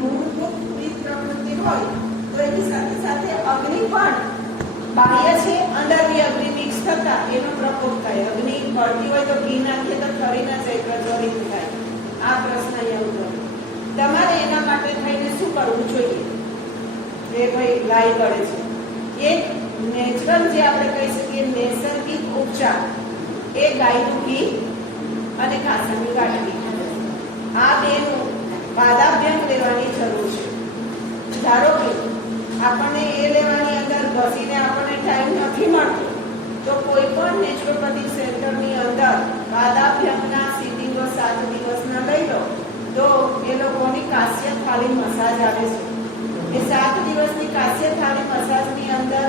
મૂળભૂત પિત્ત પ્રકૃતિ હોય તો એની સાથે સાથે અગ્નિ પણ બાહ્ય છે, અંદરની અગ્નિ મિક્સ થતા એનો પ્રકોપ થાય. અગ્નિ પડતી હોય તો ઘી નાખીએ તો ઠરી ના જાય, પ્રજ્વલિત થાય. આ પ્રશ્ન અહીંયા ઉદ્ભવે. તમારે એના માટે થઈને શું કરવું જોઈએ? એ ભાઈ ગાય કરે છે એક નેચરલ, જે આપણે કહી શકીએ નૈસર્ગિક ઉપચાર, એ ગાયનું ઘી અને કાસાની વાટકી, આ બેનું પાદાભ્યંગ લેવાની જરૂર છે. ધારો કે આપણને એ લેવાની અંદર ઘસીને આપણને ટાઈમ નથી મળતો તો કોઈ પણ નેચરોપેથિક સેન્ટરની અંદર પાદાભ્યંગના સિટિંગો 7 દિવસના લઈ લો તો એ લોકોની કાસ્ય થાળી મસાજ આવે છે. એ 7 દિવસની કાસ્ય થાળી મસાજની અંદર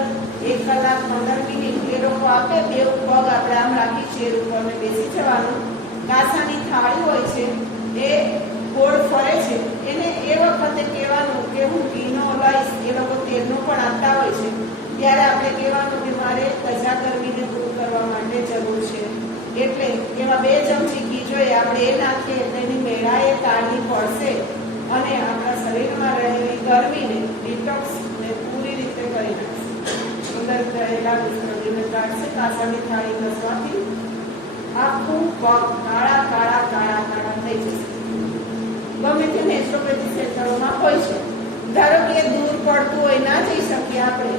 1 કલાક 15 મિનિટ એ લોકો આપે. બે પગ આપણે આમ રાખી ચેર ઉપર બેસી જવાનું. કાસાની થાળી હોય છે એ ગોળ ફરે છે, એને એ વખતે કહેવાનું કે હું ઘીનો લઈશ. એ લોકો તેલનો પણ આપતા હોય છે. ત્યારે આપણે કહેવાનું કે મારે ત્વચા ગરમીને દૂર કરવા માટે જરૂર છે, એટલે એમાં 2 ચમચી ઘી જોઈએ આપણે એ નાખીએ એટલે એની મેળાએ કાઢવી પડશે અને આપણા શરીરમાં રહેલી ગરમીને ડિટોક્સને પૂરી રીતે કરી નાખશે. અંદર રહેલા વિસ્તૃતિને કાઢશે. કાસાની થાળી ઘસવાથી આખું પગ કાળા કાળા કાળા કાળા થઈ જશે. ગમે તે નેચરોપેથી સેન્ટરોમાં હોય છે. ધારો કે દૂર પડતું હોય, ના જઈ શકીએ આપણે,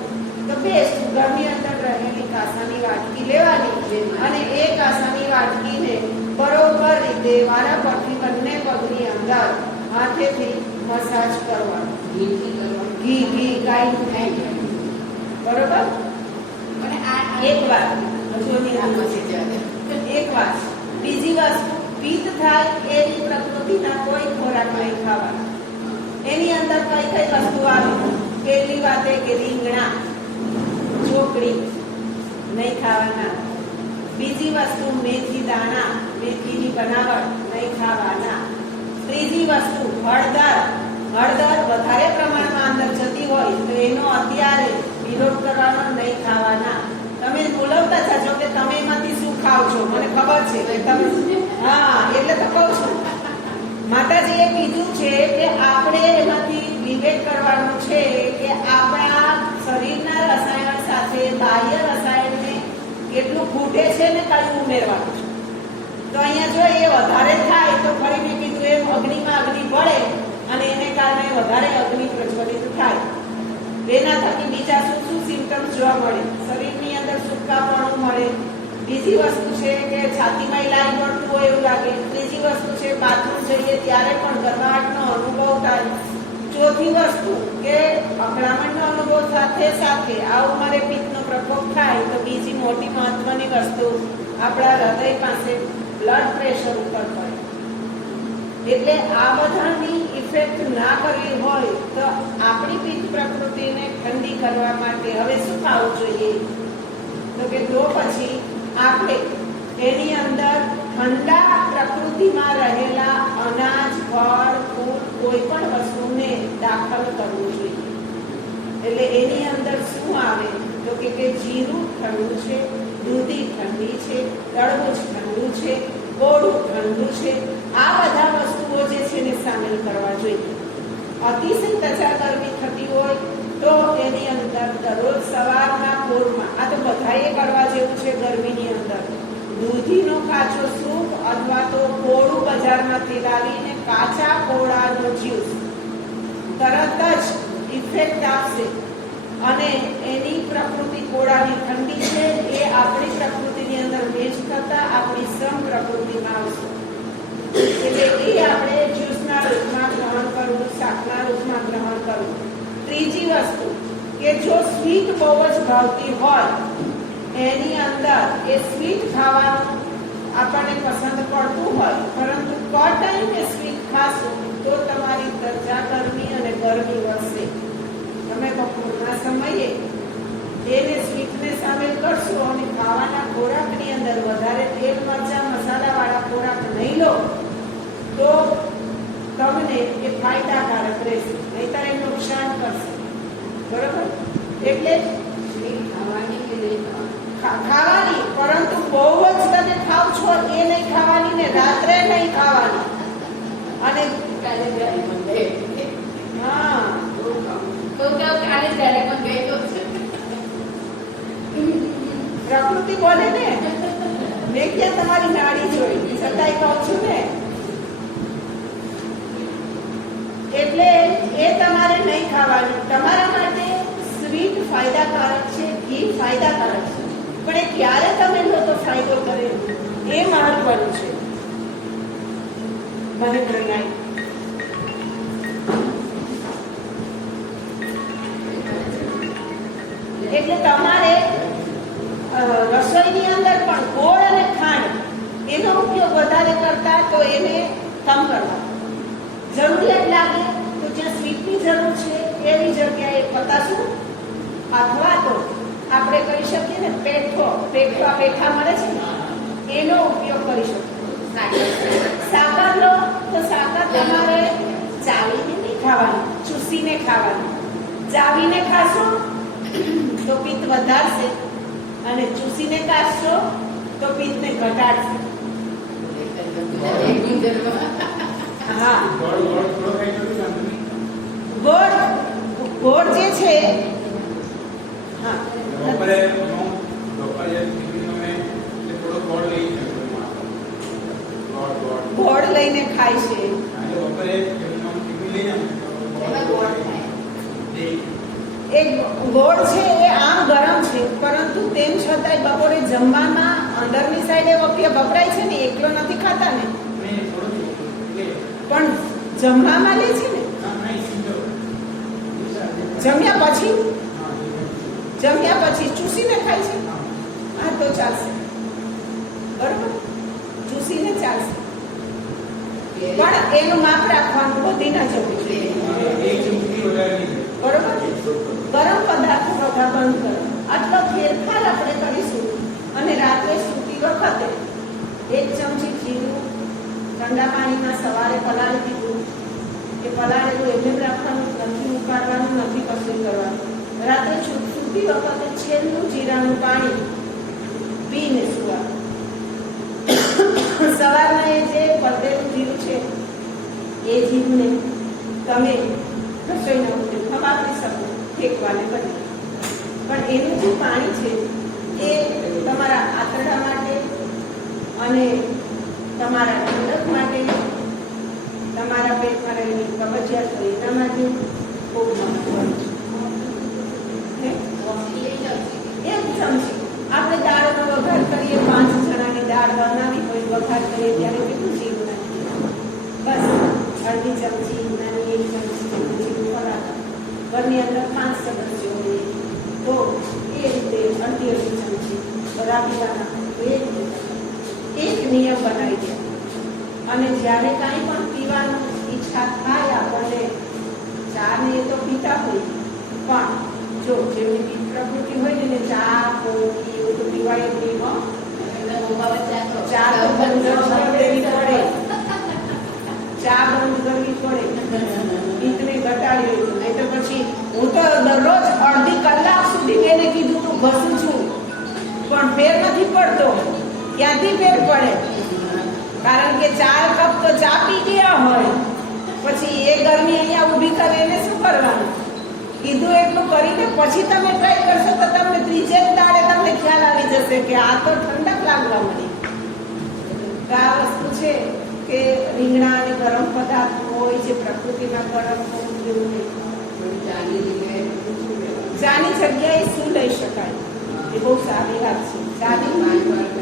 તો બેસ્ટ ઘરની અંદર રહેલી કાસાની વાટકી લેવાની અને એ કાસાની વાટકીને બરોબર રીતે વારા પરથી બંને પગની અંદર હાથેથી મસાજ કરવાનું. ઘી ગાયનું ઘી, બરોબર. અને આ એક વાત બીજી વસ્તુ, પિત્ત થાય એની પ્રકૃતિના કોઈ ખોરાક નહીં ખાવાના. એની અંદર કઈ કઈ વસ્તુ આવે? પહેલી વાતે કે રીંગણા, ચોકડી નહીં ખાવાના. બીજી વસ્તુ મેથી દાણા, મેથીની બનાવટ નહીં ખાવાના. ત્રીજી વસ્તુ હળદર વધારે પ્રમાણમાં અંદર જતી હોય તો એનો અત્યારે વિરોધ કરવાનો, નહીં ખાવાના. તમે બોલાવતા જાજો કે તમે એમાંથી શું ખાવ છો, મને ખબર છે કે તમે, હા એટલે તો કહું છું. માતાજીએ કીધું છે કે આપણે એમાંથી વિવેક કરવાનું છે કે આપણા શરીરના રસાયણ સાથે બાહ્ય રસાયણને કેટલું ખૂટે છે ને કયું ઉમેરવાનું છે. તો અહીંયા જો એ વધારે થાય તો ફરી મેં કીધું એમ અગ્નિમાં અગ્નિ બળે અને એને કારણે વધારે અગ્નિ પ્રજ્વલિત થાય. એના થકી બીજા શું શું સિમ્પટમ્સ જોવા મળે? શરીરની અંદર સૂકાપણું મળે. બીજી વસ્તુ છે કે છાતીમાં લાઈ પડતું હોય એવું લાગે. ત્રીજી વસ્તુ છે બાથરૂમ જઈએ ત્યારે પણ ગરમાહટનો અનુભવ થાય. ચોથી વસ્તુ કે અકળામણનો અનુભવ સાથે સાથે આ ઉંમરે પિત્તનો પ્રકોપ થાય તો બીજી મોટી મહત્વની વસ્તુ, આપણા હૃદય પાસે બ્લડ પ્રેશર ઉપર પડે. એટલે આ બધાની ઇફેક્ટ ના કરવી હોય તો આપણી પિત્ત પ્રકૃતિને ઠંડી કરવા માટે હવે શું ખાવું જોઈએ? તો કે તો પછી આપણે એની અંદર ઠંડા પ્રકૃતિમાં રહેલા અનાજ, ફળ, ફૂલ કોઈ પણ વસ્તુને દાખલ કરવું જોઈએ. એટલે એની અંદર શું આવે તો કે જીરું ઠંડુ છે, દૂધી ઠંડી છે, તરબૂચ ઠંડુ છે, ગોળું ઠંડુ છે. આ બધા વસ્તુઓ જે છે એને સામેલ કરવા જોઈએ. અતિશય ત્વચા ગરમી થતી હોય તો એની અંદર દરરોજ સવારના પોરમાં, આ તો બધાએ કરવા જેવું છે ગરમીની અંદર, દૂધીનો કાચો સૂપ અથવા તો કોળું બજારમાંથી લાવીને કાચા કોળાનો જ્યુસ, તરત જ ઇફેક્ટ આવશે અને એની પ્રકૃતિ કોળાની ઠંડી છે એ આપણી પ્રકૃતિની અંદર મેચ થતા આપણી સમ પ્રકૃતિમાં આવશે. એટલે એ આપણે જ્યુસના રૂપમાં ગ્રહણ કરવું, શાકના રૂપમાં ગ્રહણ કરવું. ત્રીજી વસ્તુ કે જો સ્વીટ બહુ જ ભાવતી હોય એની અંદર એ સ્વીટ ખાવાનું આપણને પસંદ પડતું હોય, પરંતુ ટાઈમે સ્વીટ ખાશો તો તમારી ત્વચા ગરમી અને ગરમી વધશે. તમે બપોરના સમયે એને સ્વીટને સામેલ કરશો અને ખાવાના ખોરાકની અંદર વધારે તેલ, મરચાં, મસાલાવાળા ખોરાક નહીં લો તો તમને એ ફાયદાકારક રહેશે, નહીંતર એ નુકસાન કરશે. બરોબર? એટલે ખાવાની કે નહીં ખાવાની, પરંતુ બહુ જ તમે ખાવ છો એ નહીં ખાવાની ને રાત્રે નહીં ખાવાની. અને પ્રકૃતિ બોલે ને મેં ક્યાં તમારી નાડી જોઈ છતાંય કહું છું ને એટલે એ તમારે નહીં ખાવાનું. તમારા માટે સ્વીટ ફાયદાકારક છે, ઘી ફાયદાકારક છે, પણ એ ક્યારે તમે લો તો ફાયદો કરે એ મહત્વનું છે. મને પ્રણામ. એટલે તમારે રસોઈની અંદર પણ ગોળ અને ખાંડ એનો ઉપયોગ વધારે કરતા તો એને કમ કરવા. જરૂરિયાત લાગે તો જ્યાં સ્વીટની જરૂર છે એવી જગ્યાએ પતાસું અથવા તો આપણે કરી શકીએ ને પેઠા મળે છે ને એનો ઉપયોગ કરી શકીએ. સાકર લો તો સાકર તમારે ચાવીને નહીં ખાવાની, ચૂસીને ખાવાની. ચાવીને ખાશો તો પિત્ત વધારશે અને ચૂસીને કાઢશો તો પિત્તને ઘટાડશે. હા, ગોળ જે છે હા ગોળ લઈને ખાય છે. એ ગોળ છે એ આમ ગરમ છે, પરંતુ તેમ છતાંય બપોરે જમવામાં અંદરની સાઈડે વપરાય છે ને, એકલો નથી ખાતા ને, પણ જમવામાં લે છે ને. જમ્યા પછી ચૂસીને ખાય છે. હા તો ચાલશે, બરોબર, ચૂસીને ચાલશે, પણ એનું માપ રાખવાનું, વધી ના જવું જોઈએ. બરોબર, ગરમ પદાર્થો બધા બંધ કરો. આટલો ફેરફાર આપણે કરીશું. અને રાત્રે સૂતી વખતે 1 ચમચી જીરું ઠંડા પાણીમાં સવારે પલાળી દીધું. એ પલાળેલું એમ રાખવાનું, નથી ઉકાળવાનું, નથી કશું કરવાનું. રાત્રે સૂતી વખતે છેલ્લું જીરાનું પાણી પીને સુવાનું. સવારના એ જે પતેલું જીરું છે એ જીરુને તમે રસોઈના ઉપયોગમાં વાપરી શકો, ફેંકવાને બદલે. પણ એનું જે પાણી છે એ તમારા આંતરડા માટે અને તમારા ઠંડક માટે, તમારા પેટમાં રહેલી કબજિયાત હોય એના માટે ખૂબ મહત્વનું છે. 1 ચમચી આપણે દાળનો વઘાર કરીએ, 5 જણાની દાળ બનાવી હોય, વઘાર કરીએ ત્યારે કેટલું જીરું નાખીએ? બસ અડધી ચમચી, નાની 1 ચમચી જીરું પલાળો. ઘરની અંદર 5 સદસ્યો હોય તો એ રીતે અડધી ચમચી બરાબરના એક નિયમ બનાવી દે. અને જ્યારે કાંઈ પણ પીવાનું ઈચ્છા થાય આપણને, ચા ને એ તો પીતા હોય, પણ જો જેમની પ્રકૃતિ હોય ને ચા કોફી એવું તો પીવાય જ નહીં. ચા તો બંધ કરવી પડે, ચા બંધ કરવી પડે, પિત્તને ઘટાડી લીધું. નહીં તો પછી હું તો દરરોજ અડધી કલાક સુધી મેં કીધું તું ઘસું છું, પણ ફેર નથી પડતો. ક્યાંથી ફેર પડે? કારણ કે 4 કપ તો ચા પી ગયા હોય, પછી એ ગરમી અહીંયા ઊભી કરે એને શું કરવાનું? કીધું એટલું કરીને પછી તમે ટ્રાય કરશો તો તમને ત્રીજે દાડે તમને ખ્યાલ આવી જશે કે આ તો ઠંડક લાગવા મળી. તો આ વસ્તુ છે કે રીંગણા અને ગરમ પદાર્થ હોય જે પ્રકૃતિમાં ગરમ હોવું જોઈએ. ચાની જગ્યાએ શું લઈ શકાય એ બહુ સારી વાત છે. ચાની 5 વખત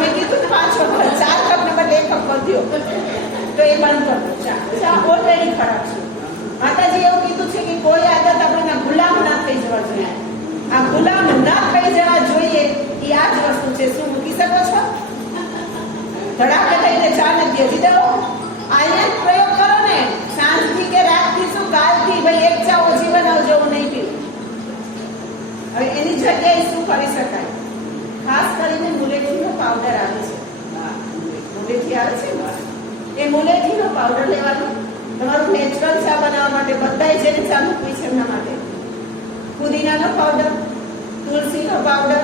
મેં કીધું 5 વખત 4 કપ ને બદલે 1 કપ વધ્યો તો એ બંધ કરો. ચા ઓલરેડી ખરાબ છે. માતાજી એવું કીધું છે કે કોઈ આદત આપણને ગુલામ ના થઈ જવા જોઈએ. આ ગુલામ ના થઈ જવા જોઈએ એ આ જ વસ્તુ છે. શું મૂકી શકો છો? ધડાકે થઈને ચા નથી હજી દો. અહીંયા પ્રયોગ કરો ને, સાંજથી કે રાતથી શું કાલથી ભાઈ 1 ચા ઓછી બનાવજો, હું નહીં પીવું. હવે એની જગ્યાએ શું કરી શકાય? ખાસ કરીને મુલેઠીનો પાવડર આવે છે. મુલેઠી આવે છે ને, એ મુલેઠીનો પાવડર લેવાનો. તમારું નેચરલ ચા બનાવવા માટે બધાય જેને ચા મૂકવી છે એમના માટે પુદીનાનો પાવડર, તુલસીનો પાવડર,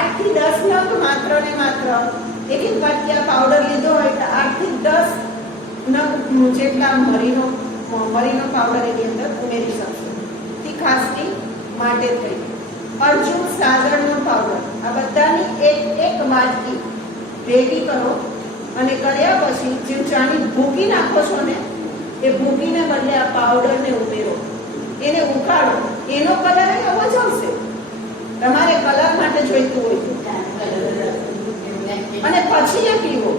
8 થી 10 નગ માત્ર ને માત્ર એક વાટકી પાવડર લીધો હોય તો 8 થી 10 નગ જેટલા મરીનો મરીનો પાવડર એની અંદર ઉમેરી શકશો. તીખાસની માટે થઈ. અર્જુન સાગરનો પાવડર, આ બધાની એક વાટકી ભેગી કરો અને કર્યા પછી જે ચાની ભૂકી નાખો છો ને એ ભૂકીને બદલે આ પાવડરને ઉમેરો, એને ઉકાળો, એનો કલર એવો જ આવશે. તમારે કલર માટે જોઈતું હોય અને પછી એ પીવો.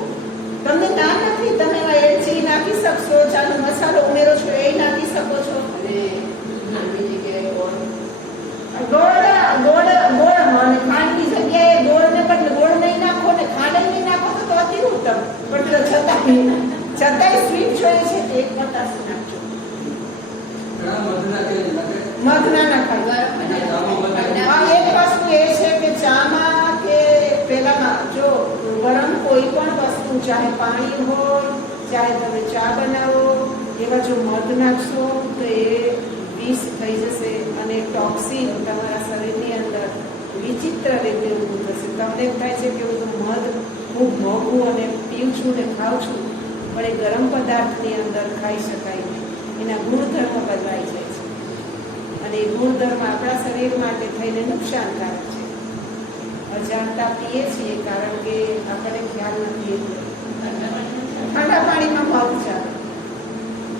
તમને ના નથી, તમે એલચી નાખી શકશો, ચાનો મસાલો ઉમેરો છો એ નાખી શકો છો. ગોળ અને ખાંડની જગ્યાએ ગોળને બદલે ગોળ નહીં નાખો ને ખાંડ નહીં નાખો તો અતિ ઉત્તમ. પણ છતાંય સ્વીટ જોઈએ છે તે એક પતાસ નાખજો. મધ ના નખાય. એક વસ્તુ એ છે કે ચામાં કે પેલામાં જો ગરમ કોઈ પણ વસ્તુ, ચાહે પાણી હોય, ચાહે તમે ચા બનાવો, એવા જો મધ નાખશો તો એ વિષ થઈ જશે અને ટોક્સિન તમારા શરીરની અંદર વિચિત્ર રીતે ઊભું થશે. તમને એમ થાય છે કે હું મધ ખૂબ મોંઘું અને પીઉં છું ને ખાઉં છું, પણ એ ગરમ પદાર્થની અંદર ખાઈ શકાય નહીં. એના ગુણધર્મ બદલાઈ જાય છે અને એ ગુણધર્મ આપણા શરીર માટે થઈને નુકસાનકારક છે. અજાણતા પીએ છીએ કારણ કે આપણને ખ્યાલ નથી. ઠંડા પાણીમાં મધ ચાલે,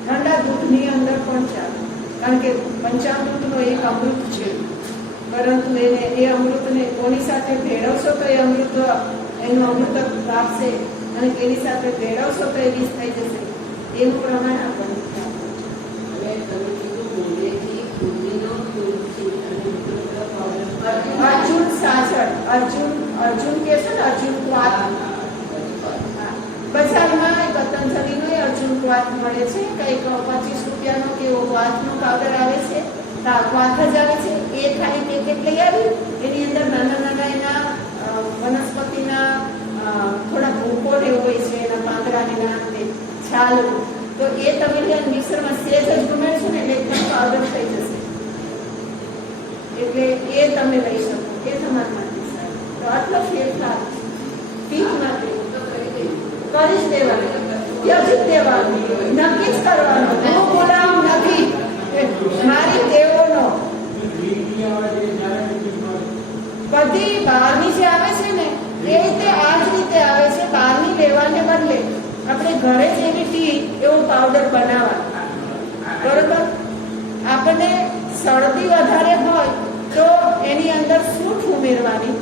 ઠંડા દૂધની અંદર પણ ચાલે, કારણ કે પંચામૃતનો એક અમૃત છે. પરંતુ એ અમૃતને કોની સાથે ભેળવશો તો એ અમૃત એનું અમૃત લાગશે અને તેની સાથે ભેળવશો તો એ વિષ થઈ જશે. એવું પ્રમાણ આપણને અર્જુન સાજર, અર્જુન કે છે ને અર્જુન ક્વાથ, બજારમાં પતંજલિનો અર્જુન ક્વાથ મળે છે. કંઈક 25 રૂપિયાનો કે એવો ક્વાથનો પાવડર આવે છે, ક્વાથ જ આવે છે. એ ખાલી પેકેટ લઈ આવી, એની અંદર નાના નાના એના વનસ્પતિના થોડા ભૂકો ને હોય છે, એના પાંદડાને નાખે છાલ, તો એ તમે મિક્સરમાં સેજ જ ઉમેરશો ને એટલે એકદમ પાવડર થઈ જશે. એટલે એ તમે લઈ શકો, એ તમારા માટે સારું. તો આટલો ફેરફાર પીઠ માટે કરી જ દેવાનું, ત્યજી જ દેવાનું, નક્કી જ કરવાનું. હું બોલાવ નથી, મારી તેઓનો બધી બહારની જે આવે છે ને એ રીતે આ જ રીતે આવે છે. બહારની લેવાને બદલે આપણે ઘરે જ એની ટી એવો પાવડર બનાવવા. બરોબર? આપણને શરદી વધારે હોય તો એની અંદર સૂંઠ ઉમેરવાની,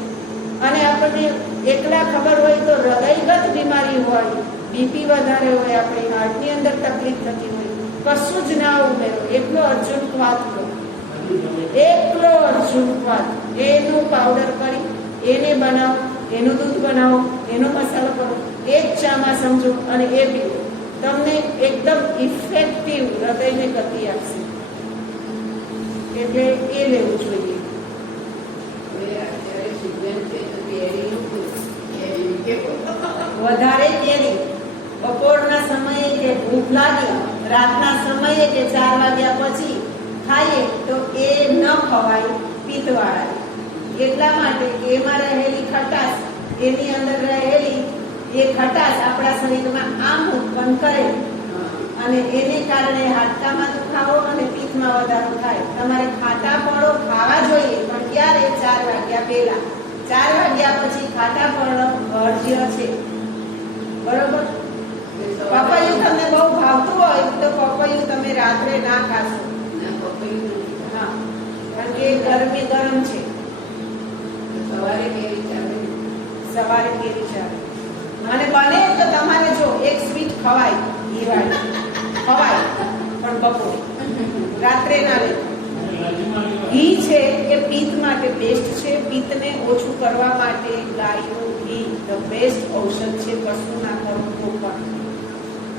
અને આપણને એકલા ખબર હોય તો હૃદયગત બીમારી હોય, બીપી વધારે હોય, આપણી હાર્ટની અંદર તકલીફ થતી હોય, કશું જ ના ઉમેરો. એકલો અર્જુન ક્વાથ લો, એકલો અર્જુન ક્વાથ, એનો પાવડર કરી એને બનાવો, એનું દૂધ બનાવો, એનો મસાલો કરો, એ જ ચામાં સમજો અને એ પીવો. તમને એકદમ ઇફેક્ટિવ હૃદયને ગતિ આપશે. એટલે એ લેવું જોઈએ. વધારે કેરી બપોરના સમયે કે ભૂખ લાગી, રાતના સમયે કે 4 વાગ્યા પછી ખાઈએ તો એ ન ખવાય પિત્તવાળા. એટલા માટે કે એમાં રહેલી ખટાશ, એની અંદર રહેલી એ ખટાશ આપણા શરીરમાં આમ ઉત્પન્ન કરે અને એને કારણે હાડકામાં દુખાવો અને પિત્તમાં વધારો થાય. તમારે ખાટા ફળો ખાવા જોઈએ, પણ ક્યારે? 4 વાગ્યા પહેલા. 4 વાગ્યા પછી ખાટા ફળો વર્જ્ય છે. બરોબર? પપૈયું તમને બહુ ભાવતું હોય તો પપૈયું તમે રાત્રે ના ખાશો. હા, કારણ કે ગરમી ગરમ છે. સવારે કેરી ચાલે, અને બને તો તમારે જો એક સ્વીટ ખવાય, દિવાળી ખવાય, પણ બપોરે, રાત્રે ના લે. ઘી છે એ પિત્ત માટે બેસ્ટ છે. પિત્તને ઓછું કરવા માટે ગાયનું ઘી ધ બેસ્ટ ઔષધ છે. કશું ના કરો તો પણ,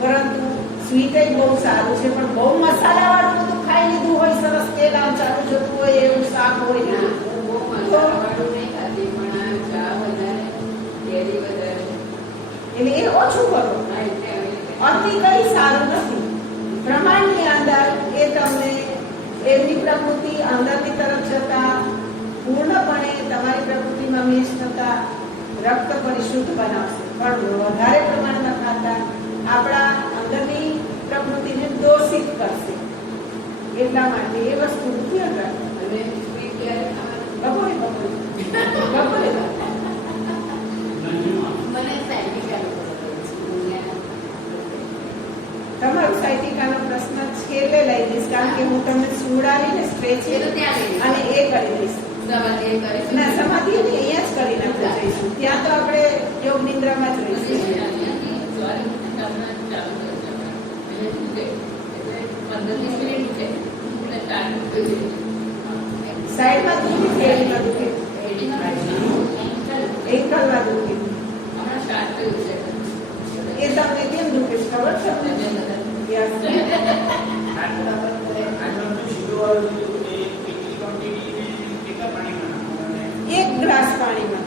પરંતુ સ્વીટ જ બહુ સારું છે. પણ બહુ મસાલાવાળું બધું ખાઈ લીધું હોય, સરસ તેલ આમ ચાલુ જતું હોય, એવું શાક હોય ને એટલે એ ઓછું કરો. અતિ કઈ સારું નથી. પ્રમાણની અંદર એ તમને એમની પ્રકૃતિ અંદરની તરફ જતા પૂર્ણપણે તમારી પ્રકૃતિમાં મેચ થતા રક્ત પરિશુદ્ધ બનાવશે. પણ વધારે પ્રમાણમાં ખાતા આપણા અંદરની પ્રકૃતિને દોષ શોષિત કરશે. એટલા માટે એ વસ્તુનું ધ્યાન રાખવું. અને સ્વીટ ક્યારે બપોરે મને સાયન્ટિફિક તમારું સાયટિકાનો પ્રશ્ન છેલ્લે લઈ દઈશ, કારણ કે હું તમને સુવડાવીને સ્ટ્રેચિંગ અને એ કરી દઈશ. ના, સમાધિ અહીંયા જ કરીને આપણે જઈશું. ત્યાં તો આપણે યોગ નિદ્રામાં જ રહીશું. સાઈડમાં દુખે કે એડીમાં દુખે? એન્કલમાં દુખે. એ તમને કેમ દુખે છે ખબર છે? એક ગ્લાસ પાણીમાં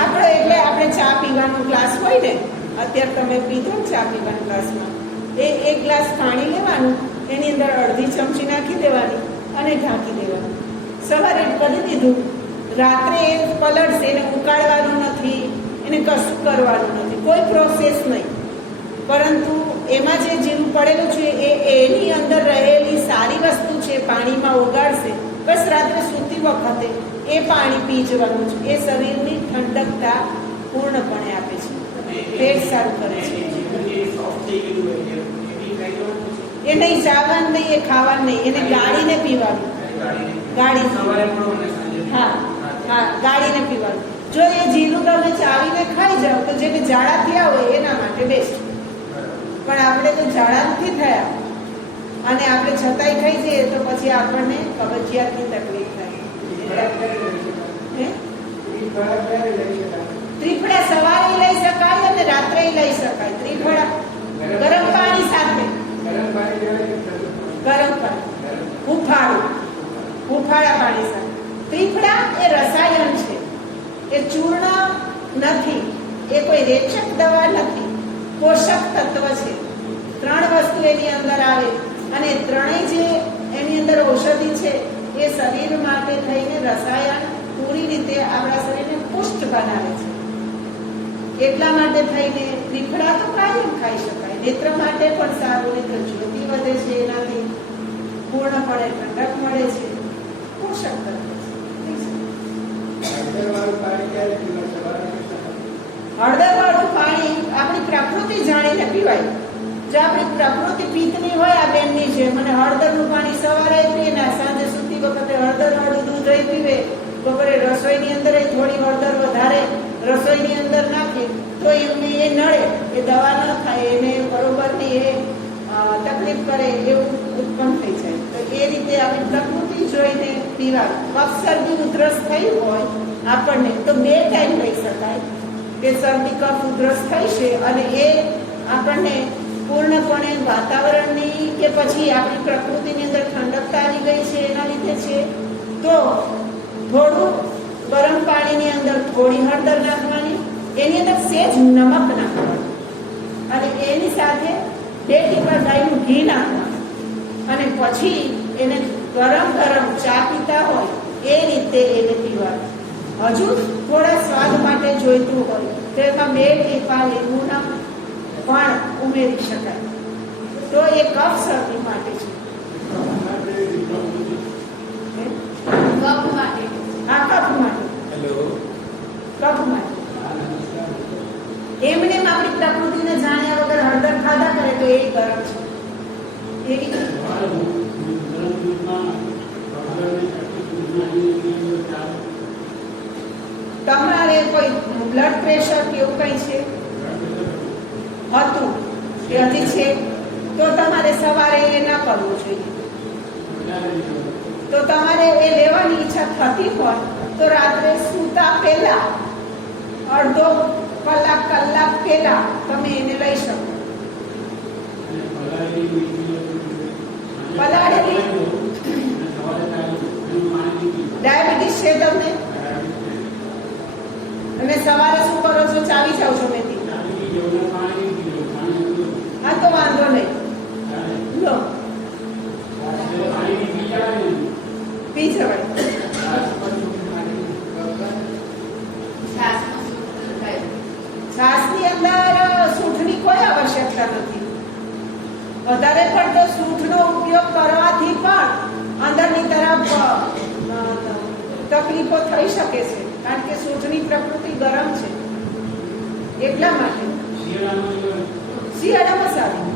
આપણે, એટલે આપણે ચા પીવાનો ગ્લાસ હોય ને, અત્યારે તમે પીધો ને ચા પીવાના ગ્લાસમાં, એ એક ગ્લાસ પાણી લેવાનું, એની અંદર અડધી ચમચી નાખી દેવાની અને ઢાંકી દેવાનું. સવારે કરી દીધું, રાત્રે એ પલળશે, એને ઉકાળવાનું નથી, એને કશું કરવાનું નથી, કોઈ પ્રોસેસ નહીં. પરંતુ એમાં જે જીરું પડેલું છે એની અંદર રહેલી સારી વસ્તુ છે, પાણીમાં ઓગાળશે. બસ રાત્રે સૂતી વખતે એ પાણી પી જવાનું છે. એ શરીરની ઠંડકતા પૂર્ણપણે આપે છે, પેટ સારું કરે છે. એ નહીં ચાવવાનું નહીં, એ ખાવાનું નહીં, એને ગાળીને પીવાનું. હા હા, ગાળીને પીવાનું. જો એ જીરું તમે ચાવીને ખાઈ જાઓ તો જેને ઝાડા થયા હોય એના માટે બેસ્ટ. પણ આપણે તો ઝાડા નથી થયા અને આપણે છતાંય ખાઈ જઈએ તો પછી આપણને કબજિયાતની તકલીફ થાય. ત્રિફળા સવારે લઈ શકાય અને રાત્રે લઈ શકાય. ત્રિફળા ગરમ પાણી સાથે, ગરમ પાણી, હુંફાળા પાણી સાથે. ત્રિફળા એ રસાયણ છે, એ ચૂર્ણ નથી, એ કોઈ રેચક દવા નથી, પોષક તત્વ છે. 3 વસ્તુ એની અંદર આવે અને ત્રણેય જે એની અંદર ઔષધિ છે એ શરીર માટે થઈને રસાયણ પૂરી રીતે આપણા શરીરને પુષ્ટ બનાવે છે. એટલા માટે થઈને ત્રિફળા તો કાયમ ખાઈ શકાય. નેત્ર માટે પણ સારું, નેત્ર જ્યોતિ વધે છે, એનાથી પૂર્ણપણે ઠંડક મળે છે, પોષક તત્વ છે. હળદરવાળું પાણી આપણી પ્રકૃતિ જાણીને પીવાય. જો આપણી પ્રકૃતિ પિત્તની હોય, આ બેનની છે, મને હળદરનું પાણી સવારે પીએ ને સાંજે સૂતી વખતે હળદરવાળું દૂધ પીવે, બપોરે રસોઈની અંદર થોડી હળદર વધારે રસોઈની અંદર નાખી તો એમને એ નડે, એ દવા ન થાય, એને બરોબરની એ તકલીફ કરે એવું ઉત્પન્ન થઈ જાય. તો એ રીતે આપણી પ્રકૃતિ જોઈને પીવા. કફ શરદી ઉધરસ થઈ હોય આપણને તો 2 ટાઈમ લઈ શકાય કે શરદી કફ ઉધરસ થઈ છે અને એ આપણને પૂર્ણપણે વાતાવરણની કે પછી આપણી પ્રકૃતિની અંદર ઠંડકતા આવી ગઈ છે એના લીધે છે, તો થોડું ગરમ પાણીની અંદર થોડી હળદર નાખવાની, એની અંદર સેજ નમક નાખવાનું અને એની સાથે 2 ટીપા ગાયનું ઘી નાખવાનું અને પછી એને ગરમ ગરમ ચા પીતા હોય એ રીતે એને પીવાનું. હજુ થોડા સ્વાદ માટે જોઈતું હોય તો એમાં 2 ટીપા લીંબુના પણ ઉમેરી શકાય. તો એ કફ શરદી માટે છે. કફ માટે, હા, કફ માટે, કફ માટે. એમને આપણી પ્રકૃતિને જાણ્યા વગર હળદર ખાધા કરે તો એ ગરમ છે. એવી તમારે કોઈ બ્લડ પ્રેશર કે એવું કઈ છે હતું કે હજી છે તો તમારે સવારે એ ના કરવું જોઈએ. તો તમારે એ લેવાની ઈચ્છા થતી હોય તો રાત્રે સૂતા પહેલા અડધો કલાક પહેલા તમે એને લઈ શકો. પલાળેલી ડાયાબિટીસ છે તમને અને સવારે શું કરો છો? ચાવી જાવ છો મેથી? હા, તો વાંધો નહીં, લો પી જવાય. છાસની અંદર સૂંઠની કોઈ આવશ્યકતા નથી. વધારે પડતો સૂંઠનો ઉપયોગ કરવાથી પણ અંદરની તરફ તકલીફો થઈ શકે છે, કારણ કે સૂંઠની પ્રકૃતિ ગરમ છે. એટલા માટે શિયાળામાં સારું.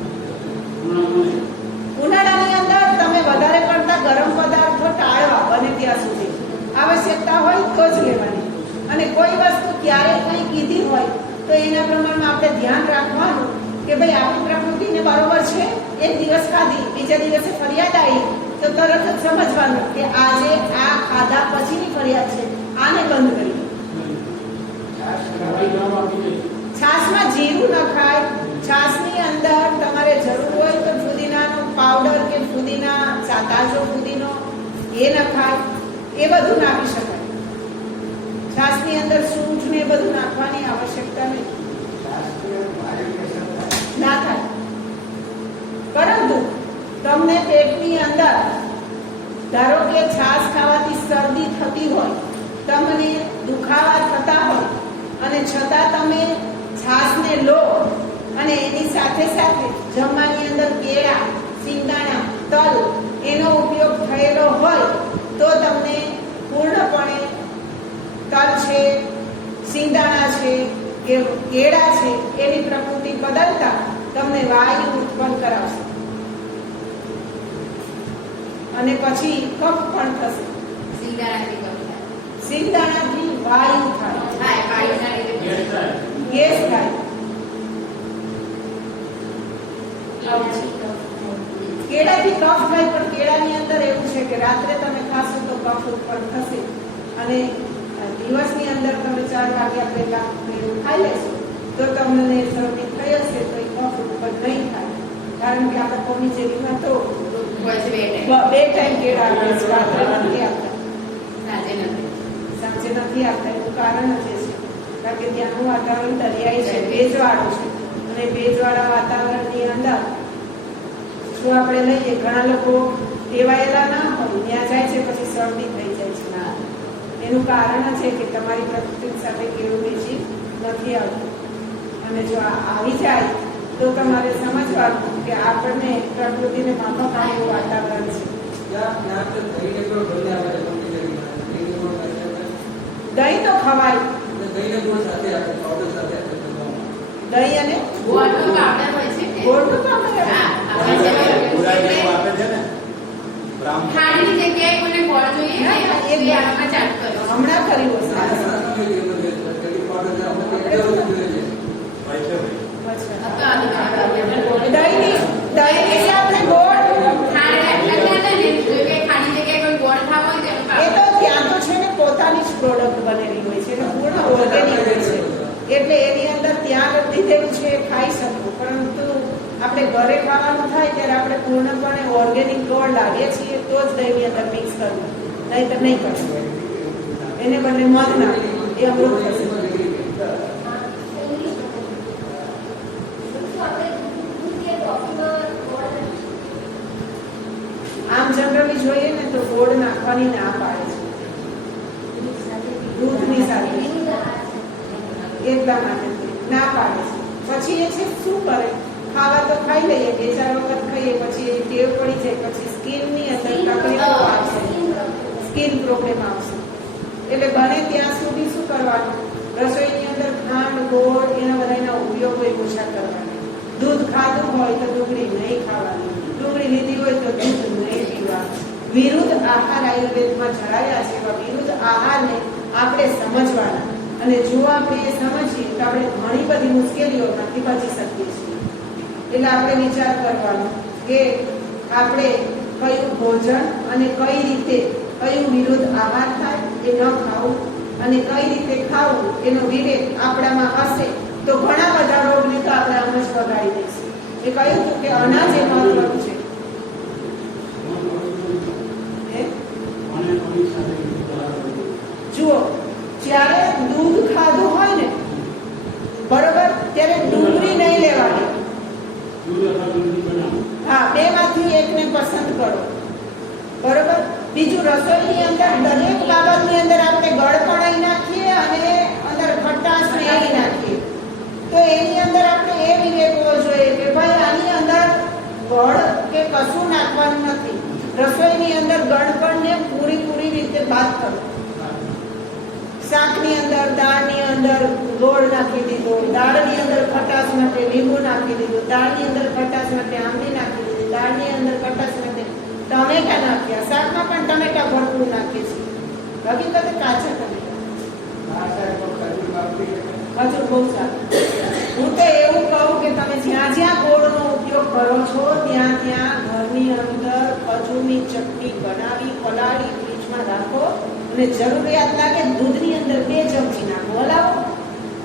ઉનાળાની અંદર તમે વધારે પડતા ગરમ પદાર્થો ટાળવા બને ત્યાં સુધી. આવશ્યકતા હોય તો જ લેવાની. અને કોઈ વસ્તુ ક્યારે કંઈ કીધી હોય તો એના પ્રમાણમાં આપણે ધ્યાન રાખવાનું કે ભાઈ આપણી પ્રકૃતિને બરોબર છે. એક દિવસ ખાધી, બીજા દિવસે ફરિયાદ આવી તો તરત જ સમજવાનું કે આજે આ ખાધા પછીની ફરિયાદ છે, આને બંધ કરી. છાશમાં જીરું ન ખાય. છાશની અંદર તમારે જરૂર હોય તો ફુદીનાનો પાવડર કે ફુદીના તાજો ફુદીનો એ ન ખાય. એ બધું નાખી શકાય. છાશની અંદર સૂંઠ ને બધું નાખવાની આવશ્યકતા નહીં, ના થાય. પરંતુ તમને પેટની અંદર ધારો કે છાશ ખાવાથી શરદી થતી હોય, તમને દુખાવા થતા હોય અને છતાં તમે છાશને લો અને એની સાથે સાથે જમવાની અંદર કેળા, સિંગદાણા, તલ એનો ઉપયોગ થયેલો હોય તો તમને પૂર્ણપણે તલ છે, સિંગદાણા છે કે કેળા છે એની પ્રકૃતિ બદલતા તમને વાયુ ઉત્પન્ન કરાવશે અને પછી કફ પણ થશે. સિંગદાણાથી વાયુ થાય, ગેસ થાય. કેળાથી કફ થાય, પણ કેળાની અંદર એવું છે કે રાત્રે તમે ખાશો તો કફ ઉત્પન્ન થશે અને દિવસની અંદર તમે 4 વાગ્યા પહેલા એવું ખાઈ લેશો તો તમને શરદી થઈ હશે તો એ કફ ઉત્પન્ન નહીં થાય, કારણ કે આપણે કોની જેરીમાં તો 2 ટાઈમ કેળા આપે છે, રાત્રે નથી આપતા, સાંજે નથી આપતા. એનું કારણ જ છે કારણ કે ત્યાંનું વાતાવરણ દરિયાઈ છે, ભેજવાળું છે અને ભેજવાળા વાતાવરણની અંદર જો આપણે લઈએ ઘણા લોકો ટેવાયેલા ના હોય, ત્યાં જાય છે પછી શરદી થઈ જાય છે. એનું કારણ છે કે તમારી પ્રકૃતિ સાથે કેવું બેસી નથી આવતું અને જો આવી જાય તો તમારે સમજવાનું કે આપણને પ્રકૃતિને માફક એવું વાતાવરણ છે. દહીં તો ખવાય, દહીં અને ગોળનો પાવડર હમણાં કર્યું પોતાની જ પ્રોડક્ટ બનેલી હોય છે, પૂર્ણ ઓર્ગેનિક હોય છે, એટલે એની અંદર ત્યાં લીધેલું છે ખાઈ શકવું. પરંતુ આપણે ઘરે ખાવાનું થાય ત્યારે આપણે પૂર્ણપણે ઓર્ગેનિક ગોળ લાવીએ છીએ તો જ દહીંની અંદર મિક્સ કરવું, નહીં તો નહીં કરવું. એને બદલે મધ નાખે એ અમૃત થશે. આમ જનરલી જોઈએ ને તો ગોળ નાખવાની ના પાડે છે દૂધની સાથે, એટલા માટે ના પાડે છે. પછી એ છે શું કરે, ખાવા તો ખાઈ લઈએ, 2-4 વખત ખાઈએ પછી ટેવ પડી જાય, પછી સ્કિનની અંદર તકલીફો આવશે, સ્કિન પ્રોબ્લેમ આવશે. એટલે બને ત્યાં સુધી શું કરવાનું, રસોઈની અંદર ખાંડ, ગોળ એના બધાના ઉપયોગો ઓછા કરવાના. દૂધ ખાધું હોય તો ડુંગળી નહીં ખાવાની, ડુંગળી લીધી હોય તો દૂધ નહીં પીવાનું. વિરુદ્ધ આહાર આયુર્વેદમાં જણાવ્યા છે, એવા વિરુદ્ધ આહારને આપણે સમજવાના અને જો આપણે એ સમજીએ તો આપણે ઘણી બધી મુશ્કેલીઓમાંથી બચી શકીએ છીએ. એટલે આપણે વિચાર કરવાનો કે આપણે કયું ભોજન અને કઈ રીતે કયું વિરુદ્ધ આહાર થાય એ ન ખાવું અને કઈ રીતે ખાવું એનો વિવેક આપણામાં હશે તો ઘણા બધા રોગને તો આપણે આમ જ બગાડી દઈશું. એ કહ્યું હતું કે અનાજ એ મહત્વનું છે. જુઓ, જ્યારે દૂધ ખાધું હોય ને બરોબર, ત્યારે ડુંગળી નહીં લેવાની. હા, 2 માંથી એકને પસંદ કરો, બરોબર. બીજું, રસોઈની અંદર દરેક બાબતની અંદર આપણે ગળ પણ અહીં નાખીએ અને અંદર ખટાશ ને અહીં નાખીએ તો એની અંદર આપણે એ વિવેક હોવો જોઈએ કે ભાઈ આની અંદર ગળ કશું નાખવાનું નથી. રસોઈની અંદર ગળપણને પૂરી રીતે બાદ કરો. શાકની અંદર, દાળની અંદર ગોળ નાખી દીધો, દાળની અંદર ખટાશ માટે લીંબુ નાખી દીધું, દાળની અંદર ખટાશ માટે આંબલી નાખી દીધી, દાળની અંદર ખટાશ માટે ટમેટા નાખ્યા. શાકમાં પણ ટમેટા ભરપૂર નાખીએ છીએ. હકીકતે કાચા ટમેટા, ખજૂર બહુ સારું. હું તો એવું કહું કે તમે જ્યાં જ્યાં ગોળનો ઉપયોગ કરો છો ત્યાં ઘરની અંદર ખજૂરની ચટણી બનાવી પલાળી ફ્રીજમાં રાખો અને જરૂરિયાત લાગે દૂધની અંદર 2 ચમચી નાખો, હલાવો.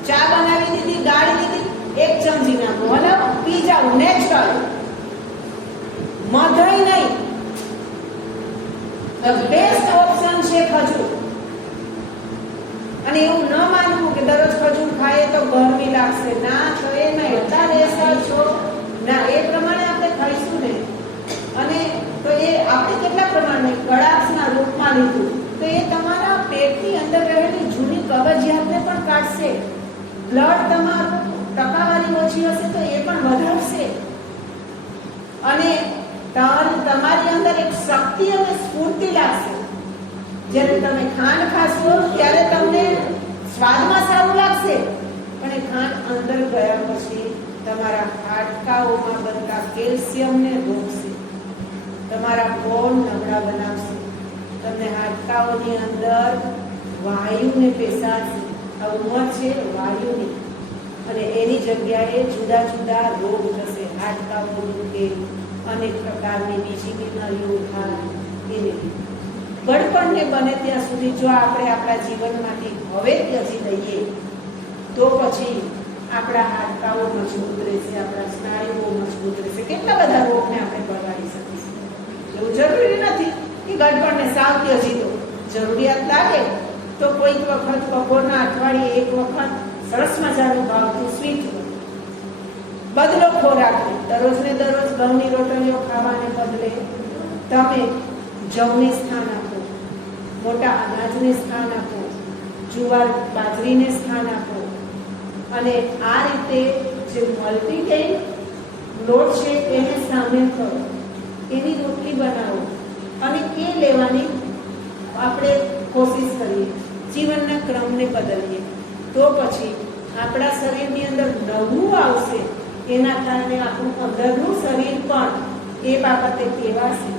ચા બનાવી દીધી, ગાળી દીધી, 1 ચમચી નાખો, હલાવો, પી જાઓ. નેચરલ, મધઈ નહીં. બેસ્ટ ઓપ્શન છે ખજૂર. અને એવું ન માનવું કે દરરોજ ખજૂર ખાઈએ તો ગરમી લાગશે. ના, તો એ ના એટલા રહેશા છો ના, એ પ્રમાણે આપણે ખાઈશું ને. અને તો એ આપણે કેટલા પ્રમાણે કડાક્ષના રૂપમાં લીધું તો એ તમારા પેટની અંદર રહેલી જૂની કબજિયાતને પણ કાઢશે. બ્લડ તમારું ટકાવારી ઓછી હશે તો એ પણ વધારશે. અને તમારી અંદર એક શક્તિ અને સ્ફૂર્તિ લાગશે. જ્યારે તમે ખાંડ ખાશો ત્યારે તમને સ્વાદમાં સારું લાગશે, પણ એ ખાંડ અંદર ગયા પછી તમારા હાડકાઓમાં બનતા કેલ્શિયમને રોકશે, તમારા બોન નબળા બનાવશે, તમને હાડકાઓની અંદર વાયુને પેસાડશે. આ ઉંમર છે વાયુની, અને એની જગ્યાએ જુદા જુદા રોગ થશે. હાડકાઓ દુખે, અનેક પ્રકારની બીજી બીમારીઓ થાય. એને ગળપણને બને ત્યાં સુધી જો આપણે આપણા જીવનમાંથી હવે ત્યજી દઈએ તો પછી આપણા હાડકાઓ મજબૂત રહેશે, આપણા સ્નાયુઓ મજબૂત રહેશે. કેટલા બધા રોગને આપણે બગાડી શકીશું. એવું જરૂરી નથી કે ગળપણને સાવ ત્યજી દો. જરૂરિયાત લાગે તો કોઈક વખત બપોરના અઠવાડિયે 1 વખત સરસ મજાનું ભાવતું સ્વીટ બદલો ખોરાક. દરરોજને દરરોજ ઘઉંની રોટલીઓ ખાવાને બદલે તમે જવને સ્થાન આપો, મોટા અનાજને સ્થાન આપો, જુવાર બાજરીને સ્થાન આપો. અને આ રીતે જે મલ્ટીગ્રેન લોટ છે એને સામેલ કરો, એની રોટલી બનાવો અને એ લેવાની આપણે કોશિશ કરીએ. જીવનના ક્રમને બદલીએ તો પછી આપણા શરીરની અંદર નવું આવશે. એના કારણે આપણું અંદરનું શરીર પણ એ બાબતે કહેવાશે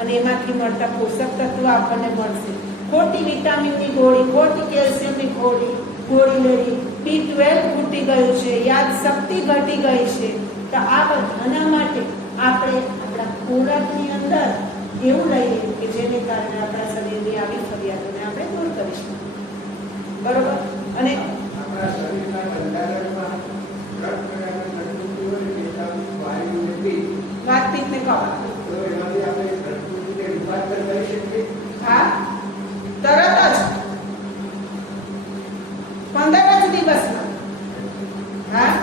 અને એમાંથી મળતા પોષક તત્વો આપણને મળશે. ખોટી વિટામિનની ગોળી, ખોટી કેલ્શિયમની ગોળી લેવી, B12 ખૂટી ગયું છે, યાદ શક્તિ ઘટી ગઈ છે. તો આ બધાના માટે આપણે આપણા ખોરાકની અંદર એવું લઈએ કે જેને કારણે આપણા શરીરની આવી ફરિયાદોને આપણે દૂર કરીશું. બરોબર? અને આપણા શરીરના બંધારણમાં વાતચીતને કહો. તો એમાંથી આપણે પ્રકૃતિને રૂપાંતર કરી શકીએ. હા, તરત જ 15 જ દિવસમાં. હા,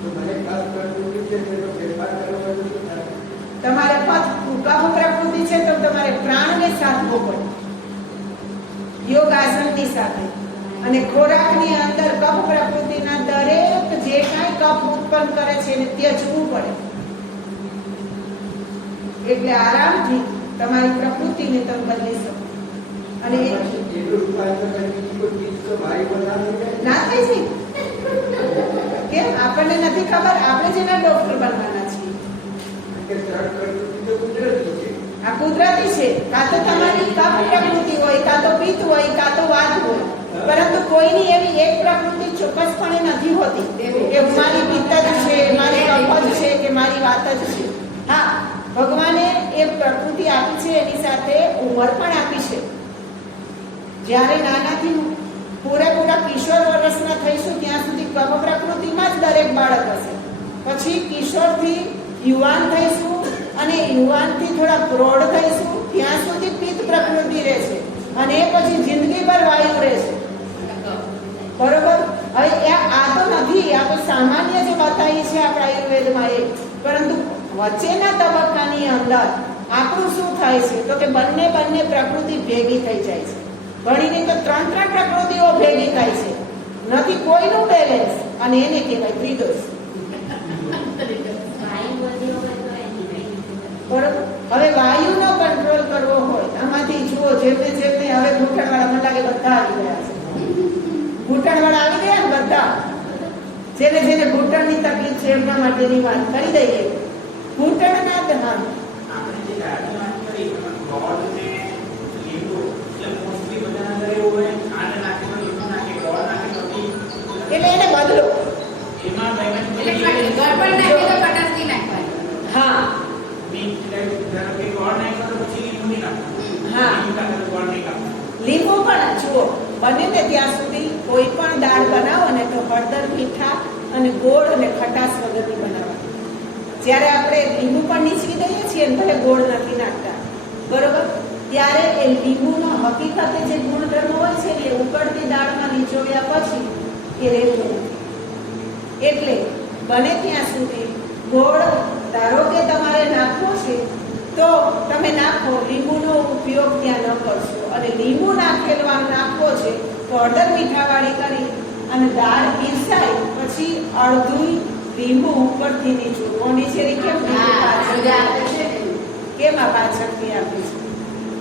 તો મને ખાસ પ્રકૃતિ છે તેનો ફેરફાર કરવો હોય તો શું થાય? તમારે કફ પ્રકૃતિ છે તો તમારે પ્રાણને સાધવો પડે યોગ આસનની સાથે. અને ખોરાકની અંદર કફ પ્રકૃતિના દરેક જે કાંઈ કફ ઉત્પન્ન કરે છે એને ત્યજવું પડે. એટલે આરામથી તમારી પ્રકૃતિને તમે બદલી શકો. અને એટલું રૂપાંતર કરી કોઈ ચીજ તો ભારી બનાવી જાય ના થઈ છે. કેમ? આપણને નથી ખબર. આપણે જેના ડોક્ટર બનવાના છીએ. કે ત્રણ પ્રકૃતિ તો કુદરતી છે. આ કુદરતી છે. કાં તો તમારી કફ પ્રકૃતિ હોય, કાં તો પિત્ત હોય, કાં તો વાત હોય. પરંતુ કોઈની એવી એક પ્રકૃતિ ચોક્કસપણે નથી હોતી કે મારી પિત્ત જ છે, મારી કફ જ છે કે મારી વાત જ છે. હા, ભગવાને એ પ્રકૃતિ આપી છે, એની સાથે ઉંમર પણ આપી છે. જ્યારે નાનાથી પૂરેપૂરા કિશોર વર્ષના થઈશું ત્યાં સુધી કફ પ્રકૃતિમાં જ દરેક બાળક હશે. પછી કિશોરથી યુવાન થઈશું અને યુવાનથી થોડા પ્રૌઢ થઈશું ત્યાં સુધી પિત્ત પ્રકૃતિ રહેશે અને એ પછી જિંદગીભર વાયુ રહેશે. બરોબર? હવે આ તો નથી, આ તો સામાન્ય જે બતાવી છે આપણા આયુર્વેદમાં એ. પરંતુ વચ્ચેના તબક્કાની અંદર આપણું શું થાય છે તો કે બંને પ્રકૃતિ ભેગી થઈ જાય છે. ઘણીની તો 3 પ્રકૃતિઓ ભેગી થાય છે. નથી કોઈનું બેલેન્સ અને એને કહેવાય ત્રિદોષ. બરોબર? જેને જેને ઘૂંટણની તકલીફ છે એમના માટેની વાત કરી દઈએ. ઘૂંટણના દર્દ આપણે જે દાળની વાત કરી એમાં ગોળ ને લીંબુ એટલે મોસ્ટલી બધાના ઘરે એવું હોય ખાંડ નાખે તો લીંબુ નાખે ગોળ નાખે તો એટલે એને બદલો. એમાં ભાઈ એટલે ગળપણ નાખે તો ખટાશ નહીં નાખવાની. હા ધારો કે ગોળ નાખ્યો તો પછી લીંબુ નહીં નાખવાનું. હા. લીંબુ નાખે તો ગોળ નહીં નાખવાનું. લીંબુ પણ જુઓ બને ને ત્યાં સુધી કોઈ પણ દાળ બનાવો ને તો હળદર, મીઠા અને ગોળ અને ખટાશ વગરની બનાવવાની. જ્યારે આપણે લીંબુ પણ નીચવી દઈએ છીએ ને ભલે ગોળ નથી નાખતા, બરોબર, ત્યારે એ લીંબુનો હકીકતે જે ગુણધર્મ હોય છે ને એ ઉકળતી દાળમાં નીચોવ્યા પછી એ રહેતું નથી. એટલે બને ત્યાં સુધી ગોળ ધારો કે તમારે નાખવો છે તો તમે નાખો, લીંબુનો ઉપયોગ ત્યાં ન કરશો. અને લીંબુ નાખવો છે તો હળદર મીઠાવાળી કરી અને દાળ પીરસાય પછી અડધું લીંબુ ઉપરથી નીચું મોંડીચેરી કેમ કેમ આ પાછળથી આપી છે?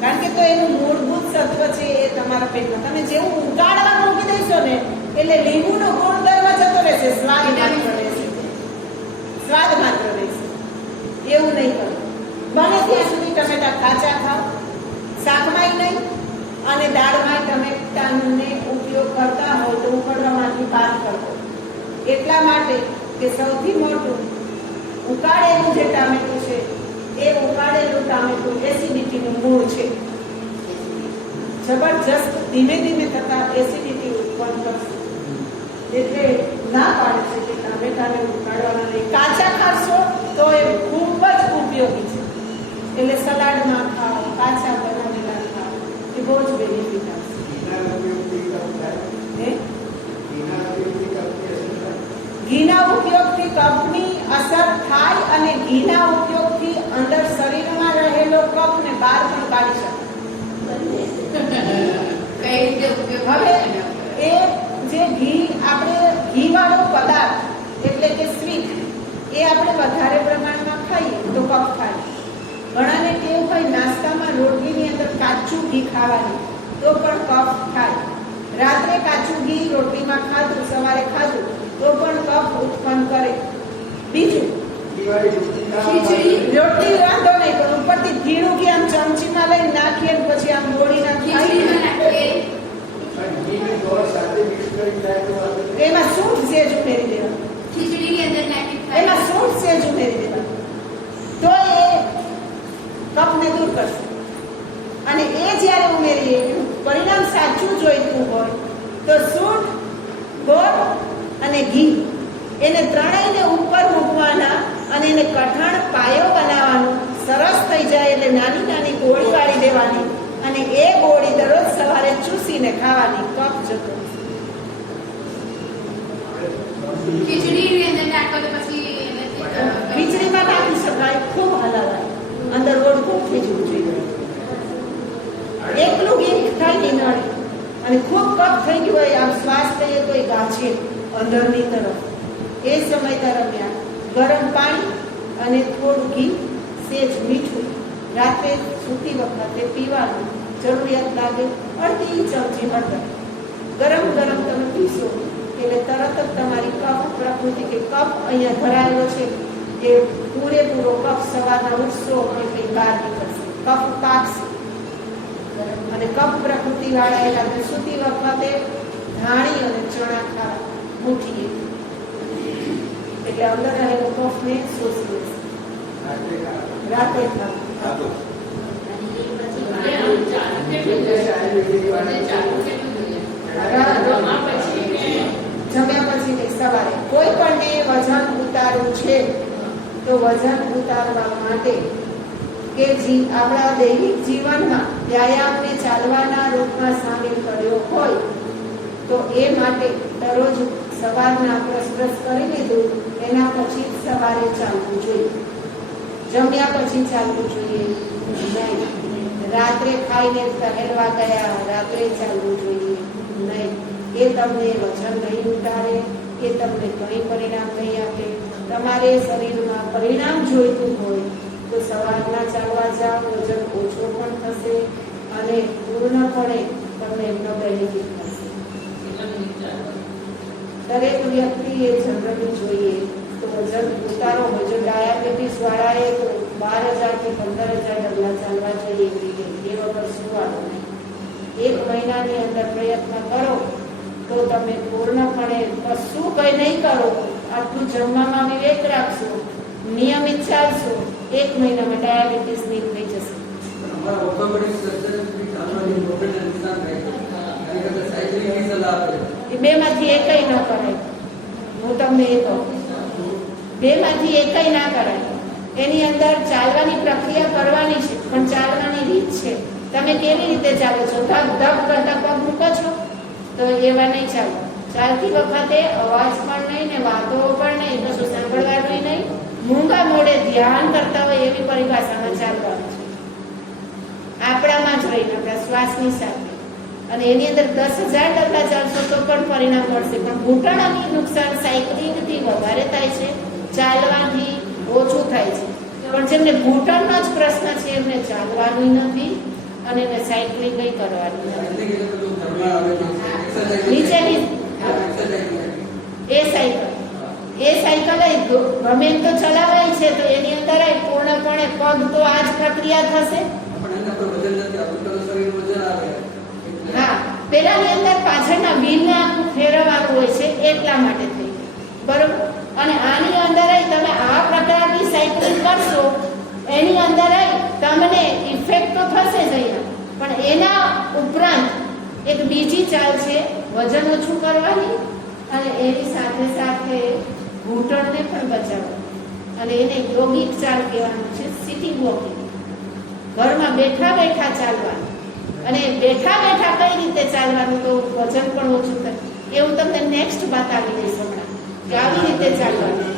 કારણ કે તો એનું મૂળભૂત સત્વ છે એ તમારા પેટમાં. તમે જેવું ઉગાડવા મૂકી દઈશો ને એટલે લીંબુનો ગુણધર્મ જતો રહેશે, સ્વાદ માત્ર રહેશે. સ્વાદ માત્ર રહેશે. એવું નહીં કરો. બને ત્યાં સુધી ટમેટા કાચા ખાઓ, શાકમાંય નહીં અને દાળમાં ટમેટાનો ઉપયોગ કરતા હોય તો ઉકળવામાંથી પાર કરવો. એટલા માટે કે સૌથી મોટું ઉકાળેલું જે ટામેટું છે એ ઉકાળેલું ટામેટું એસિડિટીનું મૂળ છે. જબરજસ્ત ધીમે ધીમે થતા એસિડિટી ઉત્પન્ન કરશે. એટલે ના પાડે છે કે ટામેટાને ઉકાળવાના નહીં. કાચા ખાશો તો એ ખૂબ જ ઉપયોગી છે. એટલે સલાડમાં ખાઓ, કાચા બનાવેલા ખાઓ, એ બહુ જ બેનિફિટ આપશે. ઘીના ઉપયોગથી કફની અસર થાય અને ઘીના ઉપયોગથી અંદર શરીરમાં રહેલો કફને બહાર પણ કાઢી શકાય. કઈ રીતે ઉપયોગ હવે એ જે ઘી આપણે ઘીવાળો પદાર્થ એટલે કે સ્વીટ એ આપણે વધારે પ્રમાણમાં ખાઈએ તો કફ થાય. ઘણાને ટેવ હોય નાસ્તામાં રોટલીની અંદર કાચું ઘી ખાવાની તો પણ કફ થાય. રાત્રે કાચું ઘી રોટલીમાં ખાધું, સવારે ખાધું તો પણ કફ ઉત્પન્ન કરે. બીજું ખીચડી રોટલી વાંધો નહીં પણ ઉપરથી ઘીનું ઘી આમ ચમચીમાં લઈને નાખીએ ને પછી આમ ગોળી ખીચડીમાં નાખીએ નાખીએ, એમાં સૂંઠ સેજ ઉમેરી દેવાનું. ખીચડીની અંદર નાખી ખાય. એમાં સૂંઠ સેજ ઉમેરી દેવાનું તો એ કફને દૂર કરશે. અને એ જ્યારે ઉમેરીએ એનું પરિણામ સાચું જોઈતું હોય તો સૂંઠ, ગોળ અને ઘી એને ત્રણેયને ઉપર મૂકવાના અને એને કઠણ પાયો બનાવવાનો. સરસ થઈ જાય એટલે નાની નાની ગોળી વાળી દેવાની અને એ ગોળી દરરોજ સવારે ચૂસીને ખાવાની. કફ જતો. ખીચડીની અંદર નાખો તો પછી ખીચડીમાં નાખી શકાય, ખૂબ હલાવાય, અંદર ઓળખું થઈ જવું જોઈએ. એકલું ઘી થાય નહીં નડે અને ખૂબ કફ થઈ ગયું હોય, આમ શ્વાસ લઈએ તો એ ગાછે અંદરની તરફ. એ સમય દરમિયાન ગરમ પાણી અને થોડું ઘી, સેજ મીઠું રાત્રે સૂતી વખતે પીવાનું. જરૂરિયાત લાગે અડધી ચમચી હળદર. ગરમ ગરમ તમે પીશો એટલે તરત જ તમારી કફ પ્રકૃતિ કે કફ અહીંયા ભરાયેલો છે એ પૂરેપૂરો કફ સવારના ઉઠશો અને કંઈ બહાર નીકળશે, કફ પાકશે. અને કફ પ્રકૃતિ વાળા એટલે સૂતી વખતે ધાણી અને ચણા ખાવા મુઠ્ઠી એટલે અંદર રહેલો કફને શોષી લેશે. રાતે ખાવું. જમ્યા પછી નહીં, સવારે. કોઈ પણને વજન ઉતારવું છે તો વજન ઉતારવા માટે કે આપણા દૈનિક જીવનમાં વ્યાયામને ચાલવાના રૂપમાં સામેલ કર્યો હોય તો એ માટે દરરોજ સવારના બ્રશ કરી લીધું એના પછી સવારે ચાલવું જોઈએ. જમ્યા પછી ચાલવું જોઈએ નહીં. રાત્રે ખાઈને ટહેલવા ગયા રાત્રે ચાલવું જોઈએ નહીં. એ તમને વજન નહીં ઉતારે, એ તમને કંઈ પરિણામ નહીં આપે. તમારે શરીરમાં પરિણામ જોઈતું હોય તો સવારના ચાલવા જાઓ, વજન ઓછો પણ થશે અને પૂર્ણપણે તમને એમનો બેનિફિટ થશે. દરેક વ્યક્તિએ જનરલી જોઈએ તો વજન ઉતારો હોય. જો ડાયાબિટીસ વાળાએ તો 12,000 થી 15,000 ડગલા ચાલવા જોઈએ everyday. એ વગર સુવાનું નહીં. 1 મહિનાની અંદર પ્રયત્ન કરો તો તમે પૂર્ણપણે કશું કંઈ નહીં કરો, આટલું જમવામાં વિવેક રાખશો, નિયમિત ચાલશો, 1 મહિનામાં ડાયાબિટીસ નીક થઈ જશે. हमारा ऑर्थोपेडिक सर्जन भी चालवानी प्रोफेशनल इंसान है यानी कि साइकिलिंग की सलाह આપે. એ બેમાંથી એકય ન કરાય. હું તમને એ કહું, બેમાંથી એકય ના કરાય. એની અંદર ચાલવાની પ્રક્રિયા કરવાની છે, પણ ચાલવાની રીત છે. તમે કેવી રીતે ચાલો છો? ધબ ધબ કરતા પગ મૂકો છો તો એવા નહીં ચાલો. ચાલતી વખતે અવાજ પણ નહીં ને વાતો પણ નહીં, કશું સાંભળવાનું નહીં, મૂંગા મોડે ધ્યાન કરતા હોય એવી પરિભાષામાં ચાલવાનું છે. આપણામાં જ રહીને આપણા શ્વાસની સાથે. અને એની અંદર 10,000 ડગલા ચાલશો તો પણ પરિણામ મળશે. પણ ઘૂંટણની નુકસાન સાયકલિંગથી વધારે થાય છે, ચાલવાથી ઓછું થાય છે. પણ જેમને ઘૂંટણનો જ પ્રશ્ન છે એમને ચાલવાનું નથી અને એને સાયકલિંગ નહીં કરવાની નથી. એટલે કે જો ઘરમાં આવે છે એક્સરસાઇઝ નીચેની એ સાયકલ ગમે એમ તો ચલાવાય છે તો એની અંદર પૂર્ણપણે પગ તો આ જ પ્રક્રિયા થશે. પણ એના પર વજન નથી આવતું તો શરીર વજન આવે. હા, પેલાની અંદર પાછળના વ્હીલને આખું ફેરવવાનું હોય છે એટલા માટે થઈ બરોબર. અને આની અંદર તમે આ પ્રકારની સાયકલિંગ કરશો એની અંદર તમને ઇફેક્ટ તો થશે જ અહીંયા, પણ એના ઉપરાંત એક બીજી ચાલ છે વજન ઓછું કરવાની અને એની સાથે સાથે ઘૂંટણને પણ બચાવવાનું. અને એને યોગિક ચાલ કહેવાનું છે, સિટિંગ વોકિંગ. ઘરમાં બેઠા બેઠા ચાલવાનું. અને બેઠા બેઠા કઈ રીતે ચાલવાનું તો વજન પણ ઓછું થાય એ હું તમને નેક્સ્ટ બતાવી દઈશ હમણાં કે આવી રીતે ચાલવાનું.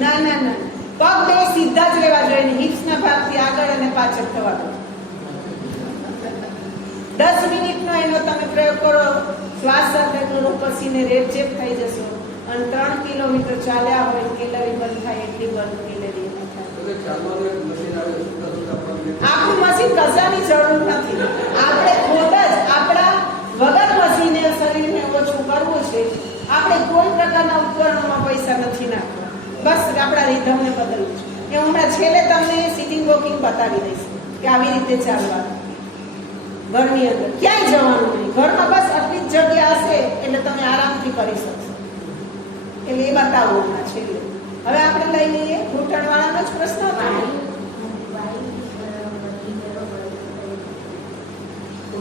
ના ના ના, પગ બે સીધા જ રહેવા જોઈએ, હિપ્સના ભાગથી આગળ અને પાછળ થવા દો. 10 મિનિટનો એનો તમે પ્રયોગ કરો, શ્વાસ સાથે થોડો પસીને રેપચેપ થઈ જશો અને 3 કિલોમીટર ચાલ્યા હોય, કેલરી બંધ થાય એટલી બંધ કેલરી ન થાય. તો ચાલવાનું એક મશીન આવે સુતા સુતા પણ આખું મશીન કશાની જરૂર નથી. આપણે ખુદ જ આપણા વગર મશીને શરીરને ઓછું કરવું છે. આપણે કોઈ પ્રકારના ઉપકરણોમાં પૈસા નથી નાખવા, બસ આપણા રીધમને બદલવું છે. એ હમણાં છેલ્લે તમને સિટિંગ વોકિંગ બતાવી દઈશ કે આવી રીતે ચાલવાનું. ઘરની અંદર ક્યાંય જવાનું નહીં, ઘરમાં બસ આટલી જ જગ્યા હશે એટલે તમે આરામથી કરી શકશો. એટલે એ બતાવું હમણાં છેલ્લે. હવે આપણે લઈ લઈએ ઘૂંટણવાળાનો જ પ્રશ્ન હતો.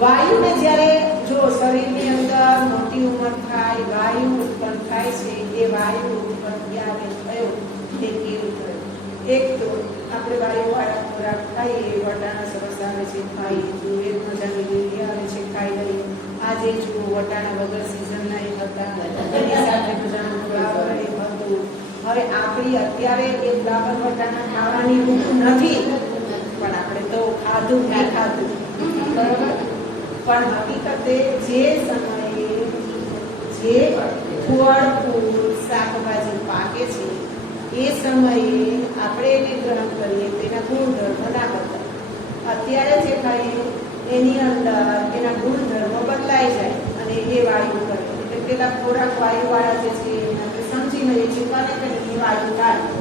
વાયુને જ્યારે જો શરીરની અંદર મોટી ઉંમર થાય, વાયુ ઉત્પન્ન થાય છે, એ વાયુ ઉત્પન્ન ક્યારે થયો તે કેવું થયું? એક તો આપણે વાયુવાળા ખોરાક ખાઈએ, વટાણા સરસ આવે છે ખાઈ, તુવેર મજાની લીલી આવે છે ખાઈ લઈએ. આજે જુઓ વટાણા વગર સિઝનના એ હતા, એની સાથે મજાનું ફ્લાવર એ હતું. હવે આપણી અત્યારે એ ફ્લાવર વટાણા ખાવાની ઋતુ નથી, પણ આપણે તો ખાધું ના ખાધું બરોબર. પણ હકીકતે જે સમયે જે ફળ ફૂલ શાકભાજી પાકે છે એ સમયે આપણે એને ગ્રહણ કરીએ તેના ગુણધર્મો ના બદલાય. અત્યારે જે ખાઈએ એની અંદર એના ગુણધર્મો બદલાઈ જાય અને એ વાયુ કરે. એટલે પેલા ખોરાક વાયુવાળા જે છે આપણે સમજી લઈએ છીએ કે વાયુ કાઢે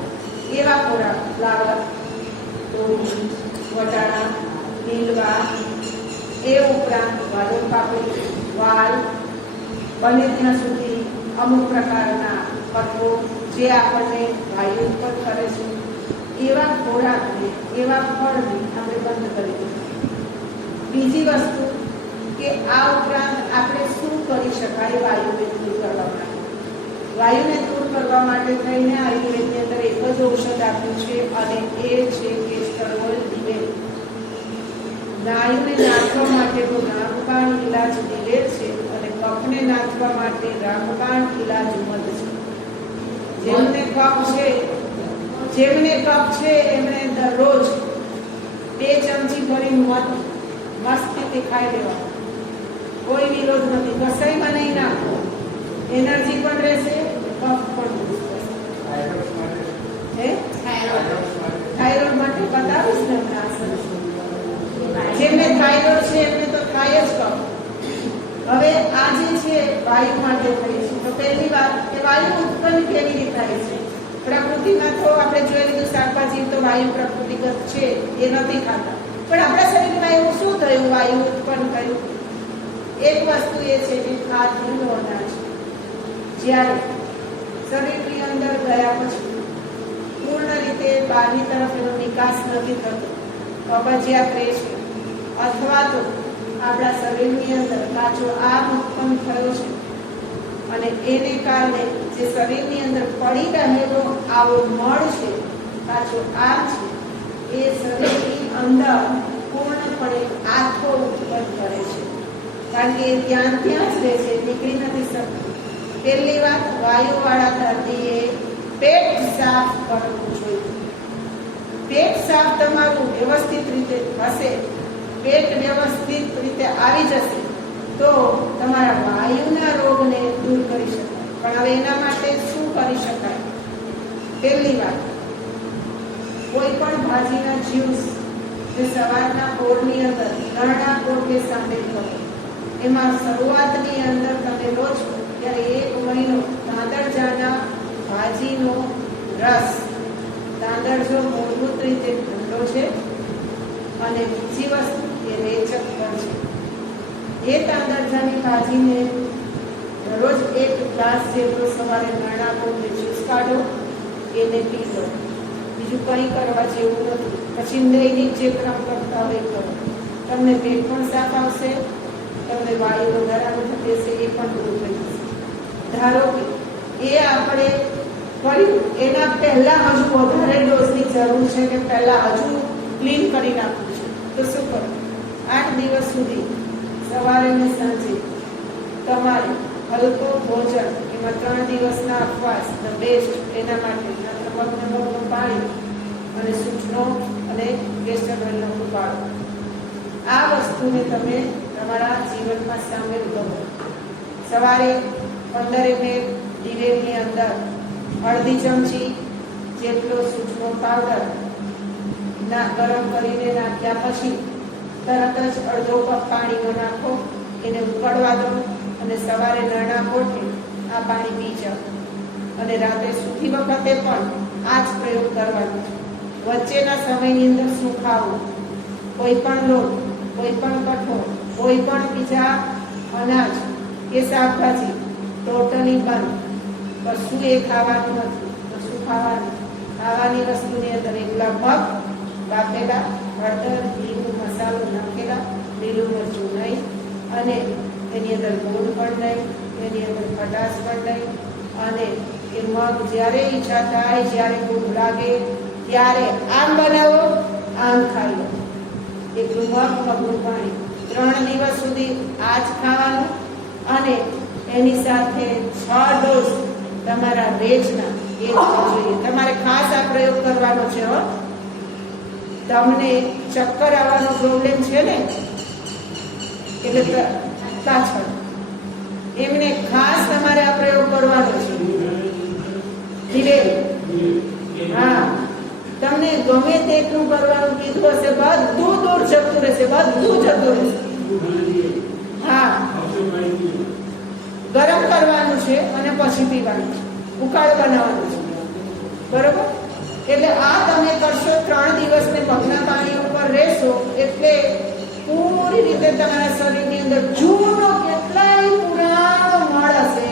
એવા ખોરાક ફ્લાવર, દૂધ, વટાણા, લીલવા, એ ઉપરાંત વાલોળ પાપડી, વાલ, બને ત્યાં સુધી અમુક પ્રકારના કઠોળ જે આપણને વાયુ ઉત્પન્ન કરે છે એવા ખોરાકને, એવા ફળને આપણે બંધ કરી દઈએ. બીજી વસ્તુ કે આ ઉપરાંત આપણે શું કરી શકાય વાયુને દૂર કરવા માટે? વાયુને દૂર કરવા માટે થઈને આયુર્વેદની અંદર એક જ ઔષધ આપ્યું છે અને એ છે કેસ્ટર ઓઇલ દિવેલ. વાયુને નાથવા માટેનો રામબાણ ઇલાજ દિવેલ છે અને કફને નાથવા માટે રામબાણ ઇલાજ મધ છે. જેમને કફ છે એમણે દરરોજ 2 ચમચી ભરીને મધ મસ્તીથી ખાઈ લેવાનું. કોઈ વિરોધ નથી, કસાઈમાં નહીં નાખો, એનર્જી પણ રહેશે, કફ પણ દૂર થશે. થાઇરોઇડ માટે બતાવીશ ને હમણાં. જેમને થાઇરોઇડ છે એમને તો થાય જ કફ, હવે આ જે છે વાયુ માટે થઈ છે. તો પહેલી વાત કે વાયુ ઉત્પન્ન કેવી રીતે થાય છે? પ્રકૃતિમાં તો આપણે જોઈ લીધું, શાકભાજી તો વાયુ પ્રકૃતિગત છે, એ નથી ખાતા. પણ આપણા શરીરમાં એવું શું થયું, વાયુ ઉત્પન્ન થયું? એક વસ્તુ એ છે કે ખાદ્યનું અનાજ જ્યારે શરીરની અંદર ગયા પછી પૂર્ણ રીતે બહારની તરફ એનો નિકાસ નથી થતો, કબજિયાત રહેશે, અથવા તો આપણા શરીરની અંદર કાચો આમ ઉત્પન્ન થયો છે અને એને કારણે જે શરીરની અંદર પડી રહેલો આવો મળ છે, કાચો આમ છે, એ શરીરની અંદર પૂર્ણપણે આથો ઉત્પન્ન કરે છે, કારણ કે એ ત્યાં જ રહે છે, નીકળી નથી શકતું. પહેલી વાત, વાયુવાળા દર્દીએ પેટ સાફ કરવું જોઈએ. પેટ સાફ તમારું વ્યવસ્થિત રીતે થશે, પેટ વ્યવસ્થિત રીતે આવી જશે તો તમારા વાયુના રોગને દૂર કરી શકાય. પણ હવે એના માટે શું કરી શકાય? પહેલી વાત, કોઈ પણ ભાજીના જ્યુસ જે સવારના પોરની અંદર નરણા પોરને સામેલ કરો. એમાં શરૂઆતની અંદર તમે લો છો ત્યારે 1 મહિનો તાંદળજાના ભાજીનો રસ. તાંદળજો મૂળભૂત રીતે ઠંડો છે અને બીજી વસ્તુ એ રેચક પણ છે. એ તાંદળજાની ભાજીને દરરોજ 1 ગ્લાસ જેટલો સવારે નરણા પોરને જ્યુસ કાઢો, એને પી લો. બીજું કંઈ કરવા જેવું નથી. પછી દૈનિક જે ક્રમ કરતા હોય કરો. તમને પેટ પણ સાફ આવશે, તમને વાયુ વધારાનું થશે, એ પણ દૂર થઈ જશે. ધારો કે એ આપણે કર્યું, એના પહેલા હજુ વધારે ડોઝની જરૂર છે કે પહેલા હજુ ક્લીન કરી નાખવું છે, તો શું કરવું? 8 દિવસ સુધી સવારે ને સાંજે તમારે હલકો ભોજન, એમાં 3 દિવસના ઉપવાસ, ધ બેસ્ટ એના માટે નમકનું પાણી અને સૂચનો અને કેસર ઓઇલનો ઉકાળો. આ વસ્તુને તમે તમારા જીવનમાં સામેલ કરો. સવારે 15 ml દિવેલની અંદર અડધી ચમચી જેટલો સૂચનો પાવડર ગરમ કરીને નાખ્યા પછી તરત જ અડધો કપ પાણીનો નાખો, એને ઉકળવા દો અને સવારે નરણા પોરથી આ પાણી પી જાઓ. અને રાત્રે સૂતી વખતે પણ આ જ પ્રયોગ કરવાનો. વચ્ચેના સમયની અંદર શું ખાવું? કોઈ પણ લોટ, કોઈ પણ કઠોળ, કોઈ પણ બીજા અનાજ કે શાકભાજી ટોટલી બંધ. કશું એ ખાવાનું નથી. કશું ખાવાનું, ખાવાની વસ્તુની અંદર એકલા મગ બાફેલા, હળદર, લીંબુ, મસાલો નાખેલા, લીલું મરચું નહીં, અને એની અંદર ગોળ પણ નહીં, એની અંદર ખટાશ પણ નહીં. અને એ મગ જ્યારે ઈચ્છા થાય, જ્યારે ભૂખ લાગે ત્યારે આમ બનાવો, આમ ખાઈ લો. એટલું મગનું પાણી 3 દિવસ સુધી આ જ ખાવાનું. અને એની સાથે 6 ડોઝ તમારા વેજના એ જોઈએ. તમારે ખાસ આ પ્રયોગ કરવાનો છે. તમને ચક્કર આવવાનો પ્રોબ્લેમ છે ને, એટલે પાછળ એમને ખાસ તમારે આ પ્રયોગ કરવાનો છે. ધીરે હા, તમને ગમે તેટલું કરવાનું કીધું હશે, બધું દૂર જતું રહેશે, બધું જતું રહેશે. હા, ગરમ કરવાનું છે અને પછી પીવાનું છે, ઉકાળ બનાવવાનું છે, બરોબર? એટલે આ તમે કરશો, 3 દિવસને મગના પાણી ઉપર રહેશો એટલે પૂરી રીતે તમારા શરીરની અંદર જૂનો કેટલાય પુરાણો મળ હશે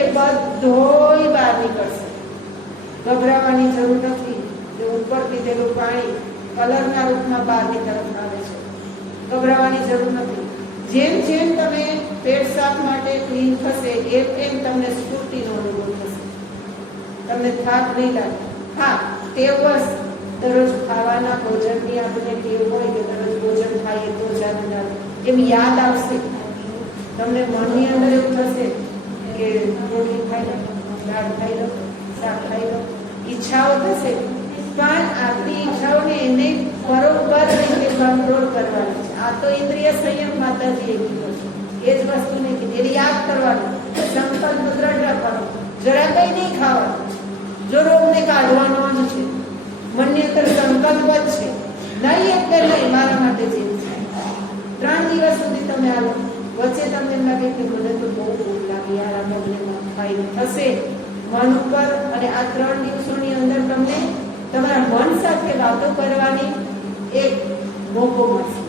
એ બધોય બહાર નીકળશે. ગભરાવાની જરૂર નથી. જે ઉપર પીધેલું પાણી કલરના રૂપમાં બહારની તરફ આવે છે, ગભરાવાની જરૂર નથી. જેમ જેમ તમે પેટ સાફ માટે ક્લીન થશે એમ એમ તમને સ્ફૂર્તિનો અનુભવ થશે, તમને થાક નહીં લાગે. હા, ટેવસ દરરોજ ખાવાના ભોજનની આપણે ટેવ હોય કે દરરોજ ભોજન ખાઈએ તો જ આનંદ આવે, એમ યાદ આવશે. તમને મનની અંદર એવું થશે કે રોટલી ખાઈ લો, દાળ ખાઈ લો, શાક ખાઈ લો, ઈચ્છાઓ થશે. પણ આપણી ઈચ્છાઓને એને બરોબર રીતે કંટ્રોલ કરવાની છે. આ તો ઇન્દ્રિય સંયમ માતાજીએ કીધું છે, એ જ વસ્તુને કીધી. એને યાદ કરવાનું, સંકલ્પ દ્રઢ રાખવાનો, જરા કંઈ નહીં ખાવાનું. જો રોગને કાઢવાનો જ છે, મનની અંદર સંકલ્પ જ છે, નહીં એટલે નહીં, મારા માટે જે છે. 3 દિવસ સુધી તમે આવો, વચ્ચે તમને એમ લાગે કે મને તો બહુ ભૂખ લાગી યાર, આ પગને ખાઈને થશે મન ઉપર, અને આ 3 દિવસોની અંદર તમને તમારા મન સાથે વાતો કરવાની એક મોકો મળશે.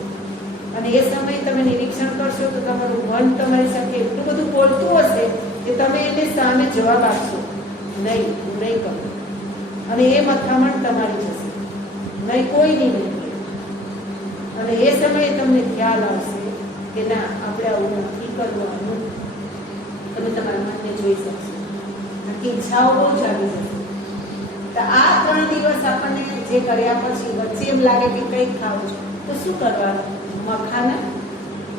અને એ સમયે તમે નિરીક્ષણ કરશો તો તમારું મન તમારી સાથે એટલું બધું બોલતું હશે કે તમે એને સામે જવાબ આપશો, નહીં હું નહીં કરું, અને એ મથામણ તમારી જશે, નહીં કોઈ નહીં. અને એ સમયે તમને ખ્યાલ આવશે કે ના, આપણે આવું નથી કરવાનું. તમે તમારા મનને જોઈ શકશો, ઈચ્છાઓ બહુ જ આવી જશે. તો આ 3 દિવસ આપણને જે કર્યા પછી વચ્ચે એમ લાગે કે કંઈક ખાવું છે તો શું કરવાનું? મખાના,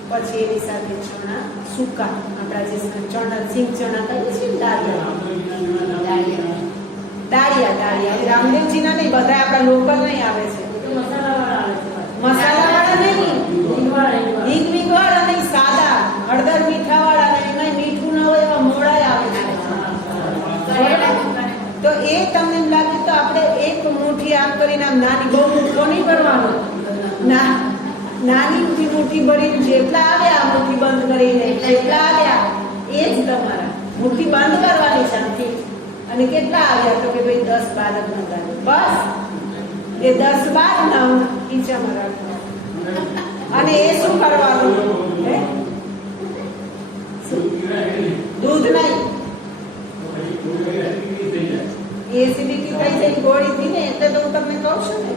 પછી એની સાથે ચણા સૂકા, આપણા જે ચણા સિંગ ચણા કહીએ છીએ દાળિયા. રામદેવજીના નહીં, બધા આપણા લોકલ નહીં આવે છે, મસાલાવાળા નહીં, હિંગ વાળા નહીં, સાદા હળદર મીઠા વાળા નહીં, એમાં મીઠું ના હોય એવા મોળાય આવે છે. તો એ તમને એમ લાગે તો આપણે એક મુઠ્ઠી આમ કરીને, આમ નાની, બહુ મૂઠો નહીં ભરવાનો, નાની મુઠ્ઠી ભરીને જેટલા આવ્યા મુઠ્ઠી બંધ કરીને જેટલા આવ્યા એ જ તમારા. મુઠ્ઠી બંધ કરવાની શાંતિ. અને કેટલા આવ્યા? તો કે ભાઈ 10-12 જ નગાડે, બસ એ 10-12 ના ખીચામાં રાખવા. અને એ શું કરવાનું? દૂધ નહીં, એસિડિટી થઈ જાય ગોળી થી ને, એટલે તો હું તમને કહું છું ને,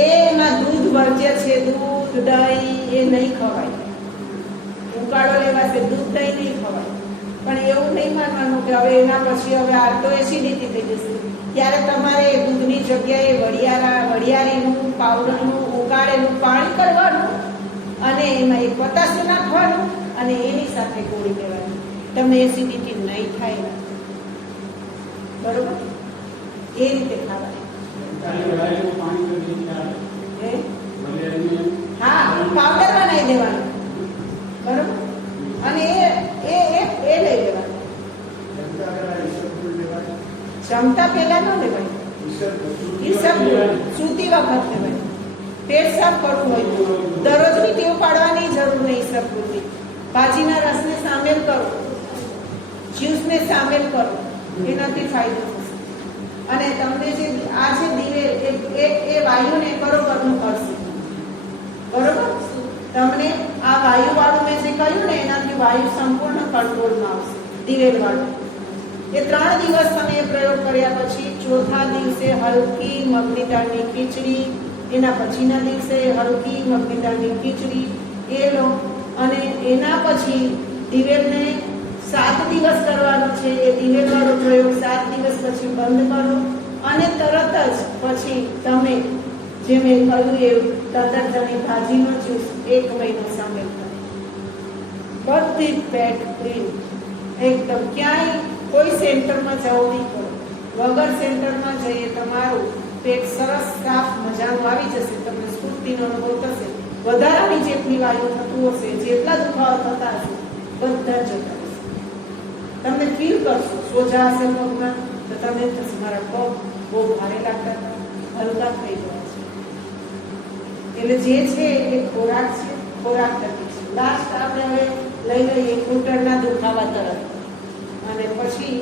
એમાં દૂધ વર્જ્ય છે. દૂધ, દહીં એ નહીં ખવાય. ઉકાળો લેવાશે, દૂધ દહીં નહીં ખવાય. પણ એવું નહીં માનવાનું કે હવે એના પછી હવે આ તો એસિડિટી થઈ જશે. ત્યારે તમારે દૂધની જગ્યાએ વરિયાળીનું પાવડરનું ઉકાળેલું પાણી કરવાનું, અને એમાં એક પતાસું નાખવાનું, અને એની સાથે ગોળી લેવાની. તમને એસિડિટી નહીં થાય, બરોબર? એ રીતે ખાવાની. હા, પાવડર બનાવી દેવાનું, બરોબર? અને એ લઈ લેવાનું. જમતા પહેલા ન લેવાય, સૂતી વખત લેવાય. પેટ સાફ કરવું હોય તો દરરોજની ટેવ પાડવાની જરૂર નહીં. ઈસબગુલની ભાજીના રસને સામેલ કરો, જ્યુસને સામેલ કરો, એનાથી ફાયદો થશે. અને તમને જે આ જે દિવેલ એ વાયુને બરોબરનું કરશે, બરોબર? તમને આ વાયુ વાળું મેં જે કહ્યું ને, એનાથી વાયુ સંપૂર્ણ કંટ્રોલમાં આવશે. દિવેલ વાળું એ 3 દિવસ તમે એ પ્રયોગ કર્યા પછી ચોથા દિવસે હલકી મગની દાળની ખીચડી, એના પછીના દિવસે હલકી મગની દાળની ખીચડી એ લો. અને એના પછી દિવેલને 7 દિવસ કરવાનું છે. એ દિવેલ વાળો પ્રયોગ 7 દિવસ પછી બંધ કરો, અને તરત જ પછી તમે જે મેં કહ્યું એ તદ્દનની ભાજીનો જ્યુસ 1 મહિનો સામેલ કરો. બધી પેટ ક્લીન એકદમ. ક્યાંય કોઈ સેન્ટરમાં જવું નહીં પડે. વગર સેન્ટરમાં જઈએ તમારું પેટ સરસ સાફ મજાનું આવી જશે. તમને સ્ફૂર્તિનો અનુભવ થશે. વધારાની જેટલી વાયુ થતું હશે, જેટલા દુખાવા થતા હશે, બધા જતા હશે. તમને ફીલ કરશો, સોજા હશે પગમાં તો તમે થશે મારા પગ બહુ ભારે લાગતા હતા, હલકા થઈ ગયા છે. એટલે જે છે એ ખોરાક છે, ખોરાક તરીકે છે. લાસ્ટ આપણે હવે લઈ લઈએ ઘૂંટણના દુખાવા તરફ, અને પછી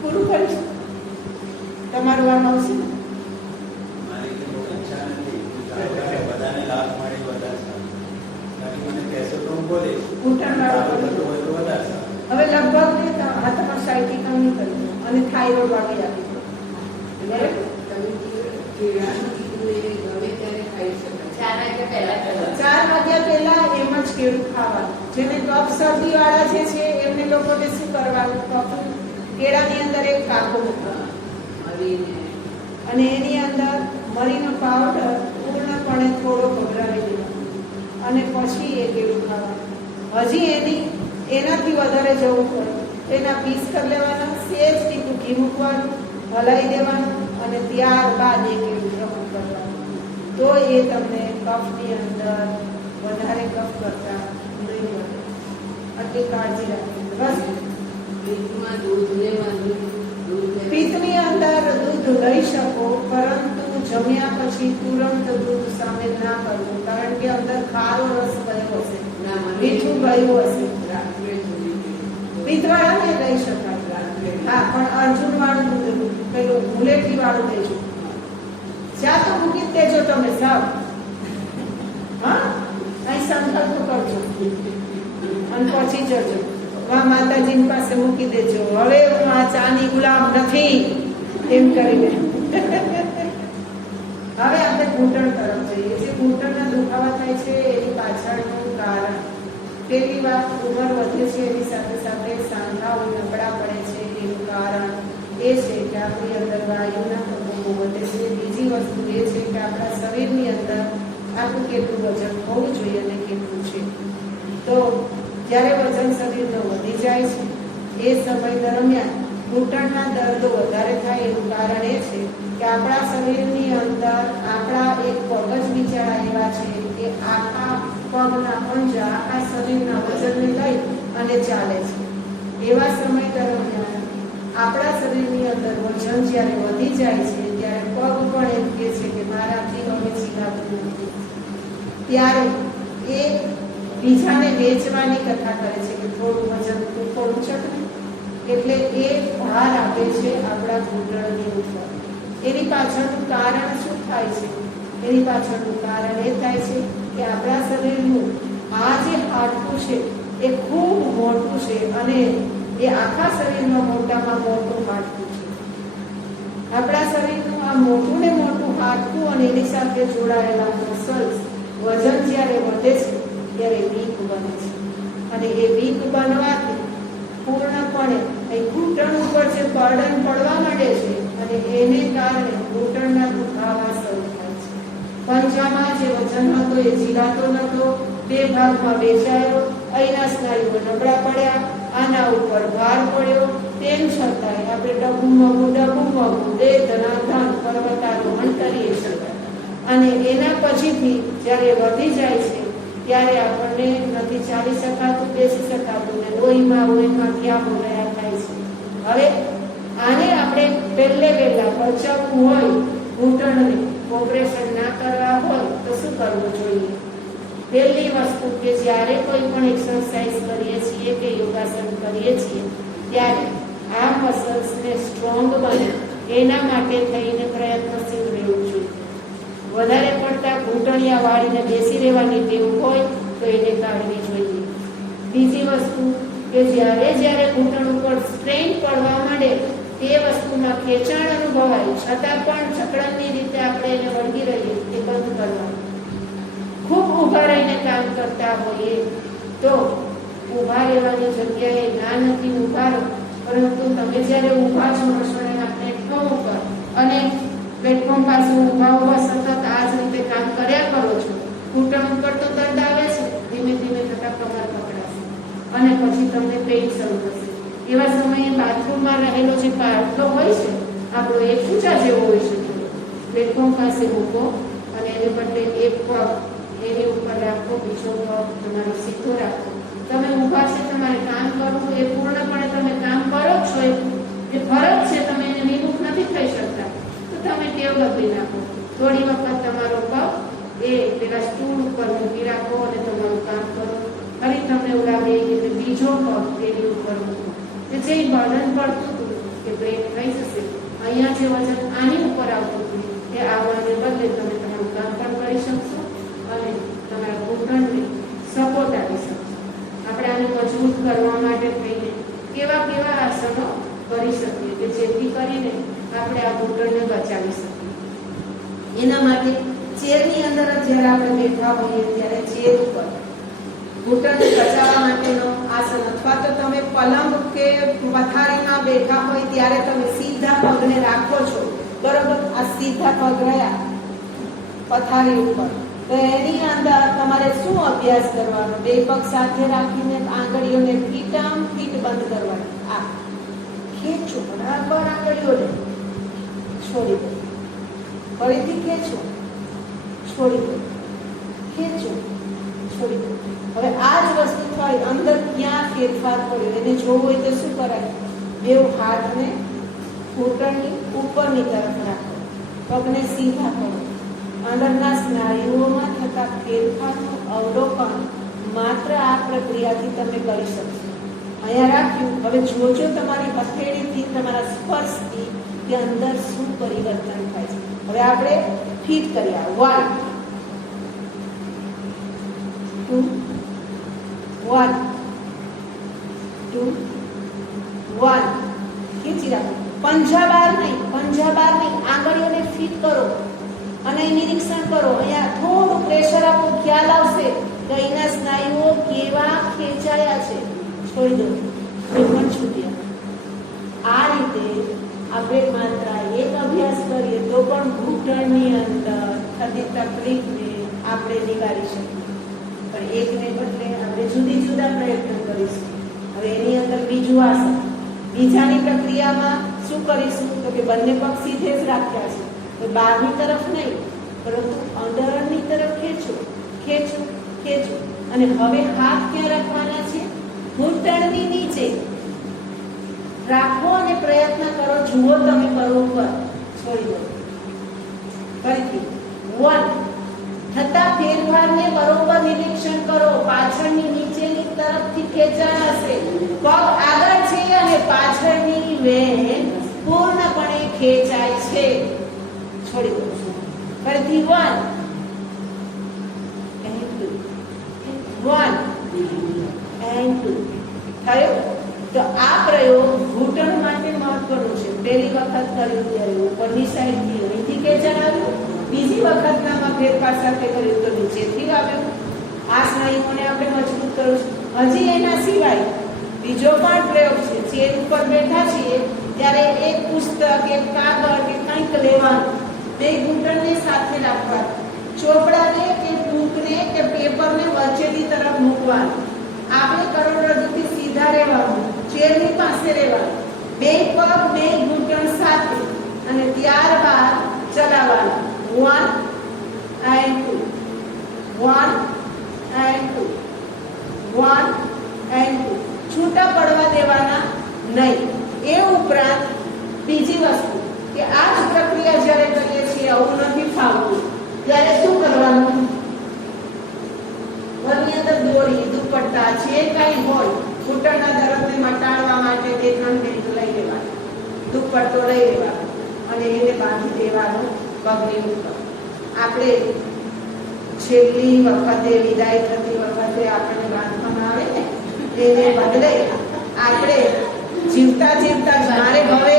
પૂરું કરીશું. તમારું આમ આવશે ને? હવે લગભગ હાથમાં સાયટિકા નહીં કરી અને થાઇરોઇડ વાળી આપી દો. 4 વાગ્યા પહેલા એમ જ કેળું ખાવાનું. જેને કફ શરદી વાળા જે છે એમને લોકોને શું કરવાનું? કેળાની અંદર એક કાકો મૂકવાનો, અને એની અંદર મરીનો પાવડર પૂર્ણપણે થોડો ભભરાવી દેવાનો, અને પછી એ કેળું ખાવાનું. હજી એનાથી વધારે જવું પડે એના પીસ કરી લેવાના, સેજ ટીકું ઘી મૂકવાનું, હલાવી દેવાનું, અને ત્યારબાદ એ કેળું ગ્રહણ કરવાનું. તો એ તમને કફની અંદર વધારે કફ કરતા નહીં મળે. આટલી કાળજી રાખવી. બસ પિત્તની અંદર દૂધ લઈ શકો, પરંતુ જમ્યા પછી તુરંત દૂધ સામે ના કરવું, કારણ કે અંદર ખારો રસ ગયો હશે, મીઠું ગયું હશે. પિત્તવાળા ને લઈ શકાય, હા, પણ અર્જુન વાળું દૂધ, પેલું મુલેઠી વાળું દેજો. ચા તો મૂકી જ દેજો તમે સાવ, હા, અહીં સંકલ્પ કરજો અને પછી જજો. માતાજી પાસે મૂકી દેજો, હવે હું આ ચાની ગુલામ નથી એમ કરીને. હવે આપણે ઘૂંટણ તરફ જઈએ. જે ઘૂંટણના દુખાવા થાય છે એની પાછળનું કારણ, પેલી વાત ઉંમર વધે છે એની સાથે સાથે સાંધાઓ નબળા પડે છે એનું કારણ એ છે કે આપણી અંદર વાયુના પ્રકોપો વધે છે. બીજી વસ્તુ એ છે કે આપણા શરીરની અંદર આપણું કેટલું વજન હોવું જોઈએ અને કેટલું છે. તો જ્યારે વજન શરીરનું વધી જાય છે એ સમય દરમિયાન ઘૂંટણના દર્દો વધારે થાય એનું કારણ એ છે કે આપણા શરીરની અંદર આપણા એક પગ જ બિચારા એવા છે કે આખા પગના પંજા આખા શરીરના વજનને લઈ અને ચાલે છે. એવા સમય દરમિયાન આપણા શરીરની અંદર વજન જ્યારે વધી જાય છે ત્યારે પગ પણ એમ કહે છે કે મારાથી હવે ચીલાતું નથી. ત્યારે એ બીજાને વેચવાની કથા કરે છે કે થોડું વજન તું થોડું ચકને, એટલે એ ભાર આપે છે આપણા ઘૂંટણની ઉપર. એની પાછળનું કારણ શું થાય છે? એની પાછળનું કારણ એ થાય છે કે આપણા શરીરનું આ જે હાડકું છે એ ખૂબ મોટું છે અને એ આખા શરીરમાં મોટામાં મોટું હાડકું છે. આપણા શરીરનું આ મોટું ને મોટું હાડકું અને એની સાથે જોડાયેલા મસલ્સ વજન જ્યારે વધે છે ત્યારે વીક બને છે અને એ વીક બનવાથી પૂર્ણપણે ઘૂંટણ ઉપર જે બર્ડન પડવા માંડે છે અને એને કારણે ઘૂંટણના દુખાવા શરૂ થાય છે. પંજામાં જે વજન હતો એ ઝીલાતો નહોતો, તે ભાગમાં વેચાયો, અહીંના સ્નાયુઓ નબળા પડ્યા, આના ઉપર ભાર પડ્યો, તેમ છતાંય આપણે ડબું દે ધનાધન પર્વતારોહણ કરીએ છીએ. અને એના પછીથી જ્યારે વધી જાય છે ત્યારે આપણને નથી ચાલી શકાતું, બેસી શકાતું ને લોહીમાં ક્યાં બોલાયા થાય છે. હવે આને આપણે પહેલા પચવવું હોય, ઘૂંટણને ઓપરેશન ના કરવા હોય તો શું કરવું જોઈએ? પહેલી વસ્તુ કે જ્યારે કોઈ પણ એક્સરસાઇઝ કરીએ છીએ કે યોગાસન કરીએ છીએ ત્યારે આ મસલ્સને સ્ટ્રોંગ બને એના માટે થઈને પ્રયત્નશીલ રહેવું જોઈએ. વધારે પડતા ઘૂંટણિયા વાળીને બેસી રહેવાની ટેવ હોય તો એને કાઢવી જોઈએ. બીજી વસ્તુ કે જ્યારે ઘૂંટણ ઉપર સ્ટ્રેન પડવા માંડે તે વસ્તુમાં ખેંચાણ અનુભવાય છતાં પણ જકડનની રીતે આપણે એને વળગી રહીએ એ બંધ કરવાનું. ખૂબ ઊભા રહીને કામ કરતા હોઈએ તો ઊભા રહેવાની જગ્યાએ ના નથી ઊભા રહો, પરંતુ તમે જ્યારે ઊભા છો રસોડાના પ્લેટફોર્મ ઉપર અને પ્લેટફોર્મ પાસે ઊભા સતત આ જ રીતે કામ કર્યા કરો છો, ઘૂંટણ ઉપર તો દર્દ આવે છે, ધીમે ધીમે થતા કમર પકડાશે અને પછી તમને પેઇન શરૂ થશે. એવા સમયે બાથરૂમમાં રહેલો જે પાટલો હોય છે આપણો એ ઊંચા જેવો હોય છે, પ્લેટફોર્મ પાસે મૂકો અને એને બદલે એક પગ એની ઉપર રાખો, બીજો પગ તમારો સીધો રાખો. તમે ઊભા છે, તમારે કામ કરવું એ પૂર્ણપણે તમે કામ કરો છો, એ ફરજ છે, તમે એને વિમુખ નથી થઈ શકતા તો તમે ટેવ બદલી નાખો. થોડી વખત તમારો પગ એ પેલા સ્ટૂલ ઉપર મૂકી રાખો અને તમારું કામ કરો. ફરી તમને એવું લાગે કે બીજો પગ એની ઉપર મૂકો, કે જે બર્ડન પડતું હતું કે બ્રેક થઈ જશે, અહીંયા જે વજન આની ઉપર આવતું હતું એ આવવાને બદલે તમે તમારું કામ પણ કરી શકશો અને તમારા ઘૂંટણને સપોર્ટ આપી શકશો. આપણે આને મજબૂત કરવા માટે થઈને કેવા આસનો કરી શકીએ કે જેથી કરીને આપણે આ ઘૂંટણને બચાવી શકીએ. એના માટે ચેરની અંદર જ્યારે આપણે બેઠા હોઈએ ત્યારે ચેર ઉપર ઘૂંટણને બચાવવા માટેનો આસન અથવા તો તમે પલંગ કે પથારીમાં બેઠા હોય ત્યારે તમે સીધા પગને રાખો છો, બરોબર? આ સીધા પગ રહ્યા પથારી ઉપર, તો એની અંદર તમારે શું અભ્યાસ કરવાનો? બે પગ સાથે રાખીને આંગળીઓને ફીટામ ફીટ બંધ કરવાની. આ ખેંચો બરાબર, આંગળીઓને છોડી દો, ફરીથી ખેંચો, છોડી દો, ખેંચો, છોડી દો. હવે આ જ વસ્તુ થઈ, અંદર ક્યાં ફેરફાર પડ્યો એને જોવું હોય તો શું કરાય? બે હાથને ઘૂંટણની ઉપરની તરફ રાખો, પગને સીધા કરો. અંદરના સ્નાયુઓમાં થતા ફેરફારનું અવલોકન માત્ર આ પ્રક્રિયાથી તમે કરી શકશો. અહીંયા રાખ્યું. હવે જોજો તમારી હથેળીથી, તમારા સ્પર્શથી કે અંદર શું પરિવર્તન થાય છે. હવે આપણે ફીટ કર્યા. 1 2 1 2 1 ખીચી રાખો. પંજા બહાર નહીં, આંગળીઓને ફીટ કરો અને નિરીક્ષણ કરો. અહીંયા થોડું પ્રેશર આપો, ખ્યાલ આવશે કે અહીંના સ્નાયુઓ કેવા ખેંચાયા છે. છોડી દો, એ પણ છૂટ્યા. આ રીતે આપણે માત્ર એક અભ્યાસ કરીએ તો પણ ઘૂંટણની અંદર થતી તકલીફને આપણે નિવારી શકીએ. પણ એકને બદલે આપણે જુદા પ્રયત્ન કરીશું. હવે એની અંદર બીજું આસન. બીજાની પ્રક્રિયામાં શું કરીશું તો કે બંને પગ સીધે જ રાખ્યા છે. તો બહારની તરફ નહીં, પરંતુ અંદરની તરફ ખેંચો. અને હવે હાથ ક્યાં રાખવાના છે? ઘૂંટણની નીચે રાખો અને પ્રયત્ન કરો. જુઓ તમે બરોબર. છોડી દો. ફરીથી 1 થતા ફેરફારને બરોબર નિરીક્ષણ કરો. પાછળની નીચેની તરફથી ખેંચાણ હશે. પગ આગળ છે અને પાછળની વેણ પૂર્ણપણે ખેંચાય છે. છોડી દો. ફરીથી 1 and 2 1 and 2 થયો. તો આ પ્રયોગ ઘૂંટણ માટે મહત્વનો છે. પહેલી વખત કર્યું ત્યારે ઉપરની સાઈડથી અહીંથી ખેંચાણ આવ્યું. બીજી વખતનામાં ફેરફાર સાથે કર્યું તો નીચેથી આવ્યું. આ સ્નાયુઓને આપણે મજબૂત કરવું છે. હજી એના સિવાય બીજો પણ પ્રયોગ છે. ચેર ઉપર બેઠા છીએ ત્યારે એક પુસ્તક, એક કાગળ કે કંઈક લેવાનું, બે ઘૂંટણને સાથે રાખવાનું, ચોપડાને કે બુકને કે પેપરને વચ્ચેની તરફ મૂકવાનું. આપણે કરોડરજ્જુથી સીધા રહેવાનું, ચેરની પાસે રહેવાનું, બે પગ બે ઘૂંટણ સાથે, અને ત્યારબાદ ચલાવવાનું. 1 and 2 1 and 2 1 and 2. છૂટા પડવા દેવાના નહીં. એ ઉપરાંત બીજી વસ્તુ કે આ જ પ્રક્રિયા જ્યારે કરીએ છીએ આવું નથી ફાવતું ત્યારે શું કરવાનું? ઘરની અંદર દોરી, દુપટ્ટા જે કાંઈ હોય ઘૂંટણના દર્દને મટાડવા માટે 2-3 મિનિટ લઈ લેવાનું, દુપટ્ટો લઈ લેવાનો અને એને બાંધી દેવાનો પગની ઉપર. આપણે છેલ્લી વખતે વિદાય થતી વખતે આપણને બાંધવામાં આવે ને એને બદલે આપણે જીવતા મારે હવે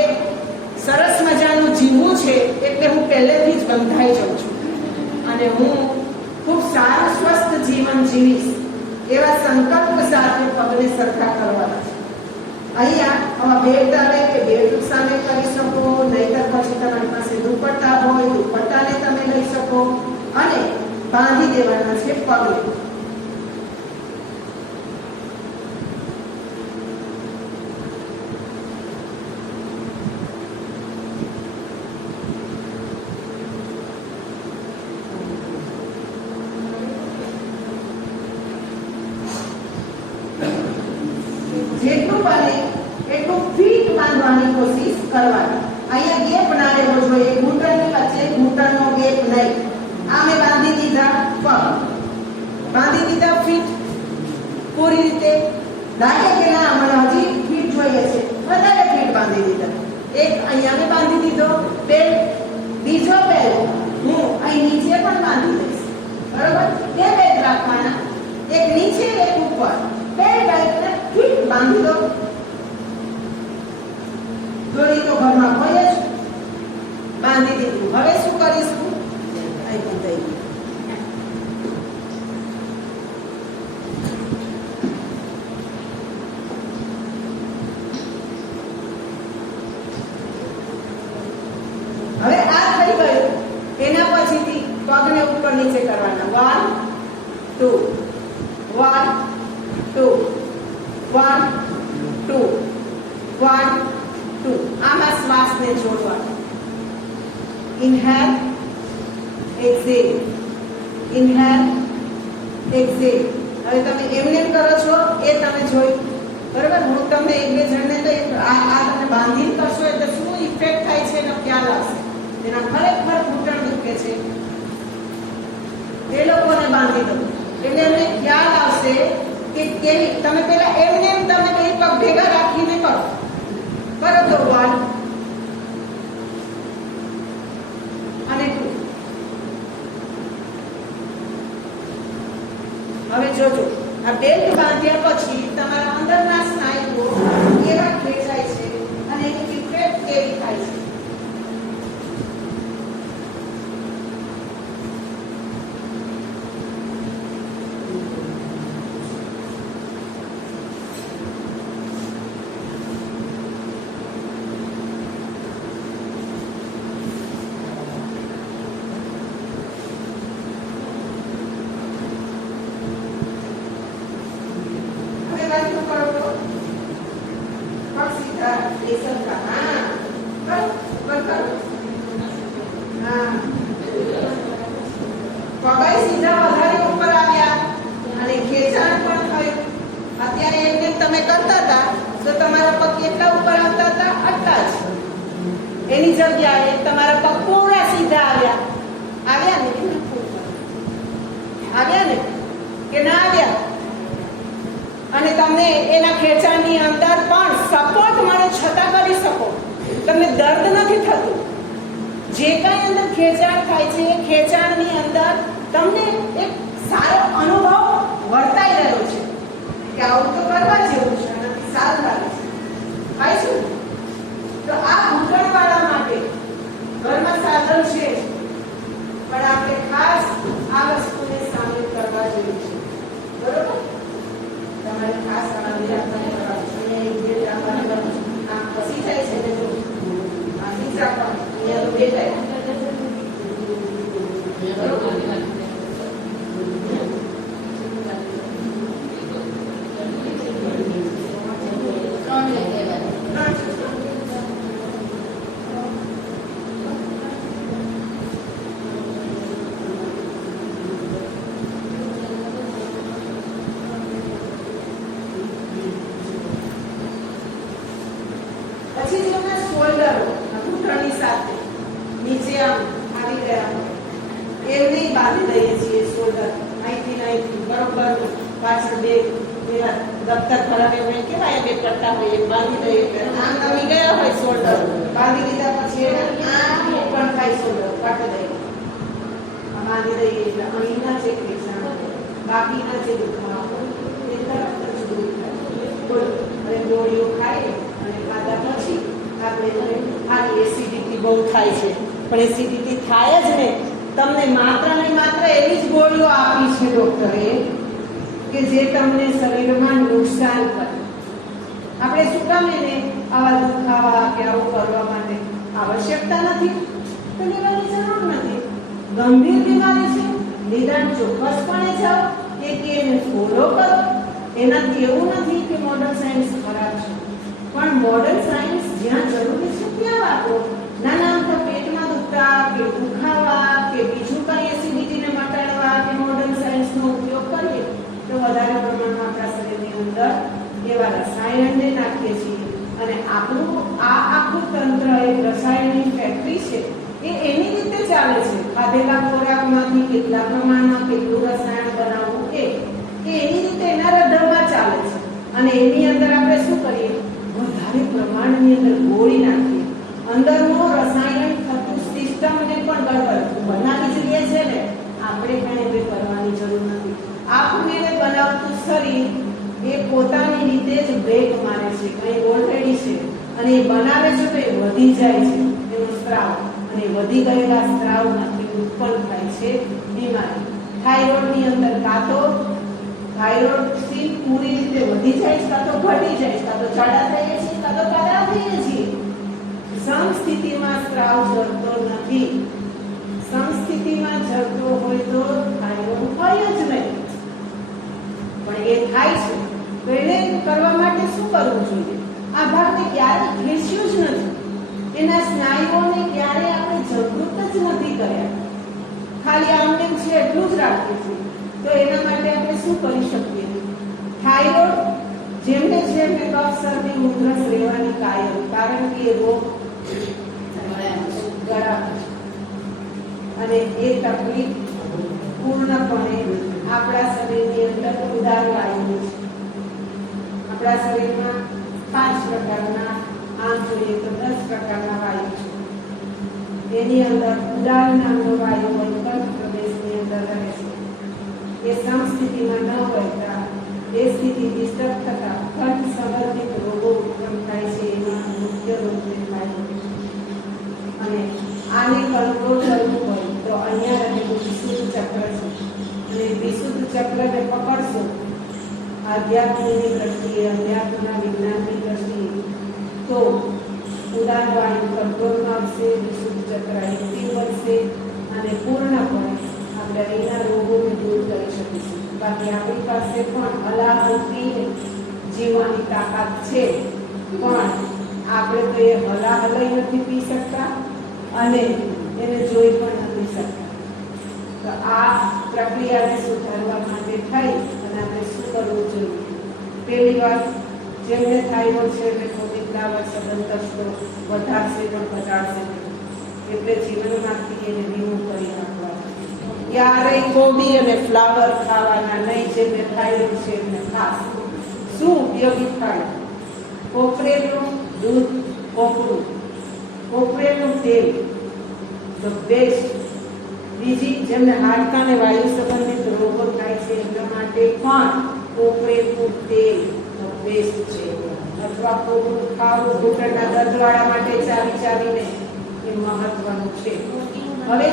સરસ મજાનું જીવવું છે એટલે હું પહેલેથી જ બંધાઈ જાઉં છું અને હું ખૂબ સારું સ્વસ્થ જીવન જીવીશ એવા સંકલ્પ સાથે પગને સરખા કરવાના છે. અહીંયા આવા બેલ્ટ આવે કે બેલ્ટ સામે કરી શકો, નહીતર પછી તમારી પાસે દુપટ્ટા હોય દુપટ્ટાને તમે લઈ શકો અને બાંધી દેવાના છે પગને. જેટલું બને એટલું ફીટ બાંધવાની કોશિશ કરવાની. અહીંયા ગેપ ના રહેવો જોઈએ, ઘૂંટણની વચ્ચે ઘૂંટણનો ગેપ નહીં. આ મેં બાંધી દીધા પગ, બાંધી દીધા ફીટ પૂરી રીતે. લાગે કે ના મને હજી ફીટ જોઈએ છે, વધારે ફીટ બાંધી દીધા. એક અહીંયા મેં બાંધી દીધો બેલ્ટ, બીજો બેલ્ટ હું અહીં નીચે પણ બાંધી દઈશ. બરોબર? બે બેલ્ટ રાખવાના, એક નીચે એક ઉપર. બે બેલ્ટને ફીટ બાંધી દો. દોરી તો ઘરમાં હોય જ, બાંધી દીધું. હવે શું કરીશું? અહીં થઈ ગયું. હવે આ થઈ ગયું. એના પછીથી પગને ઉપર નીચે કરવાના. 1 2 1 2 1 2 1 2. આમાં શ્વાસને જોડવાનો. Inhale exhale, inhale exhale. હવે તમે એમને કરો છો એ તમે જોઈ, બરાબર? હું તમને એક બે જણને તો આ તમે બાંધીને કરશો એટલે શું ઇફેક્ટ થાય છે એનો ખ્યાલ આવશે. એના ખરેખર ઘૂંટણ દુખે છે એ લોકોને બાંધી દો એટલે એમને ખ્યાલ આવશે કે કેવી તમે પેલા એમને તમે બે પગ ભેગા રાખીને કરો તો 1 અને 2. હવે જોજો આ બેલ્ટ બાંધ્યા પછી તમારા અંદરના સ્નાયુઓ કેવા ખેંચાય છે અને એની ઇફેક્ટ કેવી થાય છે. એની જગ્યાએ તમારા પગ પૂરા સીધા આવ્યા ને કે ના આવ્યા અને તમને એના ખેંચાણની અંદર પણ સપોર્ટ મળે છતાં કરી શકો. તમને દર્દ નથી થતું. જે કાંઈ અંદર ખેંચાણ થાય છે એ ખેંચાણની અંદર તમને એક સારો અનુભવ વર્તાઈ રહ્યો છે કે આવું તો કરવા જેવું છે અને સારું લાગે છે. થાય શું? તો આ ઘૂંટણવાળા માટે ઘરમાં સાધન છે પણ આપણે ખાસ આ વસ્તુને સામેલ કરવા જોઈએ છે. બરોબર? તમારે ખાસ આ નિરાકરણ કરવાનું છે. અને જે રાખવાનું આ ફસી જાય છે ને જો આ ફિક્સ રાખવાનું અહીંયા તો બેઠાય. બરોબર? પછી જેમના શોલ્ડરો ઘૂંટણની સાથે નીચે આમ આવી ગયા એમને બાંધી દઈએ છીએ. શોલ્ડર અહીંથી બરોબર પાછળ બે પેલા દફતર ખરાબ એમ કેવાય બે કરતા હોય એ બાંધી દઈએ. આમ નમી ગયા હોય શોલ્ડર બાંધી દીધા પછી આમ ઓપન થાય શોલ્ડર કાઢી દઈએ. બાંધી દઈએ એટલે અહીંના જે ખેંચાણ બાકીના જે દુખાવા હોય એ તરત જ દૂર થાય. બોલો હવે ગોળીઓ ખાઈએ અને ખાધા પછી આપણે ખાલી એસિડિટી બહુ થાય છે પણ એસિડિટી થાય જ ને તમને માત્ર ને માત્ર એવી જ ગોળીઓ આપી છે ડોક્ટરે કે જે તમને શરીરમાં નુકસાન કરે. આપણે શું કામ એને આવા દુખાવા કે આવું કરવા માટે આવશ્યકતા નથી તો લેવાની જરૂર નથી. ગંભીર બીમારી છે નિદાન ચોક્કસપણે જાઓ કે એને ફોલો કરો. એનાથી એવું નથી કે મોડર્ન સાયન્સ ખરાબ છે પણ મોડર્ન સાયન્સ જ્યાં જરૂરી છે ત્યાં વાપરો. નાના અમથા પેટમાં દુખતા કે દુખાવા કે બીજું કંઈ એસિડિટીને મટાડવા કે મોડર્ન સાયન્સનો ઉપયોગ કરીએ તો વધારે પ્રમાણમાં આપણા શરીરની અંદર એવા રસાયણને નાખીએ છીએ અને આપણું આ આખું તંત્ર એક રસાયણની ફેક્ટરી છે એ એની રીતે ચાલે છે. ખાધેલા ખોરાકમાંથી કેટલા પ્રમાણમાં કેટલું રસાયણ બનાવવું એ એની રીતે એના હૃદયમાં ચાલે છે અને એની અંદર આપણે શું કરીએ વધારે પ્રમાણની અંદર ગોળી નાખીએ. અંદરનો રસાયણ થતું સિસ્ટમને પણ ગડબડ બનાવી જ લે છે ને આપણે કાંઈ હવે કરવાની જરૂર નથી. આપમેળે બનાવતું શરીર એ પોતાની રીતે જ બ્રેક મારે છે કંઈ ઓલરેડી છે અને એ બનાવે છે તો એ વધી જાય છે એનો સ્ત્રાવ અને વધી ગયેલા સ્ત્રાવમાંથી ઉત્પન્ન થાય છે બીમારી. થાઇરોઇડની અંદર કાં તો થાઇરોઇડથી પૂરી રીતે વધી જાય છે કાં તો ઘટી જાય છે કાં તો જાડા થઈએ છીએ કાં તો પાતળા થઈએ છીએ. સમસ્થિતિમાં સ્ત્રાવ જરતો નથી. સમસ્થિતિમાં જરતો હોય તો થાઇરોઇડ હોય જ નહીં પણ એ થાય છે તો એને કરવા માટે શું કરવું જોઈએ? આ ભાગને ક્યારે ખેંચ્યું જ નથી. એના સ્નાયુઓને ક્યારે આપણે જાગૃત જ નથી કર્યા. ખાલી આમને છે એટલું જ રાખીએ છીએ. તો એના માટે આપણે શું કરી શકીએ? થાઇરોઇડ જેમને છે એમને કફ શરદી ઉધરસ રહેવાની કાયમ કારણ કે એ રોગ ગળા અને એ તકલીફ પૂર્ણપણે આપણા શરીરની અંદર ઉદાર વાયુ છે. આપણા શરીરમાં 5 પ્રકારના, આમ જોઈએ તો 10 પ્રકારના વાયુ છે. એની અંદર ઉદાર નામનો વાયુ કંઠ પ્રદેશની અંદર રહે છે. એ સમસ્થિતિમાં ન રહેતા એ સ્થિતિ ડિસ્ટર્બ થતા કંઠ સંબંધિત રોગો ઉત્પન્ન થાય છે. એમાં મુખ્ય રોગ વાયુ અને આને કંટ્રોલ કરવું હોય તો અહીંયા રહેલું વિશુદ્ધ ચક્ર છે. અને વિશુદ્ધ ચક્રને પકડશો આધ્યાત્મની દ્રષ્ટિએ, અધ્યાત્મના વિજ્ઞાનની દ્રષ્ટિએ, તો ઉદાર વાયુ કંટ્રોલમાં આવશે, વિશુદ્ધ ચક્ર એક્ટિવ બનશે અને પૂર્ણપણે આપણે અહીંના રોગોને દૂર કરી શકીશું. બાકી આપણી પાસે પણ હલાહલથી જીવવાની તાકાત છે, પણ આપણે તો એ હલાહલઈ નથી પી શકતા અને એને જોઈ પણ નથી શકતા. તો આ પ્રક્રિયાને સુધારવા માટે થઈ અને આપણે શું કરવું જોઈએ? પહેલી વાત, જેમને થાઇરોઇડ છે એટલે થોડીક લાવડ સંબંધ કરશો, વધારશે પણ ઘટાડશે નહીં. એટલે જીવનમાંથી એને રિમૂવ કરી નાખવા. ક્યારેય કોબી અને ફ્લાવર ખાવાના નહીં. જેમને થાઇરોઇડ છે એમને ખાસ શું ઉપયોગી થાય? કોપરેનું દૂધ, કોપરેનું તેલ ધ બેસ્ટ. બીજી, જેમને હાડકા અને વાયુ સંબંધિત રોગો થાય છે એમના માટે પણ કોપરેનું તેલ ધ બેસ્ટ છે. અથવા કોપરું ખાવું ઘૂંટણના દર્દવાળા માટે ચાવીને એ મહત્વનું છે. હવે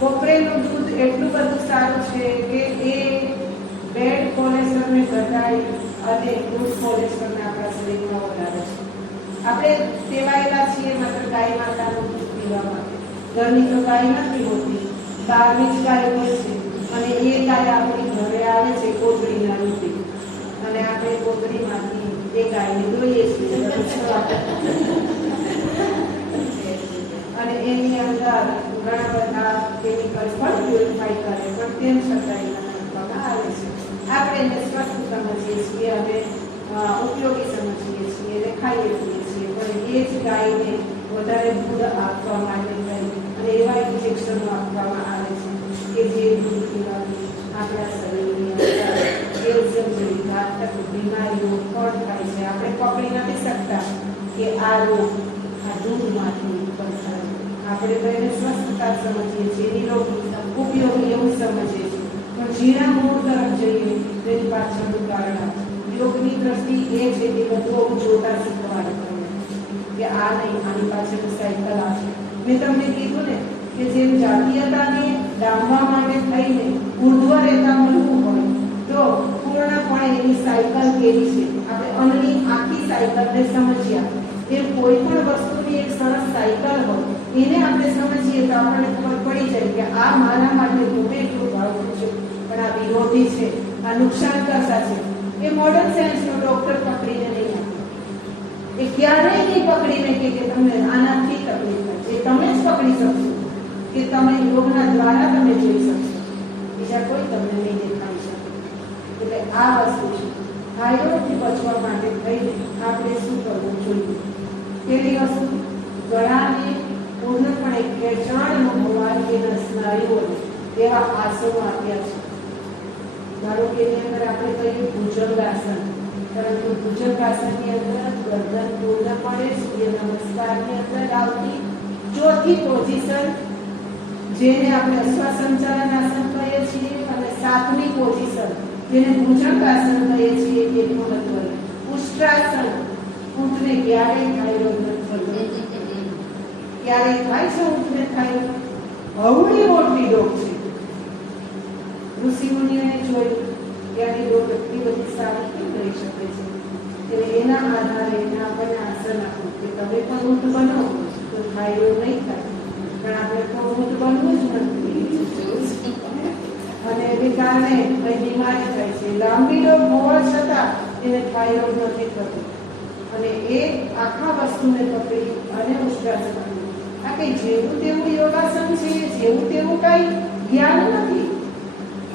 કોપરેનું દૂધ એટલું બધું સારું છે કે એ બેડ કોલેસ્ટ્રોલને ઘટાડી અને ગુડ કોલેસ્ટ્રોલને આપણા શરીરમાં વધારે છે. આપણે ટેવાયેલા છીએ માત્ર ગાય માતાનું દૂધ પીવા માટે. ઘરની તો ગાય નથી હોતી, બહારની જ ગાય હોય છે અને એ ગાય આપણી ઘરે આવે છે કોથળીના રૂપે અને આપણે કોથળીમાંથી એ ગાયને દોઈએ છીએ અને એની અંદર ઘણા બધા કેમિકલ્સ પણ પ્યુરિફાઈ કરે, પણ તેમ છતાં એના નાખવામાં આવે છે. આપણે એને સ્વસ્થ સમજીએ છીએ અને ઉપયોગી સમજીએ છીએ અને ખાઈએ છીએ, પણ એ જ ગાયને વધારે દૂધ આપવા માટે અને એવા ઇન્જેક્શનો આપવામાં આવે છે કે જે દૂધ પીવાથી આપણા શરીરની અંદર કેલ્શિયમ જેવી ઘાતક બીમારીઓ પણ થાય છે. આપણે પકડી નથી શકતા કે આ રોગ આ દૂધમાંથી ઉત્પન્ન થાય છે. આપણે તો એને સ્વસ્થતા સમજીએ છીએ, નિરોગી ઉપયોગી એવું સમજીએ છીએ, પણ જીણા મૂળ તરફ જઈએ તેની પાછળનું કારણ યોગની દ્રષ્ટિ એ છે કે બધું જોતા શીખવાડે કે આ નહીં, આની પાછળનું સાયકલ આ છે. મેં તમને કીધું ને કે જેમ જાતીયતાને ડામવા માટે થઈને ઉર્ધ્વ રહેતા મળવું હોય તો પૂર્ણપણે એની સાયકલ કેવી છે આપણે અન્નની આખી સાયકલને સમજ્યા. એ કોઈ પણ વસ્તુની એક સરસ સાયકલ હોય એને આપણે સમજીએ તો આપણને ખબર પડી જાય કે આ મારા માટે ગમે એટલું ભાવવું છે, પણ આ વિરોધી છે, આ નુકસાન કરતા છે. એ મોડર્ન સાયન્સનો ડોક્ટર પકડીને નહીં આપે. એ ક્યારેય નહીં પકડીને કે તમને આનાથી તકલીફ થાય છે. તમે જ પકડી શકશો કે તમે યોગના દ્વારા તમે જોઈ શકશો, બીજા કોઈ તમને નહીં દેખાડી શકે. એટલે આ વસ્તુ છે. થાઇરોઇડથી બચવા માટે થઈને આપણે શું કરવું જોઈએ? પહેલી વસ્તુ, ગળાને પૂર્ણપણે ખેંચાણ હોવાથી એના સ્નાયુઓને એવા આસનો આપ્યા છે. ધારો કે એની અંદર આપણે કહીએ ભુજંગાસન, પરંતુ ભુજંગાસનની અંદર ગરદન પૂર્ણપણે સૂર્ય નમસ્કારની અંદર આવતી ચોથી પોઝિશન, જેને આપણે અશ્વસંચાલન આસન કહીએ છીએ, અને સાતમી પોઝિશન જેને ભુજંગાસન કહીએ છીએ એ મહત્વની ઉષ્ટ્રાસન. ઊંટને ક્યારેય થાઇરોઇડ નથી થતો. ક્યારેય થાય છે ઊંટને થાઇરોઇડ? અવળી મોટી રોગ છે. ઋષિ મુનિઓએ જોયું કે આની રોગ એટલી બધી સારી કેમ રહી શકે છે. એટલે એના આધારે એના આપણને આસન આપવું કે તમે પણ ઊંટ બનો તો થાઇરોઇડ નહીં થાય, પણ આપણે તો ઊંટ બનવું જ નથી અને એને કારણે કઈ બીમારી થાય છે. લાંબી રોગ હોવા છતાં એને થાઇરોઇડ નથી થતું અને એ આખા વસ્તુને પકડી અને ઉષ્ટ્રાસન આપ્યું. આ કઈ જેવું તેવું યોગાસન છે, જેવું તેવું કઈ જ્ઞાન નથી.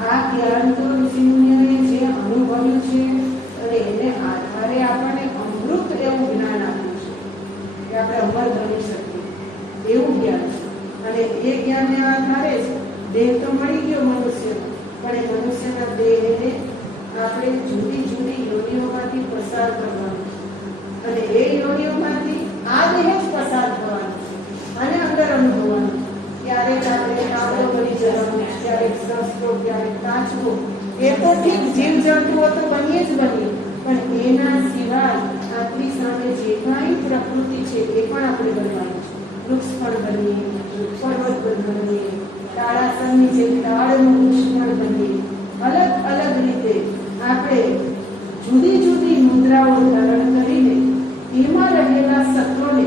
આ જ્ઞાન તો ઋષિમુનિઓએ જે અનુભવ્યું છે અને એને આધારે આપણને અમૃત એવું જ્ઞાન આપ્યું છે કે આપણે અમર બની શકીએ એવું અને એ જ્ઞાનને આધારે જ દેહ તો મળી ગયો મનુષ્યનો, પણ એ મનુષ્યના દેહને આપણે જુદી જુદી યોનિઓમાંથી પસાર કરવાનું છે અને એ યોનિઓમાંથી આ દેહ જ પસાર થવાનું છે અને અંદર અનુભવવાનું છે. ક્યારેક આપણે કાવડો બની જવાનું, ક્યારેક સસલો, ક્યારેક કાચબો, એ તો ઠીક જીવજંતુઓ તો બનીએ જ બનીએ, પણ એના સિવાય આપણી સામે જે કાંઈ પ્રકૃતિ છે એ પણ આપણે બનવાનું છે. વૃક્ષ પણ બનીએ, પર્વત પણ બનીએ, તાળાસનની જે તાળનું વૃક્ષ પણ બનીએ. અલગ અલગ રીતે આપણે જુદી જુદી મુદ્રાઓ ધારણ કરીને એમાં રહેલા સત્વને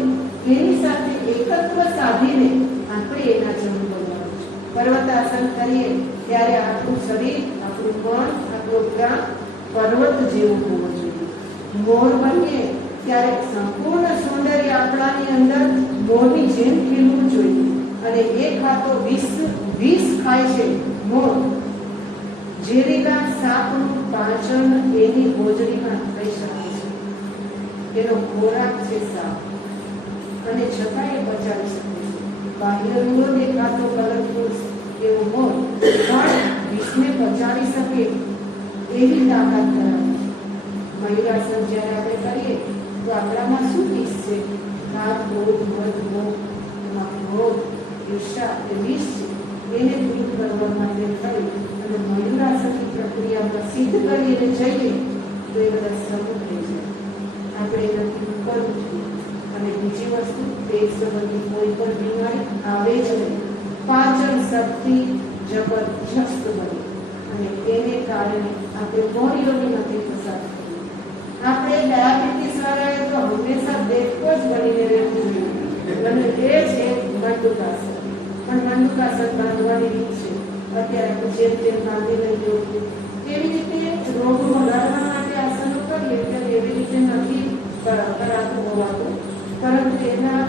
એની સાથે એકત્વ સાધીને આપણે એના જેવું બનવાનું છે. પર્વતાસન કરીએ ત્યારે આપણું શરીર, આપણું મન, આપણું પ્રાણ પર્વત જેવું હોવું જોઈએ. મોર બનીએ ત્યારે સંપૂર્ણ સૌંદર્ય આપણાની અંદર મોરની જેમ ખીલવું જોઈએ અને એ ખાતો વિષ ખાય છે મોર, ઝેરીલા સાપનું પાચન એની હોજરીમાં થઈ શકે છે. એનો ખોરાક છે સાપ અને છતાં એ બચાવી શકે છે. બાહ્ય રૂડો દેખાતો કલરફુલ એવો મોર પણ વિષને બચાવી શકે એવી તાકાત ધરાવે છે. મયુરાસન જ્યારે આપણે કરીએ તો આપણામાં શું વિષ છે? રાગ, ક્રોધ, મદ, મોહ, એમાં ક્રોધ, ઈર્ષા એ વિષ છે. એને દૂર કરવા માટે થઈ અને મયુરાસનની પ્રક્રિયામાં સિદ્ધ કરીને જઈએ તો એ બધા સબૂત થઈ જાય. આપણે એનાથી કરવું જોઈએ. અને બીજી વસ્તુ, પેટ સંબંધી કોઈ પણ બીમારી આવે જ નહીં. પાચન શક્તિ જબરજસ્ત બને અને એને કારણે આપણે મોરીઓની નથી પસાર થતી. આપણે ડાયાબિટીસ વાળાએ તો હંમેશા દેખો જ બનીને રહેવું જોઈએ અને એ છે મંડુકાસન. પણ મંડુકાસન બાંધવાની રીત છે. અત્યારે આપણે જેમ જેમ બાંધી લઈએ એવી રીતે રોગ મટાડવા માટે આસનો કરીએ ત્યારે એવી રીતે નથી કરાતું હોવાતું, પરંતુ એના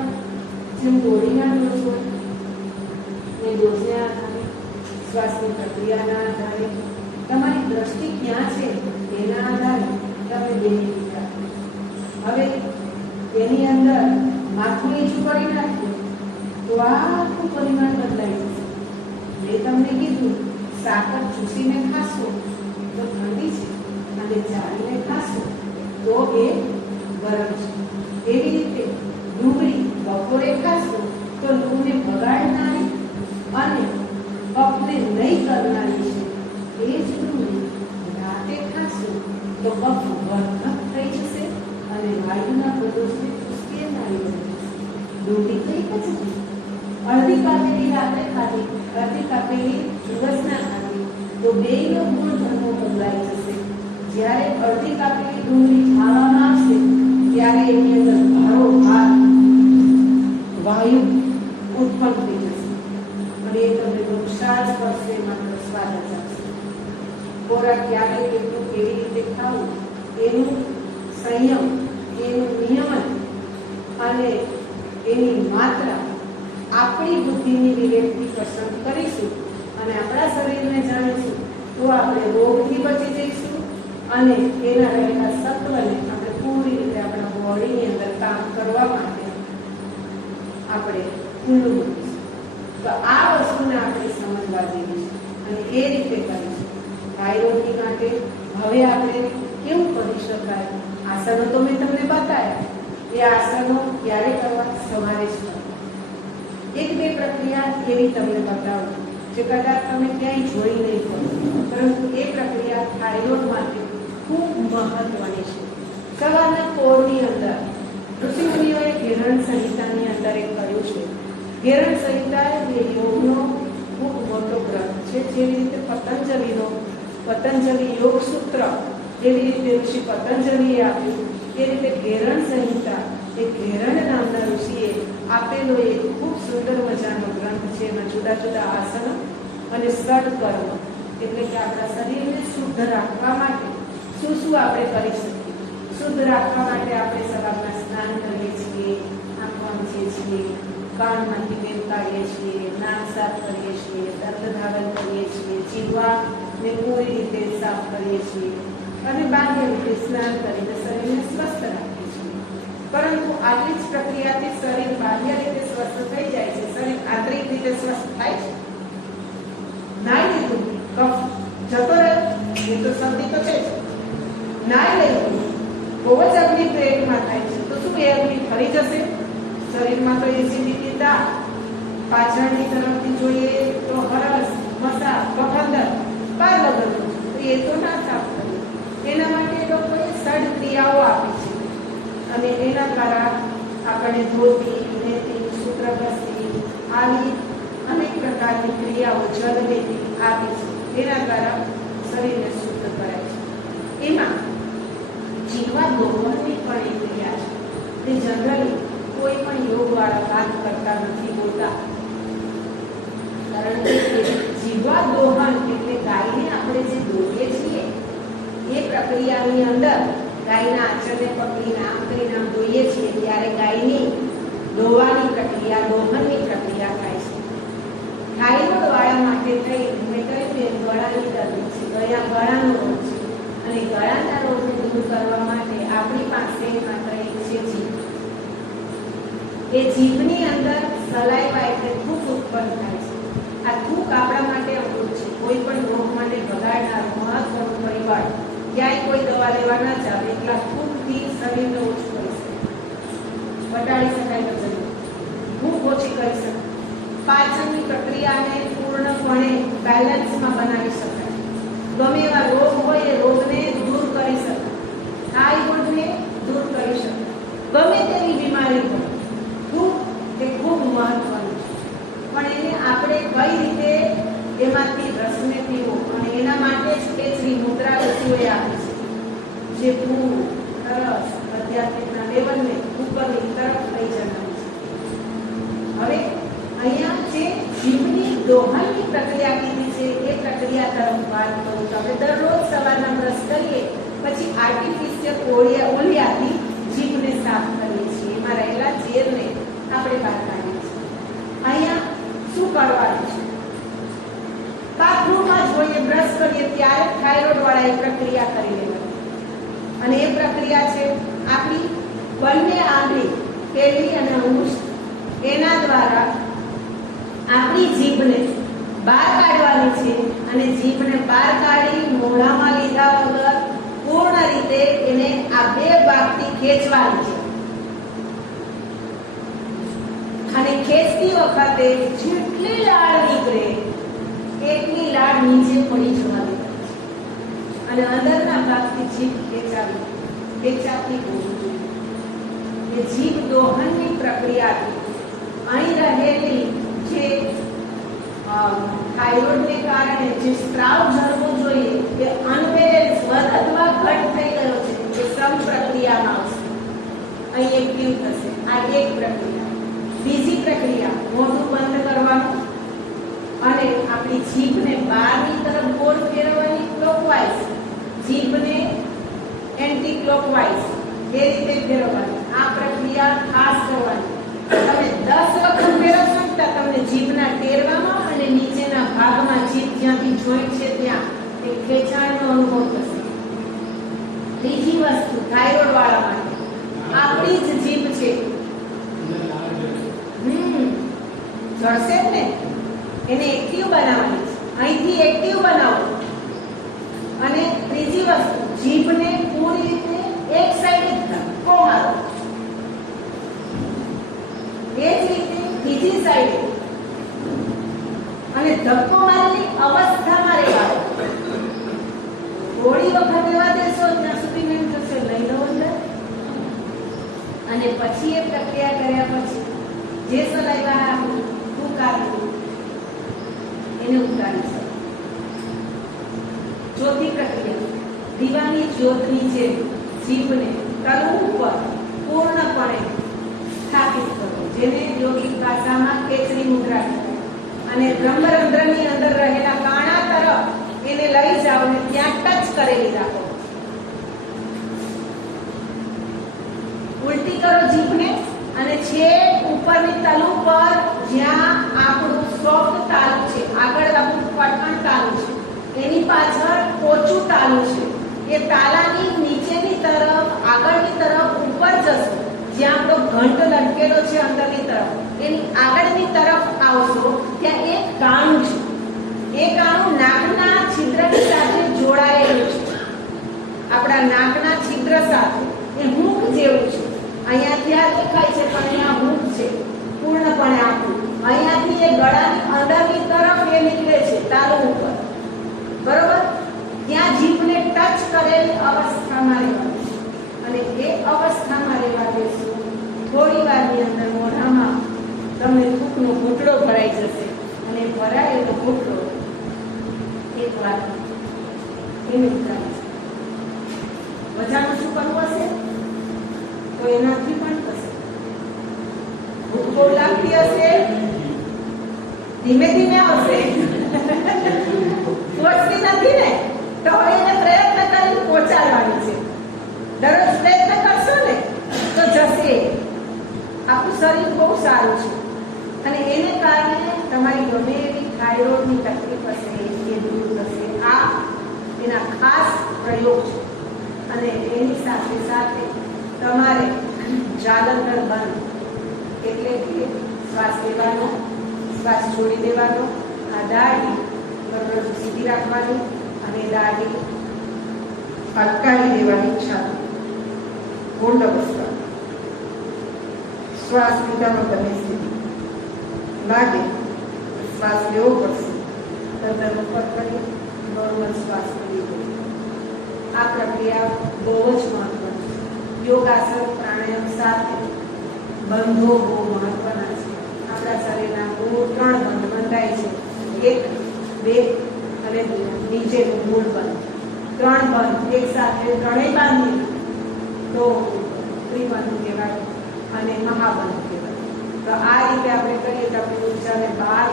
જેમ ગોળીના ડોઝ હોય એ ડોઝને આધારે, શ્વાસની પ્રક્રિયાના આધારે, તમારી દ્રષ્ટિ ક્યાં છે એના આધારે તમે બેની વિચાર. હવે એની અંદર માથું નીચું કરી નાખ્યું તો આખું પરિમાણ બદલાઈ જશે. મેં તમને કીધું સાકર ચૂસીને ખાશો તો ઠંડી છે અને ચાળીને ખાશો તો એ ગરમ છે. એવી રીતે ડુંગળી બપોરે ખાશો તો લૂને બગાડનારી અને કફને નહીં કરનારી છે. એ જ ડુંગળી રાતે ખાશો તો કફ વર્ધક થઈ જશે અને વાયુના પ્રદોષને ઉશ્કેરનારી બની જશે. ડુંગળી તો એક જ છે. અડધી કાપેલી રાત્રે ખાધી, અડધી કાપેલી દિવસના ખાધી તો બેયનો ગુણધર્મો બદલાઈ જશે. જ્યારે અડધી કાપેલી ડુંગળી ખાવામાં આવશે ત્યારે એની અંદર ભારોભાર વાયુ ઉત્પન્ન થઈ જશે અને એ તમને નુકસાન કરશે, માત્ર સ્વાદ જ આપશે. ખોરાક ક્યારે કેટલું કેવી રીતે ખાવું એનું સંયમ, એનું નિયમન અને એની માત્રા આપણી બુદ્ધિની વિવેકથી પસંદ કરીશું અને આપણા શરીરને જાણીશું તો આપણે રોગથી બચી જઈશું અને એના રહેલા સત્વને આપણે પૂરી રીતે આપણા બોડીની અંદર કામ કરવા માટે આપણે ખુલ્લું મૂકીશું. તો આ વસ્તુને આપણે સમજવા જેવી છે અને એ રીતે કરીશું. થાઇરોઇડ માટે હવે આપણે કેવું કરી શકાય? આસનો તો મેં તમને બતાવ્યા. એ આસનો ક્યારે કરવા? સવારે જ કરવા. એક બે પ્રક્રિયા એવી તમને બતાવું જે કદાચ તમે ક્યાંય જોઈ નહીં હોય, પરંતુ એ પ્રક્રિયા થાઇરોઇડ માટે ખૂબ મહત્વની છે. સવારના પોરની અંદર ઋષિમુનિઓએ ઘેરણ સંહિતાની અંદર એક કહ્યું છે. ઘેરણ સંહિતા એ યોગનો ખૂબ મોટો ગ્રંથ છે. જેવી રીતે પતંજલિ યોગ સૂત્ર જેવી રીતે ઋષિ પતંજલિએ આપ્યું એ રીતે ઘેરણ સંહિતા એ ઘેરણ નામના ઋષિએ આપેલો એક ખૂબ સુંદર મજાનો ગ્રંથ છે. એમાં જુદા જુદા આસનો અને સદકર્મ એટલે કે આપણા શરીરને શુદ્ધ રાખવા માટે શું શું આપણે કરી શકીએ. શુદ્ધ રાખવા માટે આપણે સવારમાં સ્નાન કરીએ છીએ, આંખ વાંચીએ છીએ, કાનમાંથી તેલ કાઢીએ છીએ, નાક સાફ કરીએ છીએ, દંત ધારણ કરીએ છીએ, જીહવાને પૂરી રીતે સાફ કરીએ છીએ અને બાહ્ય રીતે સ્નાન કરીને શરીરને સ્વસ્થ રાખીએ છીએ. પરંતુ આટલી જ પ્રક્રિયાથી શરીર બાહ્ય રીતે સ્વસ્થ થઈ જાય છે. શરીર આંતરિક રીતે સ્વસ્થ થાય છે. નાઈ લીધું, કફ જતો રહ્યો, એ તો શરદી તો છે જ. નાઈ લીધું, બહુ જ અગ્નિ પેટમાં થાય છે, તો શું એ અગ્નિ ફરી જશે? શરીરમાં તો એસિડિટી તાપ, પાછળની તરફથી જોઈએ તો હરસ, મસા, કફંદર, બાર લગન, તો એ તો ના સાફ કરે. એના માટે લોકોએ સડ ક્રિયાઓ આપી છે અને એના દ્વારા આપણને ધોતી, નેતી, સૂત્રબસ્તી આવી અનેક પ્રકારની ક્રિયાઓ જલવેદી આપી છે. એના દ્વારા શરીરને શુદ્ધ કરાય છે. એમાં જીવા દોહનની પણ એક ક્રિયા છે. તે જનરલી કોઈ પણ યોગવાળા વાત કરતા નથી હોતા, કારણ કે જીવા દોહન એટલે ગાયને આપણે જે દોહીએ છીએ એ પ્રક્રિયાની અંદર ગાયના આંચળને પકડીને આમ કરીને આમ દોહીએ છીએ ત્યારે ગાયની દોવાની પ્રક્રિયા, દોહનની પ્રક્રિયા થાય છે. થાઇરોઇડ વાળા માટે થઈ મેં કહ્યું કે ગળાની તકલીફ છે, ગળાનો રોગ છે અને ગળાના રોગને દૂર કરવા માટે આપણી પાસે માત્ર એક છે જીભ. એ જીભની અંદર સલાઈવા એટલે થૂક ઉત્પન્ન થાય છે. આ થૂક આપણા માટે અમૃત છે. કોઈ પણ રોગ માટે બગાડનાર મહત્વનું પરિબળ. ક્યાંય કોઈ દવા લેવા ના ચાલે, એટલા થૂકથી શરીરને ઓછું કરી શકે, ઘટાડી શકાય વજન, ભૂખ ઓછી કરી શકાય, પાચનની પ્રક્રિયાને પૂર્ણપણે બેલેન્સમાં બનાવી શકાય, ગમે એવા રોગ હોય એ રોગને દૂર કરી શકાય, થાઇરોઇડને દૂર કરી શકાય, ગમે તેવી બીમારી હોય. થૂક એ ખૂબ મહત્વનું છે, પણ એને આપણે કઈ રીતે એમાંથી રસને પીવો અને એના માટે જ કેસરી મુદ્રા ઋષિઓએ આપી છે, જે ભૂખ, તરસ, આધ્યાત્મિકના લેવલને ઉપરની તરફ લઈ જનારી છે. હવે અહીંયા જે જીભની દોહનની પ્રક્રિયા કીધી છે એ પ્રક્રિયા તરફ વાત કરું તો આપણે દરરોજ સવારના બ્રશ કરીએ પછી આર્ટિફિશિયલ ઓલિયાથી જીભને સાફ કરીએ છીએ. એમાં રહેલા ઝેરને આપણે બહાર કાઢીએ છીએ. અહીંયા શું કરવાનું છે? બાથરૂમમાં જોઈએ, બ્રશ કરીએ ત્યારે થાઇરોઇડ વાળા એ પ્રક્રિયા કરી લેવાની અને એ પ્રક્રિયા છે આપણી બંને આંગળી, પહેલી અને અંગુષ્ઠ, એના દ્વારા આપણી જીભને બહાર કાઢવાની છે અને જીભને બહાર કાઢી મોઢામાં લીધા વગર પૂર્ણ રીતે એને આ બે ભાગથી ખેંચવાની છે અને ખેંચતી વખતે જેટલી લાળ નીકળે એટલી લાળ નીચે પડી જવા દેવાની છે અને અંદરના ભાગથી જીભ ખેંચાતી હોવી જોઈએ. એ જીભ દોહનની પ્રક્રિયાથી અહીં રહેલી જે થાઇરોઇડને કારણે જે સ્ત્રાવ ઝરવો જોઈએ એ અનબેલેન્સ વધ અથવા ઘટ થઈ ગયો છે, એ સમ પ્રક્રિયામાં આવશે, અહીં એક્ટિવ થશે. આ એક પ્રક્રિયા. બીજી પ્રક્રિયા, મોઢું બંધ કરવાનું અને આપણી જીભને બહારની તરફ ગોળ ફેરવવાની, ક્લોકવાઇઝ, જીભને એન્ટી ક્લોકવાઇઝ એ રીતે ફેરવવાની. આ પ્રક્રિયા ખાસ કરવાની. તમે 10 વખત ફેરવશો તો તમને જીભના ટેરવામાં અને નીચેના ભાગમાં જીભ જ્યાંથી જોઈન્ટ છે ત્યાં એક ખેંચાણનો અનુભવ થશે. ત્રીજી વસ્તુ થાઇરોઇડ વાળા માટે આપણી જ જીભ છે, જળશે જ ને, એને એક્ટિવ બનાવવાની છે. અહીંથી એક્ટિવ બનાવો. અને ત્રીજી વસ્તુ, જીભને પૂરી રીતે એક સાઈડ ધક્કો મારો. એ જ રીતે બીજી સાઈડે અને ધક્કો મારેલી અવસ્થામાં રહેવાનો. થોડી વખત એવા દેશો ત્યાં સુધી એમ થશે લઈ લો અંદર અને પછી એ પ્રક્રિયા કર્યા પછી જે સલાઈવા આપ્યું ઉકાળ્યું એને ઉતારી શકે. ચોથી પ્રક્રિયા, દીવાની જ્યોતની જેમ જીભને તલુ ઉપર પૂર્ણપણે સ્થાપિત કરો, જેને યોગિક ભાષામાં કેસરી મુદ્રા કહેવાય. અને બ્રહ્મરંધ્રની અંદર રહેલા કાણા તરફ એને લઈ જાઓ અને ત્યાં ટચ કરેલી રાખો. ઉલટી કરો જીભને અને છેક ઉપરની તલુ પર જ્યાં આપણું સોફ્ટ તાલુ છે, આગળ આપણું પટકણ તાલુ છે, એની પાછળ પોચું તાલુ છે, એ તાલાની નીચેની તરફ આગળની તરફ ઉપર જશો. જ્યાં આપણો ઘંટ લટકેલો છે અંદરની તરફ, એની આગળની તરફ આવશો ત્યાં એક કાણું છે. એ કાણું નાકના છિદ્રની સાથે જોડાયેલું છે. આપણા નાકના છિદ્ર સાથે એ હૂંક જેવું છે. અહીંયાથી આ દેખાય છે પણ અહીંયા હૂંક છે પૂર્ણપણે આખું. અહીંયાથી એ ગળાની અંદરની તરફ એ નીકળે છે તાલુ ઉપર, બરોબર? ત્યાં જીભને ટચ કરેલી અવસ્થામાં રહેવાનું છે અને એ અવસ્થામાં રહેવા દેશો. થોડી વારની અંદર મોઢામાં તમને થૂંકનો ઘૂંટડો ભરાઈ જશે અને ભરાયેલો ઘૂંટડો એક વાર ધીમે ઉતારી છે. બધાનું શું કરવું હશે તો એનાથી પણ થશે. ભૂખ બહુ લાગતી હશે, ધીમે ધીમે આવશે, સોચતી નથી ને તો એને પ્રયત્ન કરીને પહોંચાડવાની છે. દરરોજ પ્રયત્ન કરશો ને તો જશે. આપણું શરીર બહુ સારું છે અને એને કારણે તમારી ગમે એવી થાઇરોઇડની તકલીફ હશે એ દૂર થશે. આ એના ખાસ પ્રયોગ છે અને એની સાથે સાથે તમારે જાલંધર બંધ એટલે કે શ્વાસ લેવાનો, શ્વાસ છોડી દેવાનો, આ દાઢી બરોબર સીધી રાખવાની અને દાઢી અટકાવી દેવાની ઈચ્છા ગોંડ અવસ્થા. શ્વાસ લીધાનો તમે સ્થિતિ લાગે શ્વાસ લેવો પડશે, તદ્દન ઉપર કરી નોર્મલ શ્વાસ કરી દો. આ પ્રક્રિયા બહુ જ મહત્વની છે. યોગાસન પ્રાણાયામ સાથે બંધો બહુ મહત્વના છે. આપણા શરીરના મૂળ 3 બંધ બંધાય છે. 1, 2 અને નીચેનું મૂળ બંધ. 3 બંધ એક સાથે ત્રણેય બાંધી તો ત્રિબંધ કહેવાય અને મહાબંધ કહેવાય. તો આ રીતે આપણે કરીએ તો આપણી ઉર્જાને બહાર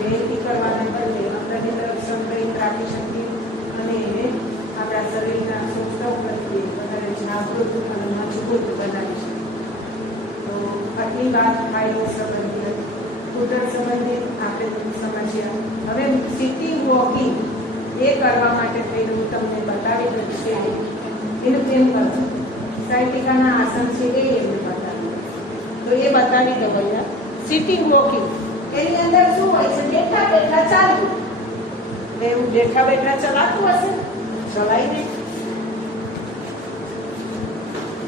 વહેતી કરવાને બદલે અંદરની તરફ સંગ્રહિત રાખી શકીએ અને એને આપણા શરીરના સૂક્ષ્મ પ્રત્યે વધારે જાગૃત અને મજબૂત બનાવી શકીએ. તો આટલી વાત થાઇરોઇડ સંબંધિત, કુદરત સંબંધિત આપણે સમજ્યા. હવે સિટિંગ વોકિંગ એ કરવા માટે થઈને હું તમને બતાવી દઉં છું. એનું કેમ કરજો સાયટિકાના આસન છે એ એમને બતાવી તો એ બતાવી દો ભૈયા. સિટિંગ વોકિંગ એની અંદર શું હોય છે? બેઠા બેઠા ચાલવું. એવું બેઠા બેઠા ચલાતું હશે, ચલાવીને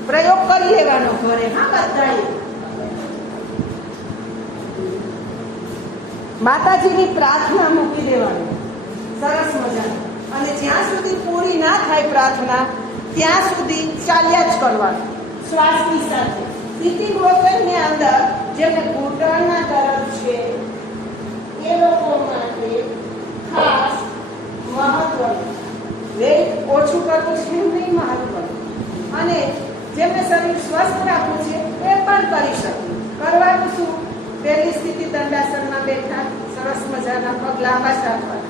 પ્રયોગ કરી લેવાનો ઘરે. હા, બધાએ માતાજીની પ્રાર્થના મૂકી દેવાની સરસ મજાની અને જ્યાં સુધી પૂરી ના થાય પ્રાર્થના ત્યાં સુધી ચાલ્યા જ કરવાનું શ્વાસની સાથે. સિટિંગ વોકરની અંદર જેમને ઘૂંટણના દર્દ છે એ લોકો માટે ખાસ મહત્વનું, વેઇટ ઓછું કરવું છે એમ નહીં, મહત્વનું. અને જેમને શરીર સ્વસ્થ રાખવું છે એ પણ કરી શકે. કરવાનું શું? પહેલી સ્થિતિ દંડાસનમાં બેઠા, સરસ મજાના પગ લાંબા રાખવા.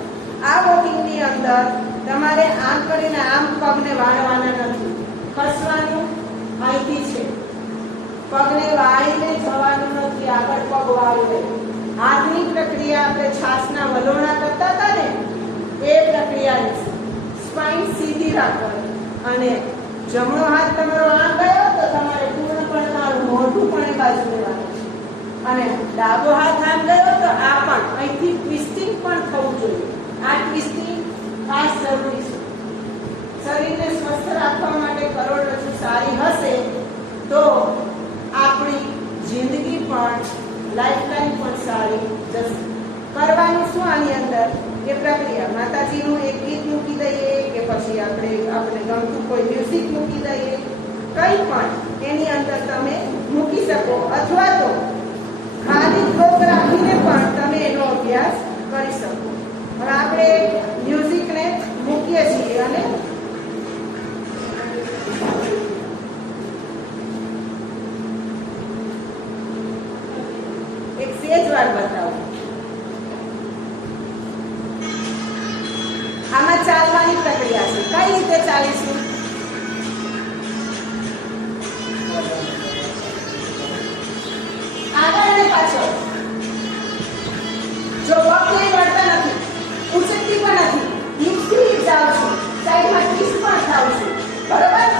આ વોકિંગની અંદર તમારે આમ કરીને આમ પગને વાળવાના નથી, ખસવાનું અહીંથી છે. પગને વાળીને જવાનું નથી, આગળ પગ વાળીને. હાથની પ્રક્રિયા આપણે છાસના વલોણા કરતા હતા ને એ પ્રક્રિયા. સ્પાઇન સીધી રાખવાની અને જમણો હાથ તમારો આમ ગયો તો તમારે પૂર્ણપણે મારું મોઢું પણ એ બાજુ લેવાનું છે અને ડાબો હાથ આમ ગયો તો આ પણ અહીંથી ટ્વિસ્ટિંગ પણ થવું જોઈએ. આ ટ્વિસ્ટિંગ ખાસ જરૂરી છે. શરીરને સ્વસ્થ રાખવા માટે કરોડરજ્જુ સારી હશે તો આપણી જિંદગી પણ લાઈફલાઈન પણ સારી જશે. કરવાનું શું આની અંદર એ પ્રક્રિયા? માતાજીનું એક ગીત મૂકી દઈએ કે પછી આપણે ગમતું કોઈ મ્યુઝિક મૂકી દઈએ, કંઈ પણ એની અંદર તમે મૂકી શકો અથવા તો ખાલી ધ્રોત રાખીને પણ તમે એનો અભ્યાસ કરી શકો. હવે આપણે મ્યુઝિકને મૂકીએ છીએ અને એક સેજ વાર બતાવો. આમાં ચાલવાની પ્રક્રિયા છે. કઈ રીતે ચાલીશું? આગળ અને પાછળ. જો પગ નહીં વળતા નથી, ઉચકતી પણ નથી, હિપથી જાઉં છું, સાઈડમાં ટ્વિસ્ટ પણ થાઉં છું, બરોબર?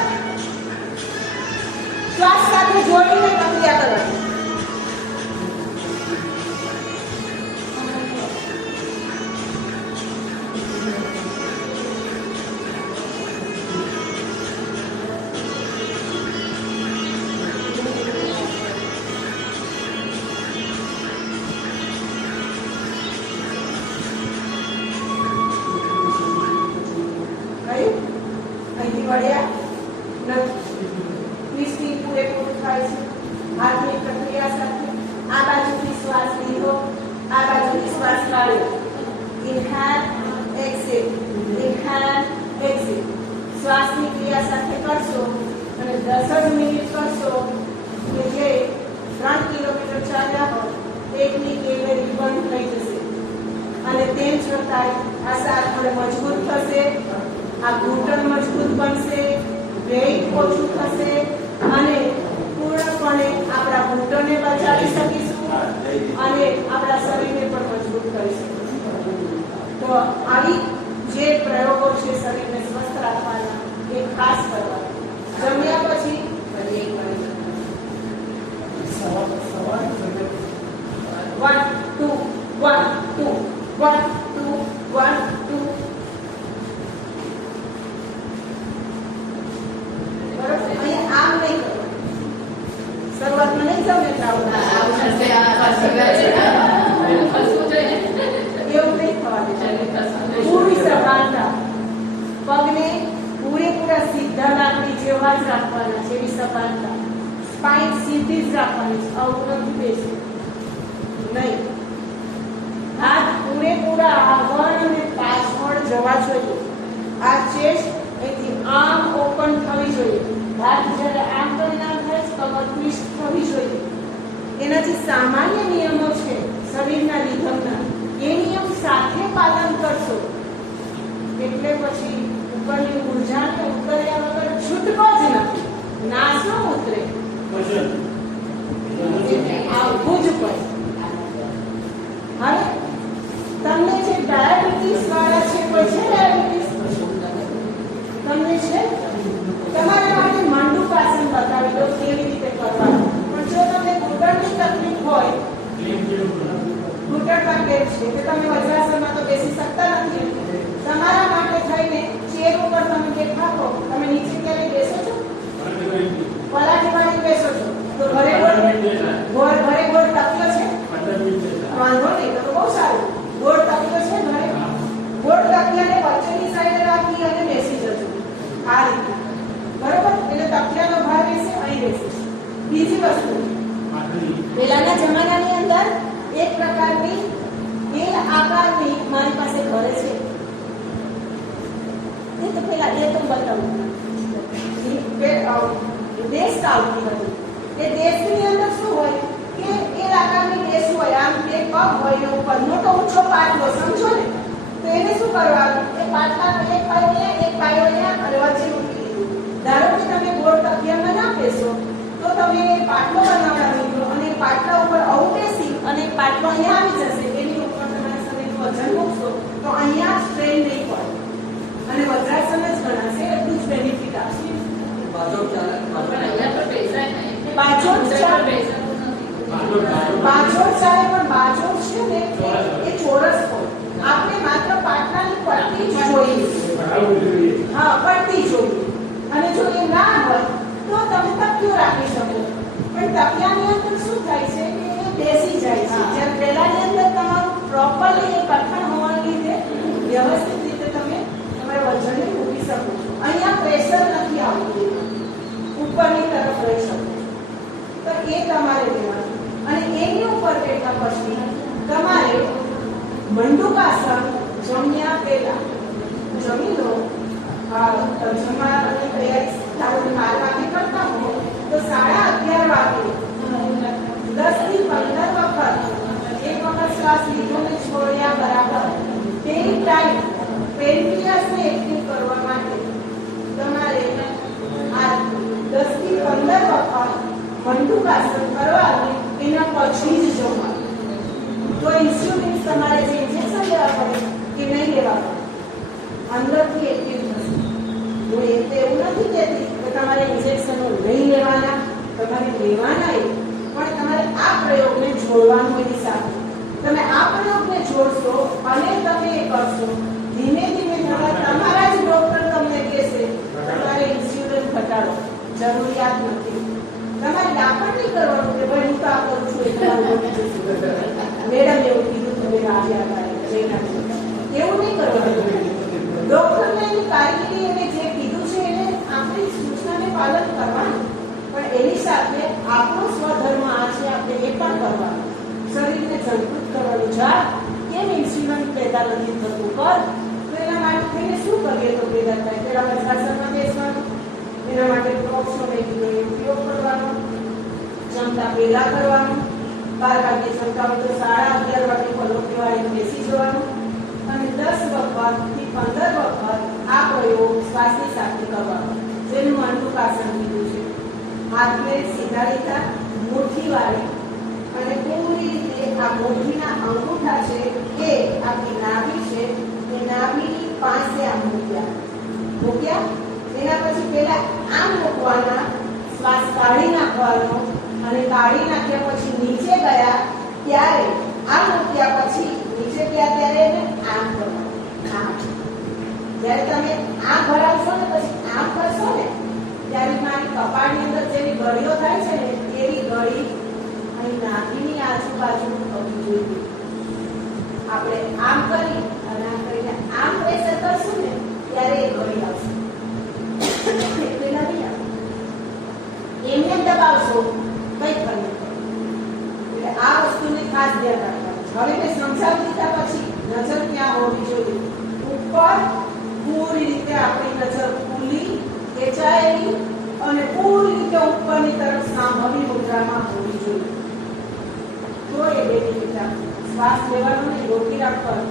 શ્વાસ સાથે જોડીને થાય છે હાથની પ્રક્રિયા સાથે. આ બાજુથી શ્વાસ લીધો, આ બાજુથી શ્વાસ કાઢ્યો. Inhale exhale, inhale exhale. શ્વાસની ક્રિયા સાથે કરશો અને 10 જ મિનિટ કરશો કે જે 3 કિલોમીટર ચાલ્યા હોય એટલી કેલરી બર્ન થઈ જશે. અને તેમ છતાંય આ સાંકળ મજબૂત થશે, આ ઘૂંટણ મજબૂત બનશે, વેઇટ ઓછું થશે અને પૂર્ણપણે આપણા ઘૂંટણને બચાવી શકીશું અને આપણા શરીરને પણ મજબૂત કરી શકીશું. તો આવી જે પ્રયોગો છે શરીરને સ્વસ્થ રાખવાના એ ખાસ કરવા. જમ્યા પછી ફરી એક વાર 1 2 1 2 1 2 1 2. બરાબર? અહીંયા આમ નહીં કરવાનું. શરૂઆતમાં નહીં જમે એટલે આવું એવું નહીં થવાનું. પૂરી સભાનતા. પગને પૂરેપૂરા સીધા લાકડી જેવા જ રાખવાના છે, એવી સભાનતા. સ્પાઇન સીધી જ રાખવાની છે, આવું નથી બેસી નહીં. હાથ પૂરેપૂરા આગળ અને પાછળ જવા જોઈએ. આ ચેસ્ટ એથી આમ ઓપન થવી જોઈએ. હાથ જ્યારે આમ કરીને આમ થાય કમર ટ્વિસ્ટ થવી જોઈએ. એનાથી સામાન્ય નિયમો છે શરીરના રિધમના, એ નિયમ સાથે પાલન કરશો એટલે પછી ઉપરની ઉર્જાને ઉતર્યા વગર છૂટકો જ નથી. નાશો ઉતરે આવવું જ પડે. હવે તમને જે ડાયાબિટીસ વાળા છે, કોઈ છે ડાયાબિટીસ? તમને છે? તમારા માટે માંડુકાસન બતાવી દો કેવી રીતે કરવાનું. પણ જો તમને ઘૂંટણની તકલીફ હોય, ઘૂંટણમાં કેમ છે કે તમે વજ્રાસનમાં તો બેસી શકતા નથી, તમારા માટે થઈને ચેર ઉપર તમે બેઠા હો, તમે નીચે ક્યારે બેસો છો? પલાઠી વાળી બેસો છો તો ઘરે ગોળ તકલો છે? વાંધો નહીં, તો બહુ સારું. ગોળ તકલો છે ઘરે? ગોળ તકિયાને વચ્ચેની સાઈડે રાખી અને બેસી જજો આ રીતે. બરોબર? એટલે તકિયાનો ભાર રહેશે, અહીં બેસીશ. બીજી વસ્તુ, પહેલાના જમાનાની અંદર એક પ્રકારની એલ આકારની મારી પાસે ઘરે છે. એ તો પેલા એ તો બતાવું. દેશ આવતી હતી. એ દેશની અંદર શું હોય કે એલ આકારની દેશ હોય, આમ બે પગ હોય ઉપર મોટો ઊંચો પાટલો, સમજો ને? તો એને શું કરવાનું? એ પાટલાનો એક પાયો અહીંયા અને વચ્ચે મૂકી દીધું. ધારો કે તમે ગોળ તકિયામાં ના બેસો તો તમે પાટલો બનાવવાનો અને પાટલા ઉપર આવું બેસી અને પાટલો અહીંયા આવી જશે. એની ઉપર તમારા શરીરનું વજન મૂકશો તો અહીંયા સ્ટ્રેન નહીં પડે અને વજ્રાસન જ ગણાશે. એટલું જ બેનિફિટ આપશે. બાજોટ ચાલે પણ બાજોટ છે ને એ ચોરસ હોય. આપણે માત્ર પાટલાની પટ્ટી જ જોઈએ. હા, પટ્ટી જોઈએ. અને જો એ ના હોય તો તમે તકિયો રાખી શકો. પણ તકિયાની અંદર શું થાય છે કે એ બેસી જાય છે. જ્યારે પહેલાની અંદર તમારું પ્રોપરલી એ કઠણ હોવાને લીધે વ્યવસ્થિત રીતે તમે તમારા વજનને મૂકી શકો છો. અહીંયા પ્રેશર નથી આવતું, ઉપરની તરફ રહી શકો. તો એ તમારે લેવાનું. અને એની ઉપર બેઠા પછી તમારે મંડુકાસન જમ્યા પહેલા જમી લો. જમવાની તૈયારી ધારો કે 12 વાગે કરતા હો તો 11:30 વાગે 10 થી 15 વખત એક વખત શ્વાસ લીધો ને છોડ્યા બરાબર. તે ટાઈમ પેન્ક્રિયાસને એક્ટિવ કરવા માટે તમારે આ 10 થી 15 વખત મંડુકાસન કરવાનું. એના પછી જ જમવાનું. તો ઇન્સ્યુલિન તમારે જે ઇન્જેક્શન લેવા પડે કે નહીં લેવા પડે, અંદરથી એક્ટિવ થશે. હું એવું નથી કહેતી કે તમારે ઇન્જેક્શનો નહીં લેવાના, તમારે લેવાના પણ તમારે આ પ્રયોગને જોડવાનું એની સાથે. તમે આ પ્રયોગને જોડશો અને તમે એ કરશો, ધીમે ધીમે તમારા જ ડોક્ટર તમને કહેશે તમારે ઇન્સ્યુલિન ઘટાડો, જરૂરિયાત નથી. તમારે દાખલ નહીં કરવાનું કે ભાઈ હું તો આ કરું છું એટલે મેડમ એવું કીધું તમે આવ્યા એવું નહીં કરવાનું. ડોક્ટરને એની કારકિર્દી એને જે કીધું છે એને આપણી સૂચનાને પાલન કરવાનું, પણ એની સાથે પદ. તો એના માટે થઈને શું કરીએ તો ભેગા થાય? પેલા વજ્રાસનમાં બેસવાનું, એના માટે પ્રોક્ષનો મેગીનો ઉપયોગ કરવાનો, જમતા પહેલા કરવાનું, 12 વાગે જમતા હોય તો 11:30 વાગે પલોઠી વાળીને બેસી જવાનું અને 10 વખતથી 15 વખત આ પ્રયોગ શ્વાસની સાથે કરવાનો, જેનું મંડુકાસન કીધું છે. હાથને સીધા રીતના મુઠ્ઠી વાળી અને પૂરી રીતે આ મુઠ્ઠીના અંગૂઠા છે એ આપણી નાભી છે એ નાભીની પાસે આમ મૂક્યા. એના પછી પેલા આમ મૂકવાના, શ્વાસ કાઢી નાખવાનો અને કાઢી નાખ્યા પછી નીચે ગયા ત્યારે આમ મૂક્યા પછી નીચે ગયા ત્યારે એને આમ કરવાનું. આમ જ્યારે તમે આમ ભરાવશો ને પછી આમ કરશો ને ત્યારે મારી કપાળની અંદર જેવી ગળીઓ થાય છે ને એવી ગળી અહીં નાભીની આજુબાજુ થવી જોઈએ. આપણે આમ કરી અને આમ કરીને આમ પ્રેશર કરશું ને ત્યારે એ ગળી આવશે. એમને દબાવશો કઈ ફરક પડે. એટલે આ વસ્તુને ખાસ ધ્યાન રાખવાનું. હવે મેં સમજાવી દીધા પછી નજર ક્યાં હોવી જોઈએ? ઉપર પૂરી રીતે આપણી નજર ખુલ્લી ખેંચાયેલી અને પૂરી રીતે ઉપરની તરફ સાંભળી મુદ્રામાં હોવી જોઈએ. તો એ બેનિફિટ આપે. શ્વાસ લેવાનો ને રોકી રાખવાનો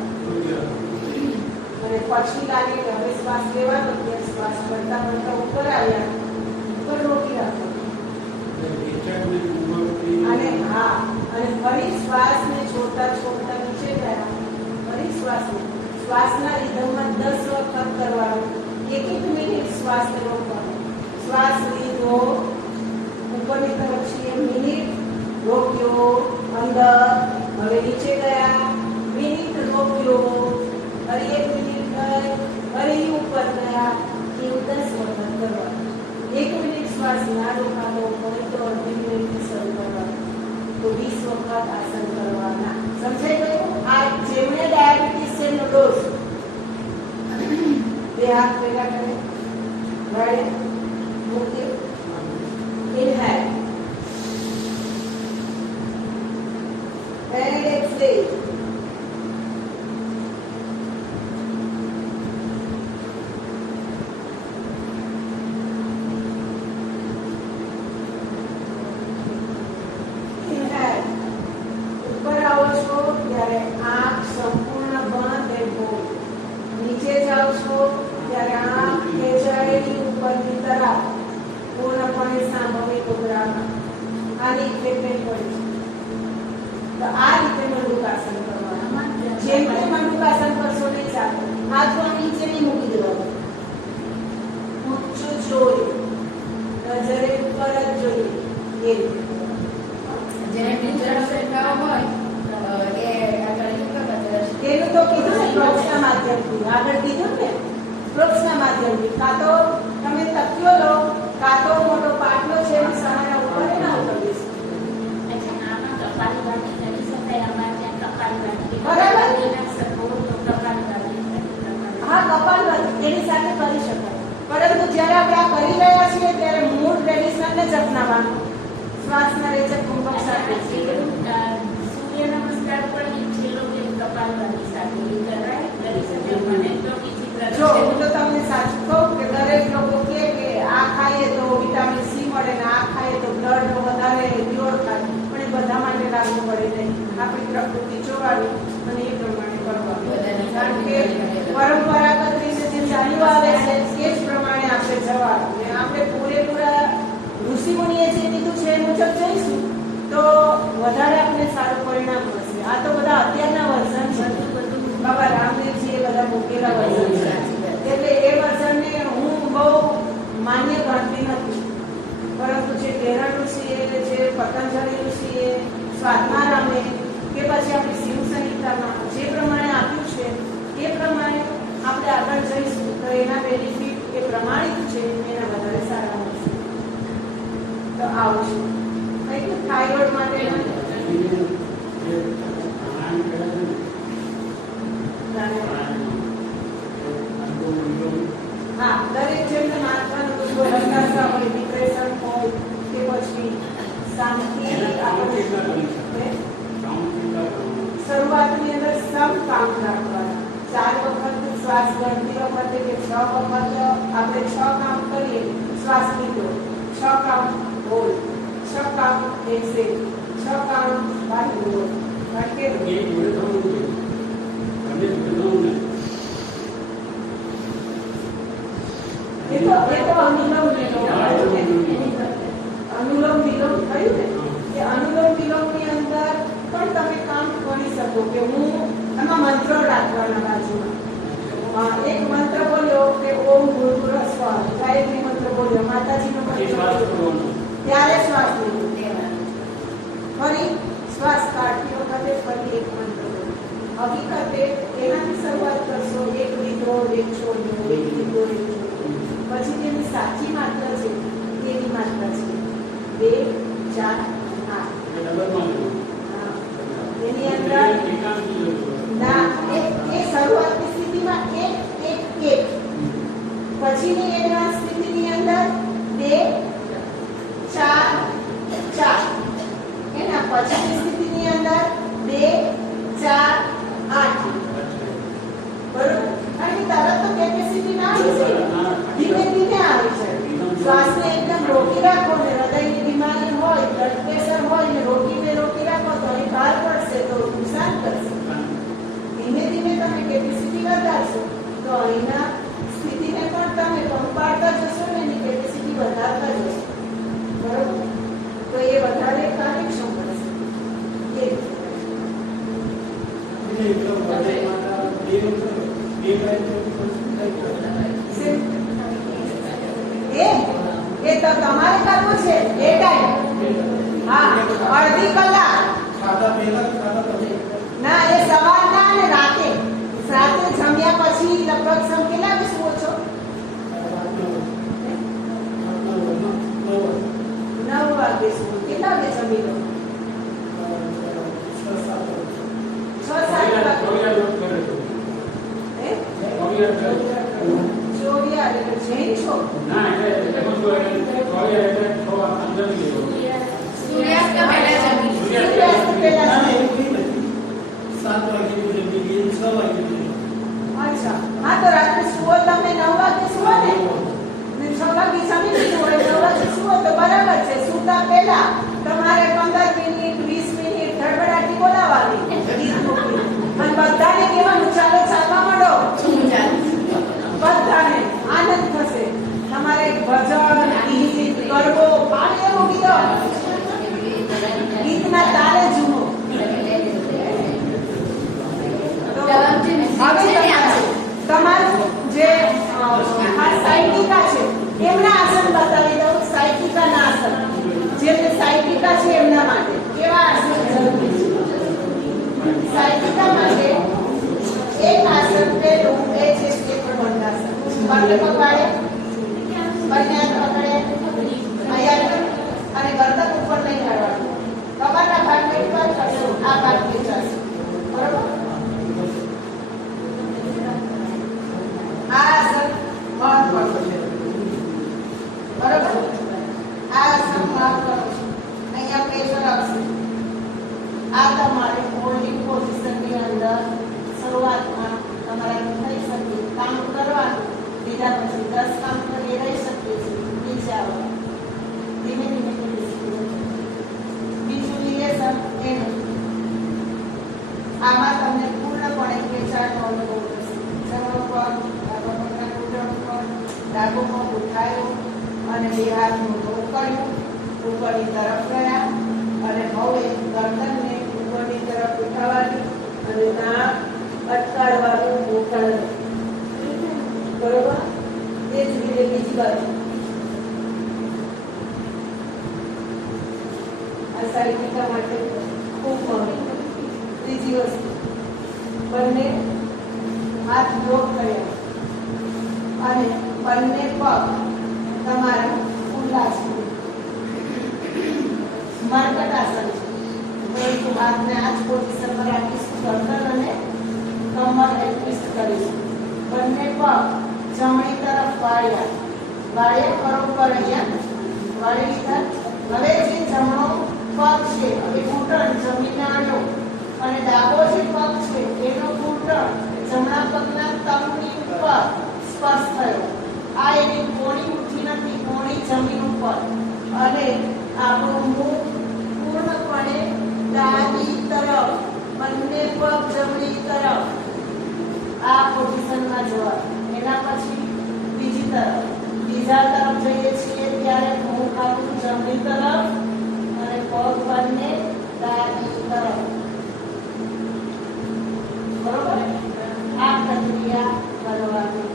અને પછી લાગે કે હવે શ્વાસ લેવાનો ત્યારે શ્વાસ પડતા પડતા ઉપર આવ્યા ઉપર રોકી રાખવાનો અને હા અને ફરી શ્વાસને છોડતા છોડતા નીચે ગયા. ફરી શ્વાસના રિધમમાં 10 વખત કરવાનું. 1 મિનિટ શ્વાસને રોકવાનો. શ્વાસ લીધો ઉપરની તરફ છીએ, મિનિટ રોક્યો અંદર, હવે નીચે ગયા, મિનિટ રોક્યો, ફરી 1 મિનિટ ગઈ, ફરી ઉપર ગયા. એવું 10 વખત કરવાનું. 1 મિનિટ શ્વાસ ના રોકાતો હોય તો અડધી મિનિટથી શરૂ કરવાનું. તો 20 વખત આસન કરવાના. સમજાઈ ગયું? આ જેમણે ડાયાબિટીસ છે એનો ડોઝ. બે હાથ ભેગા કરે, વળે, મૂકે, ઇનહેલ and exhale. પરંપરાગત રીતે જે ચાલ્યું આવે છે એ જ પ્રમાણે આપણે જવાનું. આપણે પૂરેપૂરા ઋષિમુનિએ જે કીધું છે એ મુજબ જઈશું તો વધારે આપણે સારું પરિણામ મળશે. આ તો બધા અત્યારના વર્ઝન છે. બાબા રામદેવજી એ બધા મૂકેલા વર્ઝન છે. એટલે એ વર્ઝનને હું બહુ માન્ય ગણતી નથી. પરંતુ જે કેરળ ઋષિએ, જે પતંજલિ ઋષિએ, સ્વાત્મારામે કે પછી આપણી શિવ સંહિતામાં જે પ્રમાણે આપ્યું છે એ પ્રમાણે આપણે આગળ જઈશું તો એના બેનિફિટ એ પ્રમાણિત છે એના વધારે સારા મળશે. તો આવું છે કંઈક થાઇરોઇડ માટે હા, દરેક જેમને માનવાનું હતાશા હોય, ડિપ્રેશન હોય કે પછી શાંતિ આપણે શરૂઆતની અંદર સમ કામ રાખવાના. 4 વખત શ્વાસ ગણતી વખતે કે 6 વખત આપણે 6 કાઉન્ટ કરીએ શ્વાસ લીધો, 6 count hold, 6 count exhale, 6 count બહાર હોલ્ડ. કારણ કે એ જોડે થવું જોઈએ. અને જોડવું નહીં. એ તો અનુલોમ વિલોમ અનુલોમ વિલોમ થયું ને કે અનુલોમ વિલોમની અંદર પણ તમે કાઉન્ટ કરી શકો કે હું એમાં મંત્રો રાખવાના બાજુમાં. એક મંત્ર બોલ્યો કે ઓમ ભૂર્ભુવઃ સ્વાહ, ગાયત્રી મંત્ર બોલ્યો, માતાજીનો મંત્ર બોલ્યો, ત્યારે શ્વાસ લીધો. ફરી શ્વાસ કાઢતી વખતે ફરી એક મંત્ર બોલ્યો. હકીકતે એનાથી શરૂઆત કરશો, એક લીધો એક છોડ્યો, એક લીધો એક છોડ્યો. પછી જેની સાચી માત્રા છે એની માત્રા છે 2 4 8. એની અંદર ના એ શરૂઆતની સ્થિતિમાં 1 1 1, પછીની એડવાન્સ સ્થિતિની અંદર 2 4 4, એના પછીની સ્થિતિની અંદર 2 4 8. બરોબર? કારણ કે તરત તો કેપેસિટી ના આવી જાય, ધીમે ધીમે આવી જાય. શ્વાસને એકદમ રોકી રાખો ને હૃદયની બીમારી હોય, બ્લડ પ્રેશર હોય ને રોકી રાખો તો અહીં બહાર પડશે તો નુકસાન કરશે. ધીમે ધીમે તમે કેપેસિટી વધારશો તો અહીંના સ્થિતિને પણ તમે પંપાડતા જશો ને એની કેપેસિટી વધારતા જશો. બરોબર? તો એ વધારે કાર્યક્ષમ બનશે. એ એ તો તમારે કરવું છે એ ટાઈમ. હા, અડધી કલાક ના, એ સવારના અને રાતે જમ્યા પછી લગભગ કેટલા વાગે સુવો છો? 9 વાગે સુવો. કેટલા વાગે જમી લો? 6 7 વાગે. ચોવિયા એટલે જૈન છો? સૂર્યાસ્ત પહેલા જમી. સૂર્યાસ્ત પહેલા જમી. 7 વાગે જમી, 6 વાગે જમી. અચ્છા, હા તો રાત્રે સુવો તમે 9 વાગે સુવો ને 6 વાગે જમી લીધું હોય 9 વાગે સુવો તો બરાબર છે. સુતા પહેલા તમારે 15 મિનિટ 20 મિનિટ ધડબડાટી બોલાવવાની અને બધાને કહેવાનું ચાલો ચાલવા માંડો. બધાને આનંદ થશે. તમારે ભજન ગીત ગરબો પાણી એવું કીધો ગીતના તાલે જુઓ. તમારું જે સાયકિકા છે એમના આસન બતાવી દઉં. સાયકિકાના આસન, જેમને સાયકિકા છે એમના માટે કેવા આસન જરૂરી છે? સાયકિકા માટે એક આસન પેલું એ છે ક્ષેત્રબંધાસન. પગ પકવાડે, બંને હાથ પકડે, અહીંયા અને ગરદન ઉપર નહીં કાઢવાનું. કમરના ભાગને ઉપર કરશો, આ ભાગ ખેંચાશે. બરોબર? આ આસન મહત્વનું છે. બરોબર? આ આસન મહત્વનું છે. અહીંયા પ્રેશર આવશે. આ તમારે હોલ્ડિંગ પોઝિશનની અંદર શરૂઆતમાં તમારા થઈ શકે કામ કરવાનું. બીજા પછી 10 કામ કરી રહી શકીએ છીએ. નીચે આવો, ધીમે ધીમે બીજું નિવેદન એનું આમાં તમને પૂર્ણપણે ખેંચાણનો અનુભવ થશે. જમણો પગ ડાબા પગના ઘૂંટણ ઉપર, ડાબો પગ ઉઠાયો અને બે હાથનું રોકડ્યું, ઉપરની તરફ ગયા અને હવે ગરદનને ઉપરની તરફ ઉઠાવવાની અને નાક અટકાડવાનું મોકળવું. બરોબર? એ જ રીતે બીજી બાજુ આ સાયકિકા માટે ખૂબ મહત્વ. ત્રીજી વસ્તુ, બંને હાથ લોક કર્યા અને બંને પગ તમારે ખુલ્લા છે. મરકટ આસન છે, પરંતુ હાથને આ જ પોઝિશનમાં રાખીશું. ગરદન અને કમર ટ્વિસ્ટ કરીશું. બંને પગ જમણી તરફ વાળ્યા બરોબર અહીંયા વાળી લીધા. હવે જે જમણો પગ છે હવે ઘૂંટણ જમીનને અડો અને ડાબો જે પગ છે એનો ઘૂંટણ જમણા પગના તળની ઉપર સ્પર્શ થયો. આ એની કોણી ઉઠી નથી, કોણી જમીન ઉપર. અને આપણું મુખ પૂર્ણપણે ડાબી તરફ, બંને પગ જમણી તરફ, આ પોઝિશનમાં જવા. એના પછી બીજી તરફ, બીજા તરફ જઈએ છીએ ત્યારે મુખ આપણું જમણી તરફ અને પગ બંને ડાબી તરફ. બરોબર? આ પ્રક્રિયા કરવાની.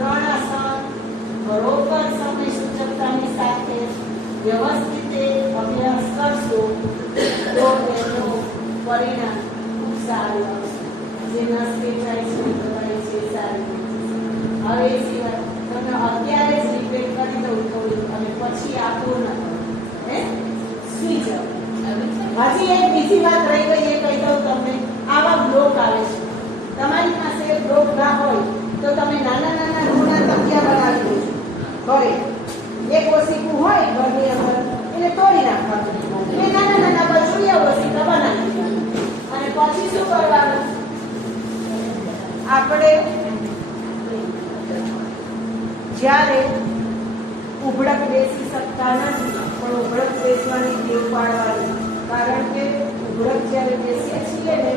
3 આસન બરોબર સમય સૂચકતાની સાથે વ્યવસ્થિત અભ્યાસ કરશો તો એનું પરિણામ ખૂબ સારું આવશે. જે નસ વેચાય છે દવાઈ છે સારી. હવે એ સિવાય તમને અત્યારે જ રિપીટ કરી દઉં થોડું અને પછી આ પૂર્ણ કરો. હે સુઈ જાઓ. હજી એક બીજી વાત રહી ગઈ એ કહી દઉં તમને. આવા બ્લોક આવે છે. તમારી પાસે બ્લોક ના હોય તો તમે નાના નાના રૂના તકિયા બનાવી દેજો. ઘરે એક ઓસીકું હોય ઘરની અંદર એને તોડી નાખવાનું. એ નાના નાના બચુડિયા ઓસીકા બનાવી દેવાનું. અને પછી શું કરવાનું? આપણે જ્યારે ઉભડક બેસી શકતા નથી પણ ઉભડક બેસવાની ટેવ પાડવાની. કારણ કે ઉભડક જ્યારે બેસીએ છીએ ને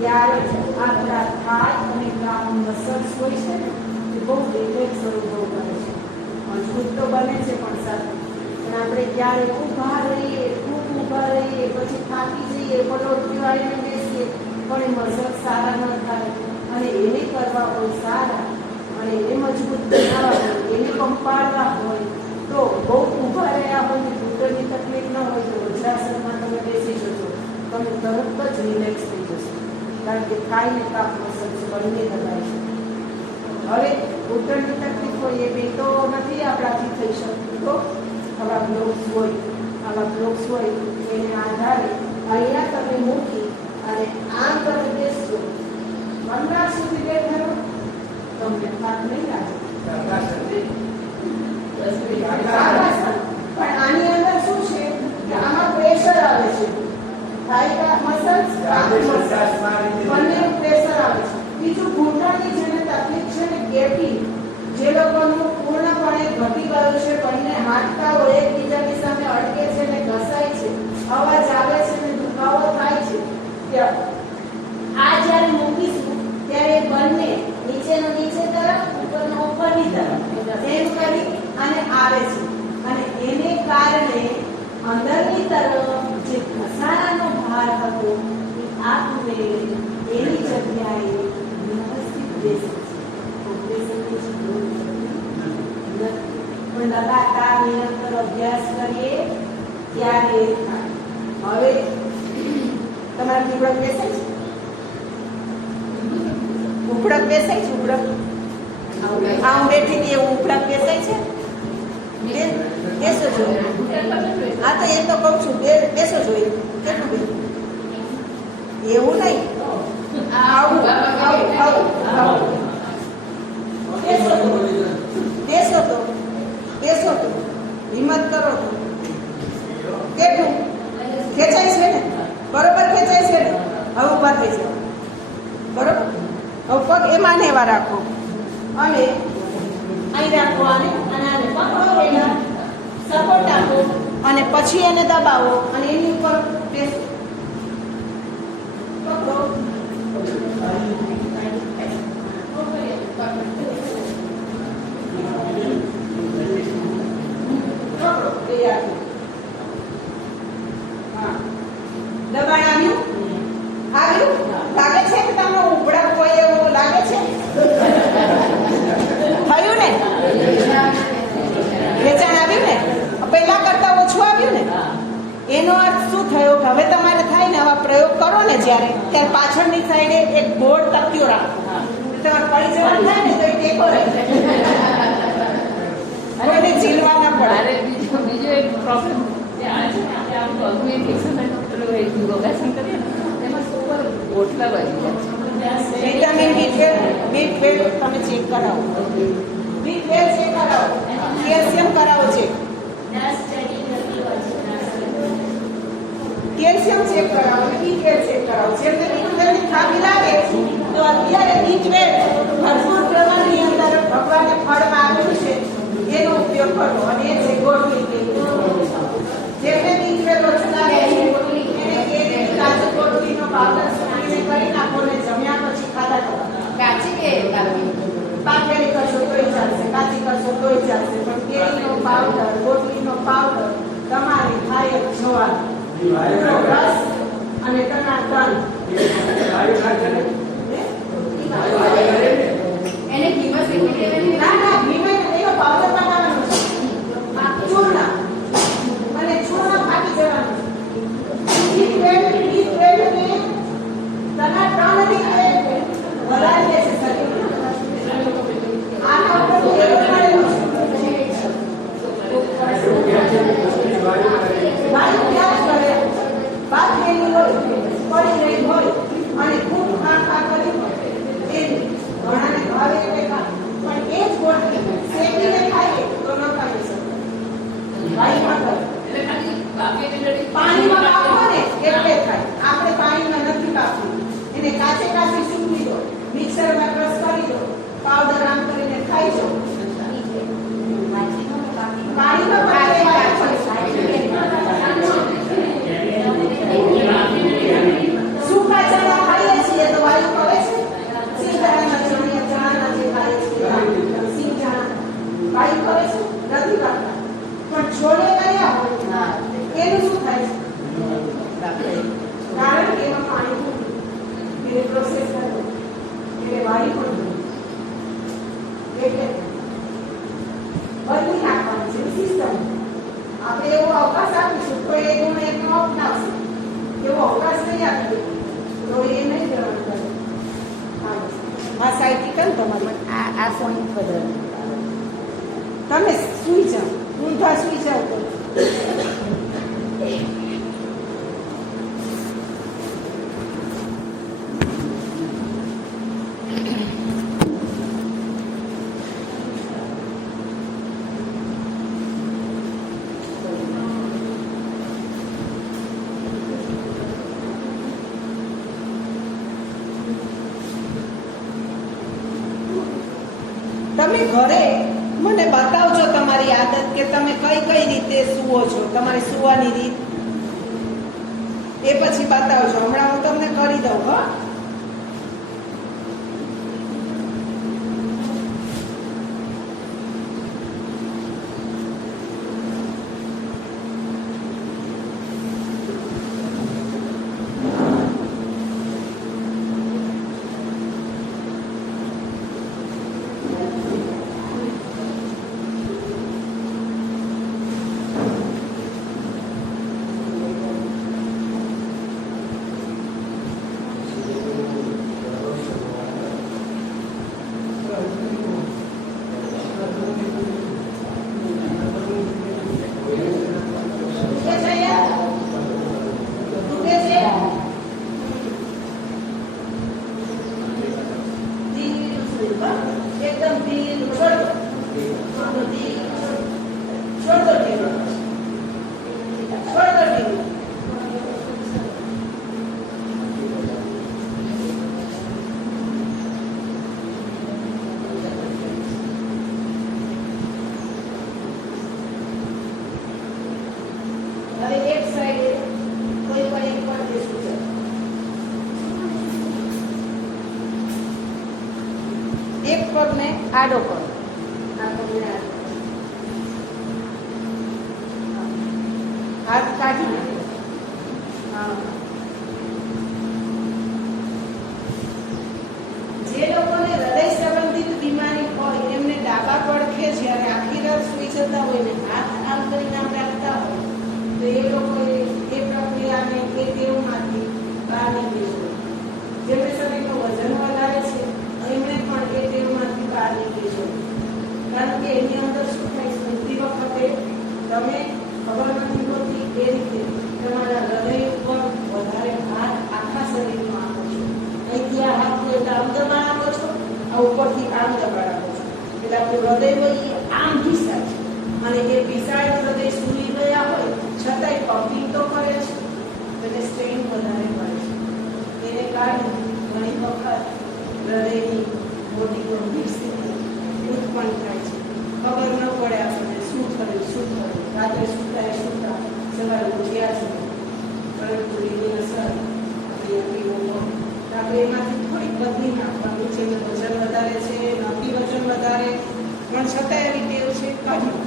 ત્યારે આપણા થાઈ અને કામ મસલ્સ હોય છે ને એ બહુ રિલેક્સ અનુભવ કરે છે. મજબૂત તો બને છે પણ સાથે પણ આપણે ક્યારે ઊભા રહીએ, ખૂબ ઊભા રહીએ, પછી થાકી જઈએ, પલોઠી વાળીને બેસીએ પણ એ મસલ્સ સારા ન થાય. અને એને કરવા હોય સારા અને એને મજબૂત બનાવવા હોય, એને પંપાડવા હોય તો બહુ ઊભા રહ્યા હોય ને ઘૂંટણની તકલીફ ન હોય તો વજ્રાસનમાં તમે બેસી જશો, તમે તરત જ રિલેક્સ થઈ જશો. કારણ કે થાઈ ને કાપ મસલ્સ બંને દબાય છે. હવે ઘૂંટણની તકલીફ હોય એ બે તો નથી આપણાથી થઈ શકતું. તો આવા બ્લોક્સ હોય એને આધારે અહીંયા તમે મૂકી અને આમ તમે બેસજો. 15 સુધી બેઠો તમને થાક નહીં લાગે. પણ આની અંદર શું છે કે આમાં પ્રેશર આવે છે. થાઈ મસલ્સ બંને પ્રેશર આવે છે. બીજું ઘૂંટણની જેને તકલીફ છે ને ગેપિંગ, જે લોકોનું પૂર્ણપણે ઘટી ગયું છે, બંને હાડકાઓ એકબીજાની સામે અડકે છે ને ઘસાય છે, અવાજ આવે છે ને દુખાવો થાય છે, આ જ્યારે મૂકીશું ત્યારે બંને નીચેનો નીચે તરફ, ઉપરનો ઉપરની તરફ એમ કરી અને આવે છે. અને એને કારણે અંદરની તરફ જે ઘસારાનો ભાર હતો એ આપમેળે એની જગ્યાએ વ્યવસ્થિત બેસે છે. પણ લગાતાર નિરંતર અભ્યાસ કરીએ ત્યારે હવે તમારી ઉભડક બેસાય છે? ઉભડક બેસાય છે? ઉભડક આમ બેઠી હતી એવું ઉભડક બેસાય છે? બેસો જોઈએ. હા તો એ તો કહું છું, બેસો જોઈએ. કેટલું બેસો? એવું નહીં, આવું આવું આવું આવું. બેસો તો બેસો તો બેસો તો હિંમત કરો તો. કેટલું ખેંચાય છે ને? બરોબર ખેંચાય છે ને? હવે ઉભા થઈ જાઓ. બરોબર? હવે પગ એમાં ને એવા રાખો અને અહીં રાખો આને અને આને પકડો, એના સપોર્ટ આપો અને પછી એને દબાવો અને એની ઉપર બેસો. પકડો. દબાણ આવ્યું? લાગે છે કે તમને ઉભડક હોય એવું લાગે છે? થયું ને? વેચાણ આવ્યું ને? પહેલા કરતા ઓછું આવ્યું ને? એનો અર્થ શું થયો કે હવે તમારે થાય ને આવા પ્રયોગ કરો ને જ્યારે ત્યારે પાછળની સાઈડે એક બોર્ડ તકતીઓ રાખો. તમારે પડી જવાનું થાય ને તો એ ટેકો રહી જાય અને ઝીલવા ના પડે. બીજો એક પ્રોબ્લેમ આપણે આમ પગનું એક એક્સરસાઇઝ યોગાસન કરીએ ને તેમાં સુપર ગોઠલા બાજુ વિટામિન B12 તમે ચેક કરાવો. B12 ચેક કરાવો, કેલ્શિયમ કરાવો ચેક. કેલ્શિયમ ચેક કરાવો અને B12 ચેક કરાવો. જેમ કે B12 ની ખામી લાગે તો અત્યારે બીજવેલ ભરપૂર પ્રમાણની અંદર ભગવાને ફળમાં આપ્યું છે એનો ઉપયોગ કરવો અને એ છે ગોઠવી જેમને બીજવેલ ઓછું લાગે છે એને કેરીની કાચી ગોઠવીનો પાવડર સુકવીને કરી નાખો ને જમ્યા પછી ખાધા કરો. કાચી કે કાચી? પાકેલી કરશો તોય ચાલશે, કાચી કરશો તોય ચાલશે, પણ કેરીનો પાવડર ગોઠવીનો પાવડર તમારે થાય જ જવાનું. એનો રસ અને ટનાટન એને ઘીમાં શેકી દેવાની? ના ના ઘીમાં એનો પાવડર બનાવવાનો છે. ચૂર્ણ અને ચૂર્ણ ફાટી જવાનું છે. બીજ વેલ ને ટનાટનની વધારી દે છે શરીરમાં. આના ઉપર તેલ મળેલું છે. વાયુ ક્યાં કરે? બાદ એની હોય પડી રહી હોય અને ખૂબ ખા કરી એ ઘણાને ભાવે એટલે ખા, પણ એ જ ગોઠવી શેકીને ખાઈએ તો ન ખાઈ શકે. વાયુમાં કરે એટલે ખાલી બાફીને જડી પાણીમાં બાફો ને એટલે થાય. આપણે પાણીમાં નથી બાફવું. એને કાચે કાચી સૂકવી દો, મિક્સરમાં ક્રશ કરી દો, પાવડર આમ કરીને ખાઈ જાઓ. પાણીમાં પણ સૂકા ચણા ખાઈએ છીએ તો વાયુ કરે છે. સિંગદાણાના ચણાના જે ખાઈએ છીએ સિંગ ચણા વાયુ કરે છે નથી કરતા. પણ છોલે કર્યા હોય એનું શું થાય છે? કારણ કે એમાં પાણી મૂક્યું, એને પ્રોસેસ કર્યો એટલે વાયુ પણ એટલે બદલી નાખવાની છે સિસ્ટમ. આપણે એવો અવકાશ આપીશું તો એ ગુણ એનો અપનાવશે. એવો અવકાશ નહીં આપીએ તો એ નહીં ગ્રહણ કરે. આ સાયકલ તમારી આ પોઈન્ટ બદલ તમે સુઈ જાઓ, ઊંધા સુઈ જાઓ તો તમે ઘરે મને બતાવજો તમારી આદત કે તમે કઈ કઈ રીતે સૂવો છો, તમારી સૂવાની રીત એ પછી બતાવજો. હમણાં હું તમને કરી દઉં. હા એકદમ ધીરે છોડો, છોડો ઢીલો, છોડો ઢીલો. હવે એક સાઈડે કોઈ પણ એક પર દેશું છે. એક પગને આડો કરો, આ પગને આડો, હાથ કાઢી નાખો. હા, જે લોકોને હૃદય સંબંધિત બીમારી હોય એમને ડાબા પડખે જ્યારે આખી રાત સુઈ જતા હોય ને હાથ આમ કરીને આમ રાખતા હોય તો એ લોકોએ એ પ્રક્રિયાને એ ટેવમાંથી બહાર નીકળી જોઈએ. જેમને શરીરનું વજન વધારે છે એમને પણ એ ટેવમાંથી બહાર નીકળી જોઈએ. કારણ કે એની અંદર શું થાય, સૂતી વખતે તમે ખબર નથી હોતી એ રીતે તમારા હૃદય ઉપર વધારે ભાર આખા શરીરમાં આપો છો. અહીંથી આ હાથ એટલે આમ દબાણ આપો છો, આ ઉપરથી આમ દબાણ આપો છો, એટલે આપણું હૃદય હોય એ આમ ઘીસાય છે. અને એ પીસાયેલું હૃદય સૂઈ ગયા હોય છતાંય પમ્પિંગ તો કરે છે, એટલે સ્ટ્રેન વધારે પડે છે. એને કારણે ઘણી વખત હૃદયની મોટી ગંભીર સ્થિતિ ઉત્પન્ન થાય છે. ખબર ન પડે આપણને શું થયું. રાત્રે સુતા સવારે ઉઠ્યા છે, પરંતુ એની અસર આપણી આપણે એમાંથી થોડીક બદલી નાખવાનું છે. વજન વધારે છે, નથી વજન વધારે, પણ છતાં એવી ટેવ છે, કાઢી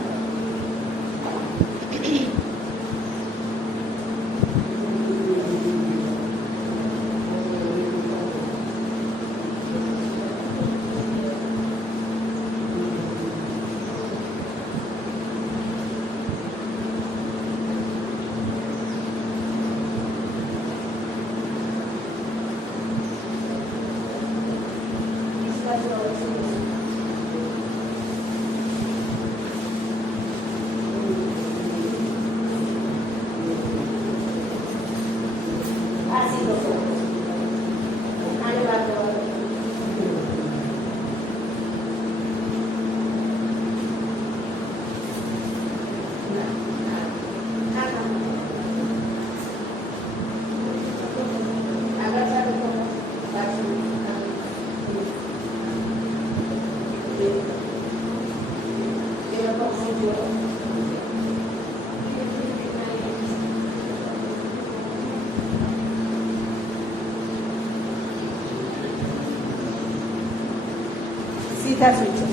સીધા સૂચો,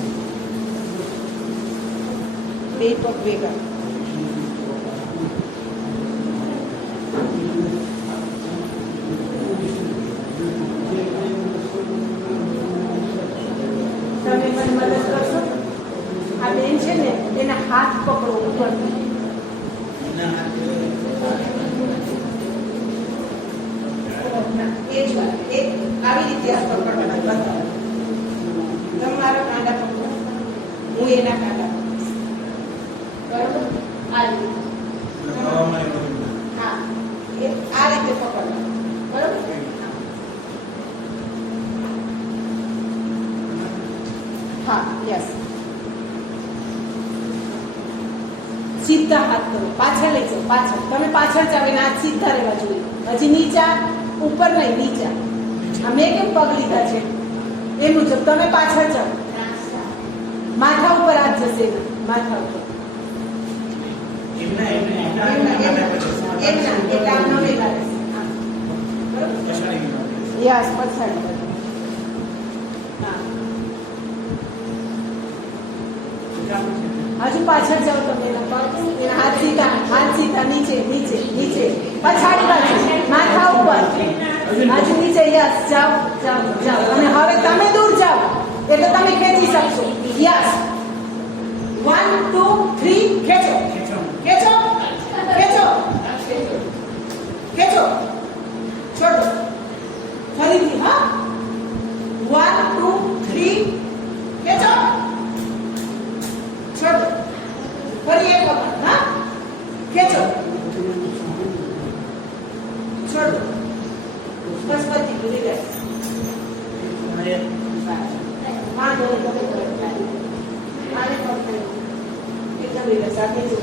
બે પગ ભેગા. તમે મને મદદ કરશો? આ બેન છે ને, એના હાથ પકડો ઉપરથી. એ જ વાત, આવી રીતે આ પકડવાના બતાવો. તમારા કાંડા પકડો, હું એના કાંડા પકડીશ. બરોબર? આ રીતે. હા, આ રીતે પકડવા. બરોબર? હા, યસ. સીધા હાથ કરો, પાછળ લઈ જાઓ, પાછળ. તમે પાછળ જાવ, એના હાથ સીધા રહેવા જોઈએ. હજી નીચા, ઉપર નહીં, નીચા. આ મેં કેમ પગ લીધા છે એ મુજબ તમે પાછળ જાઓ. માથા ઉપર હાથ જશે, માથા ઉપર. યસ, પછાડી. હજુ પાછળ જાઓ તમે, એના હાથ સીધા, નીચે, પછાડી બાજુ, માથા ઉપર, હજુ નીચે. યસ, જાઓ. અને હવે તમે દૂર જાઓ એટલે તમે ખેંચી શકશો. યસ, 1 2 3 ખેંચો. છોડો. ફરીથી. હા, 1 2 3 ખેંચો. છોડો. ફરી એક વખત. હા, ખેંચો. છોડો. બસ પતી ગયું. રિલેક્સ. વાંધો નહીં, આને પણ એકદમ રિલેક્સ. આપી દો.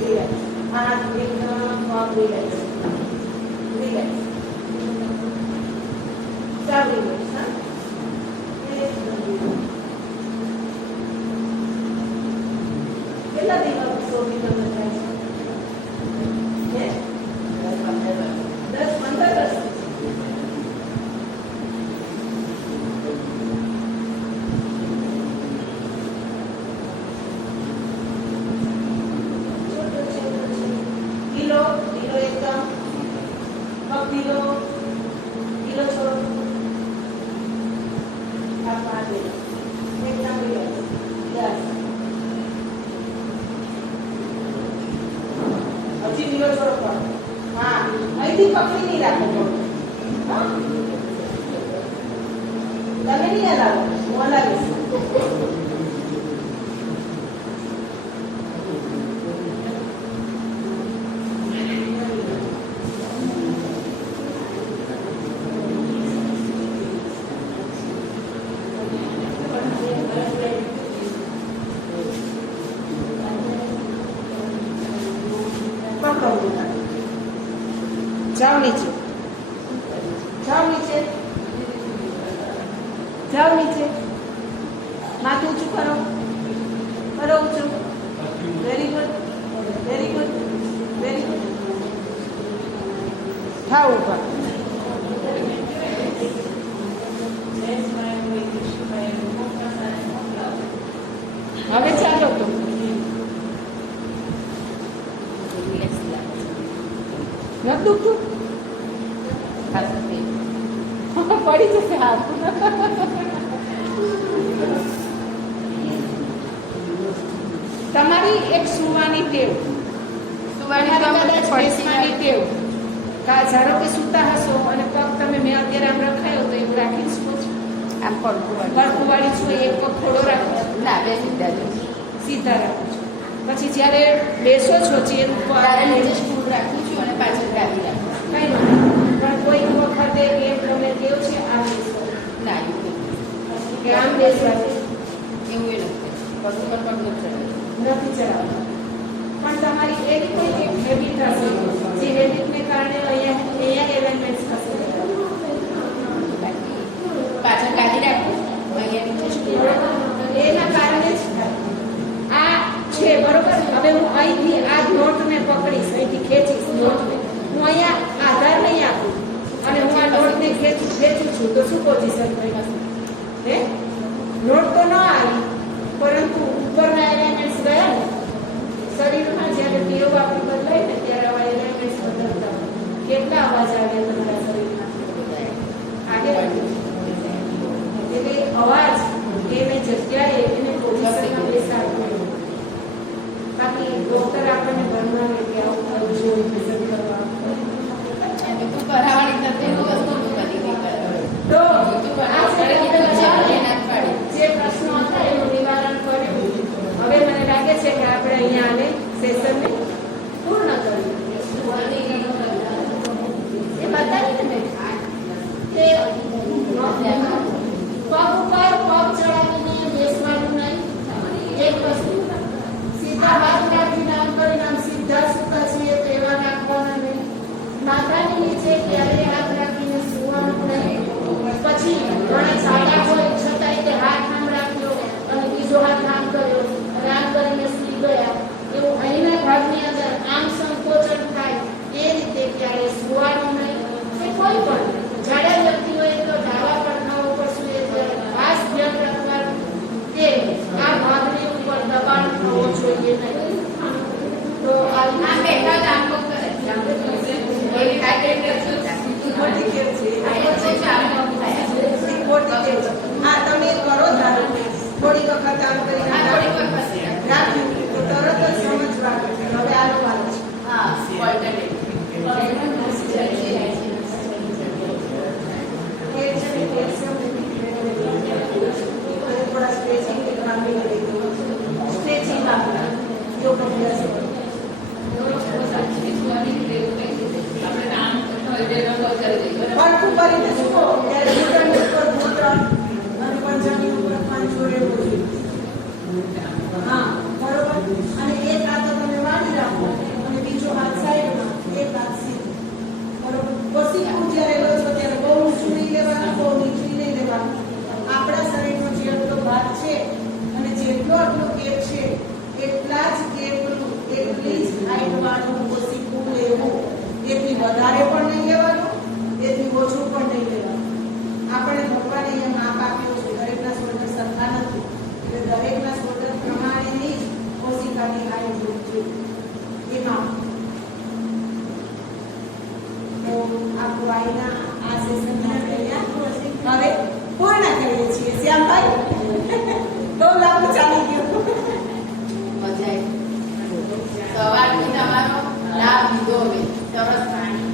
રિલેક્સ. આ એકદમ રિલેક્સ. ચાલ રિલેક્સ. હા, કેટલા દિવસ સોની તમને થાય છે? 10-15 વર્ષ. ઢીલો એકદમ. પગ ઢીલો છોડો. એકદમ રિલેક્સ. યસ. હજી ઢીલો છોડો પણ. હા, અહીંથી પકડી નહીં રાખો. તમે નહીં હલાવો, હું હલાવીશ. જાઓ નીચે. જાઓ નીચે, માથું ઊંચું કરો, કરો ઊંચું. Very good, very good, very good. થાવ ઉપર. હવે ચાલો તો નથી દુખતું? પડી જશે હાથ. તમારી એક સુવાની ટેવ, બેસવાની ટેવ. ધારો કે સૂતા હશો અને પગ તમે મેં અત્યારે આમ રખાયો તો એવું રાખી શકો છો. આમ પડખું વાળી છો, એક પગ થોડો રાખો છો, ના બે સીધા જ સીધા રાખો છો. પછી જ્યારે બેસો છો ચેર ઉપર નીચે સ્ટૂલ રાખું છું અને પાછળ ગાડી રાખું છું. કઈ નથી, પણ કોઈક વખતે કે તમે કેવું છે આમ બેસો ના એવું કે આમ બેસવાથી એવું એ નથી પગ ઉપર પગ નથી ચડાવતા. પણ તમારી એક કોઈ એક હેબિટ હશે જે હેબિટને કારણે અહીંયા એલાઇનમેન્ટ થશે. પાછળ ગાડી રાખું અહીંયા નીચે સ્ટૂલ રાખું. એના કારણે જ થાય. આ છે બરોબર. હવે હું અહીંથી આ નોટને પકડીશ, અહીંથી ખેંચીશ નોટને, હું અહીંયા આધાર નહીં આપું અને હું આ નોટને ખેંચું છું તો શું પોઝિશન થઈ હશે? હે, નોટ તો ન આવી પરંતુ ઉપરના એલિમેન્ટ્સ ગયા ને. શરીરમાં જ્યારે ટેવ આપણી બદલાય ને ત્યારે આવા એલિમેન્ટ્સ બદલતા હોય. કેટલા અવાજ આવે તમારા શરીરમાં? આગળ એટલે અવાજ એને જગ્યાએ એને પોઝિશનમાં બેસાડવો. બાકી ડોક્ટર આપણને ભણવાને કે આવું કરવું જોઈએ, પ્રેઝન્ટ કરવા. અને તું કરાવવાની નથી એવું વસ્તુ તું કરી નહીં તો આ જે પ્રશ્નો હતા એનું નિવારણ કર્યું. હવે મને લાગે છે કે આપણે અહીંયા આને સેશનને પૂર્ણ કર્યું. એ બતાવી ને કે પગ ઉપર પગ ચડાવીને બેસવાનું નહીં. એક વસ્તુ સીધા હાથ રાખીને આમ કરીને આમ સીધા સૂતા છીએ તો એવા રાખવાના નહીં. માથાની નીચે ક્યારે હાથ રાખીને સૂવાનું નહીં. પછી ઘણા સાદા હોય છતાંય તે હાથ આમ રાખ્યો અને બીજો હાથ આમ કર્યો અને આમ કરીને સૂઈ ગયા. એવું અહીંના ભાગની અંદર આમ સંકોચન થાય એ રીતે ક્યારે સૂવાનું નહીં. કે કોઈ પણ જાડા વ્યક્તિ હોય તો ડાબા પડખા ઉપર સૂએ ત્યારે ખાસ ધ્યાન રાખવાનું કે આ ભાગની ઉપર દબાણ થવું જોઈએ નહીં. તો આ બેઠા કામ કરે એ કાંઈ કરશું મોટી ટેવ છે. મોટી ટેવ છે. હા, તમે કરો ધારો થોડી વખત આમ કરીને રાખ્યું તો તરત જ સમજવાનું કે હવે આનો વારો છે. હા ઓલ્ટરનેટ થોડા સ્ટ્રેચિંગ સ્ટ્રેચિંગ આપણા યોગ અભ્યાસ પડખું કરીને જુઓ ત્યારે ઘૂંટણની ઉપર ઘૂંટણ અને પંજાની ઉપર પાંચો રહેવો જોઈએ. હા, બરોબર. અને એક હાથ તમે વાળી રાખો અને બીજો હાથ સાઈડમાં, એક હાથ સીધો. બરોબર. ઓસીકું જ્યારે લો છો ત્યારે બહુ ઊંચું નહીં લેવાનું, બહુ નીચું નહીં લેવાનું. આપણા શરીરનો જેટલો ભાગ છે અને જેટલો આટલો કેપ છે એટલા જ કેપનું એટલી જ હાઈટ વાળું ઓસીકું લેવું. એટલી વધારે પણ નહીં લેવાનું, એટલી ઓછું પણ નહીં લેવાનું. આપણે ભગવાને અહીંયા માપ આપ્યો છે. દરેકના શોલ્ડર સરખા નથી એટલે દરેકના શોલ્ડર પ્રમાણેની જ કોશિકાની હાઈટ હોવી જોઈએ. એ માપ. તો આપણું આઈના આ સેશનને આપણે અહીંયા હવે પૂર્ણ કરીએ છીએ. શ્યામભાઈ બહુ લાંબુ ચાલી ગયું. મજા આવી સવારથી તમારો લાભ લીધો હવે સરસ પાણી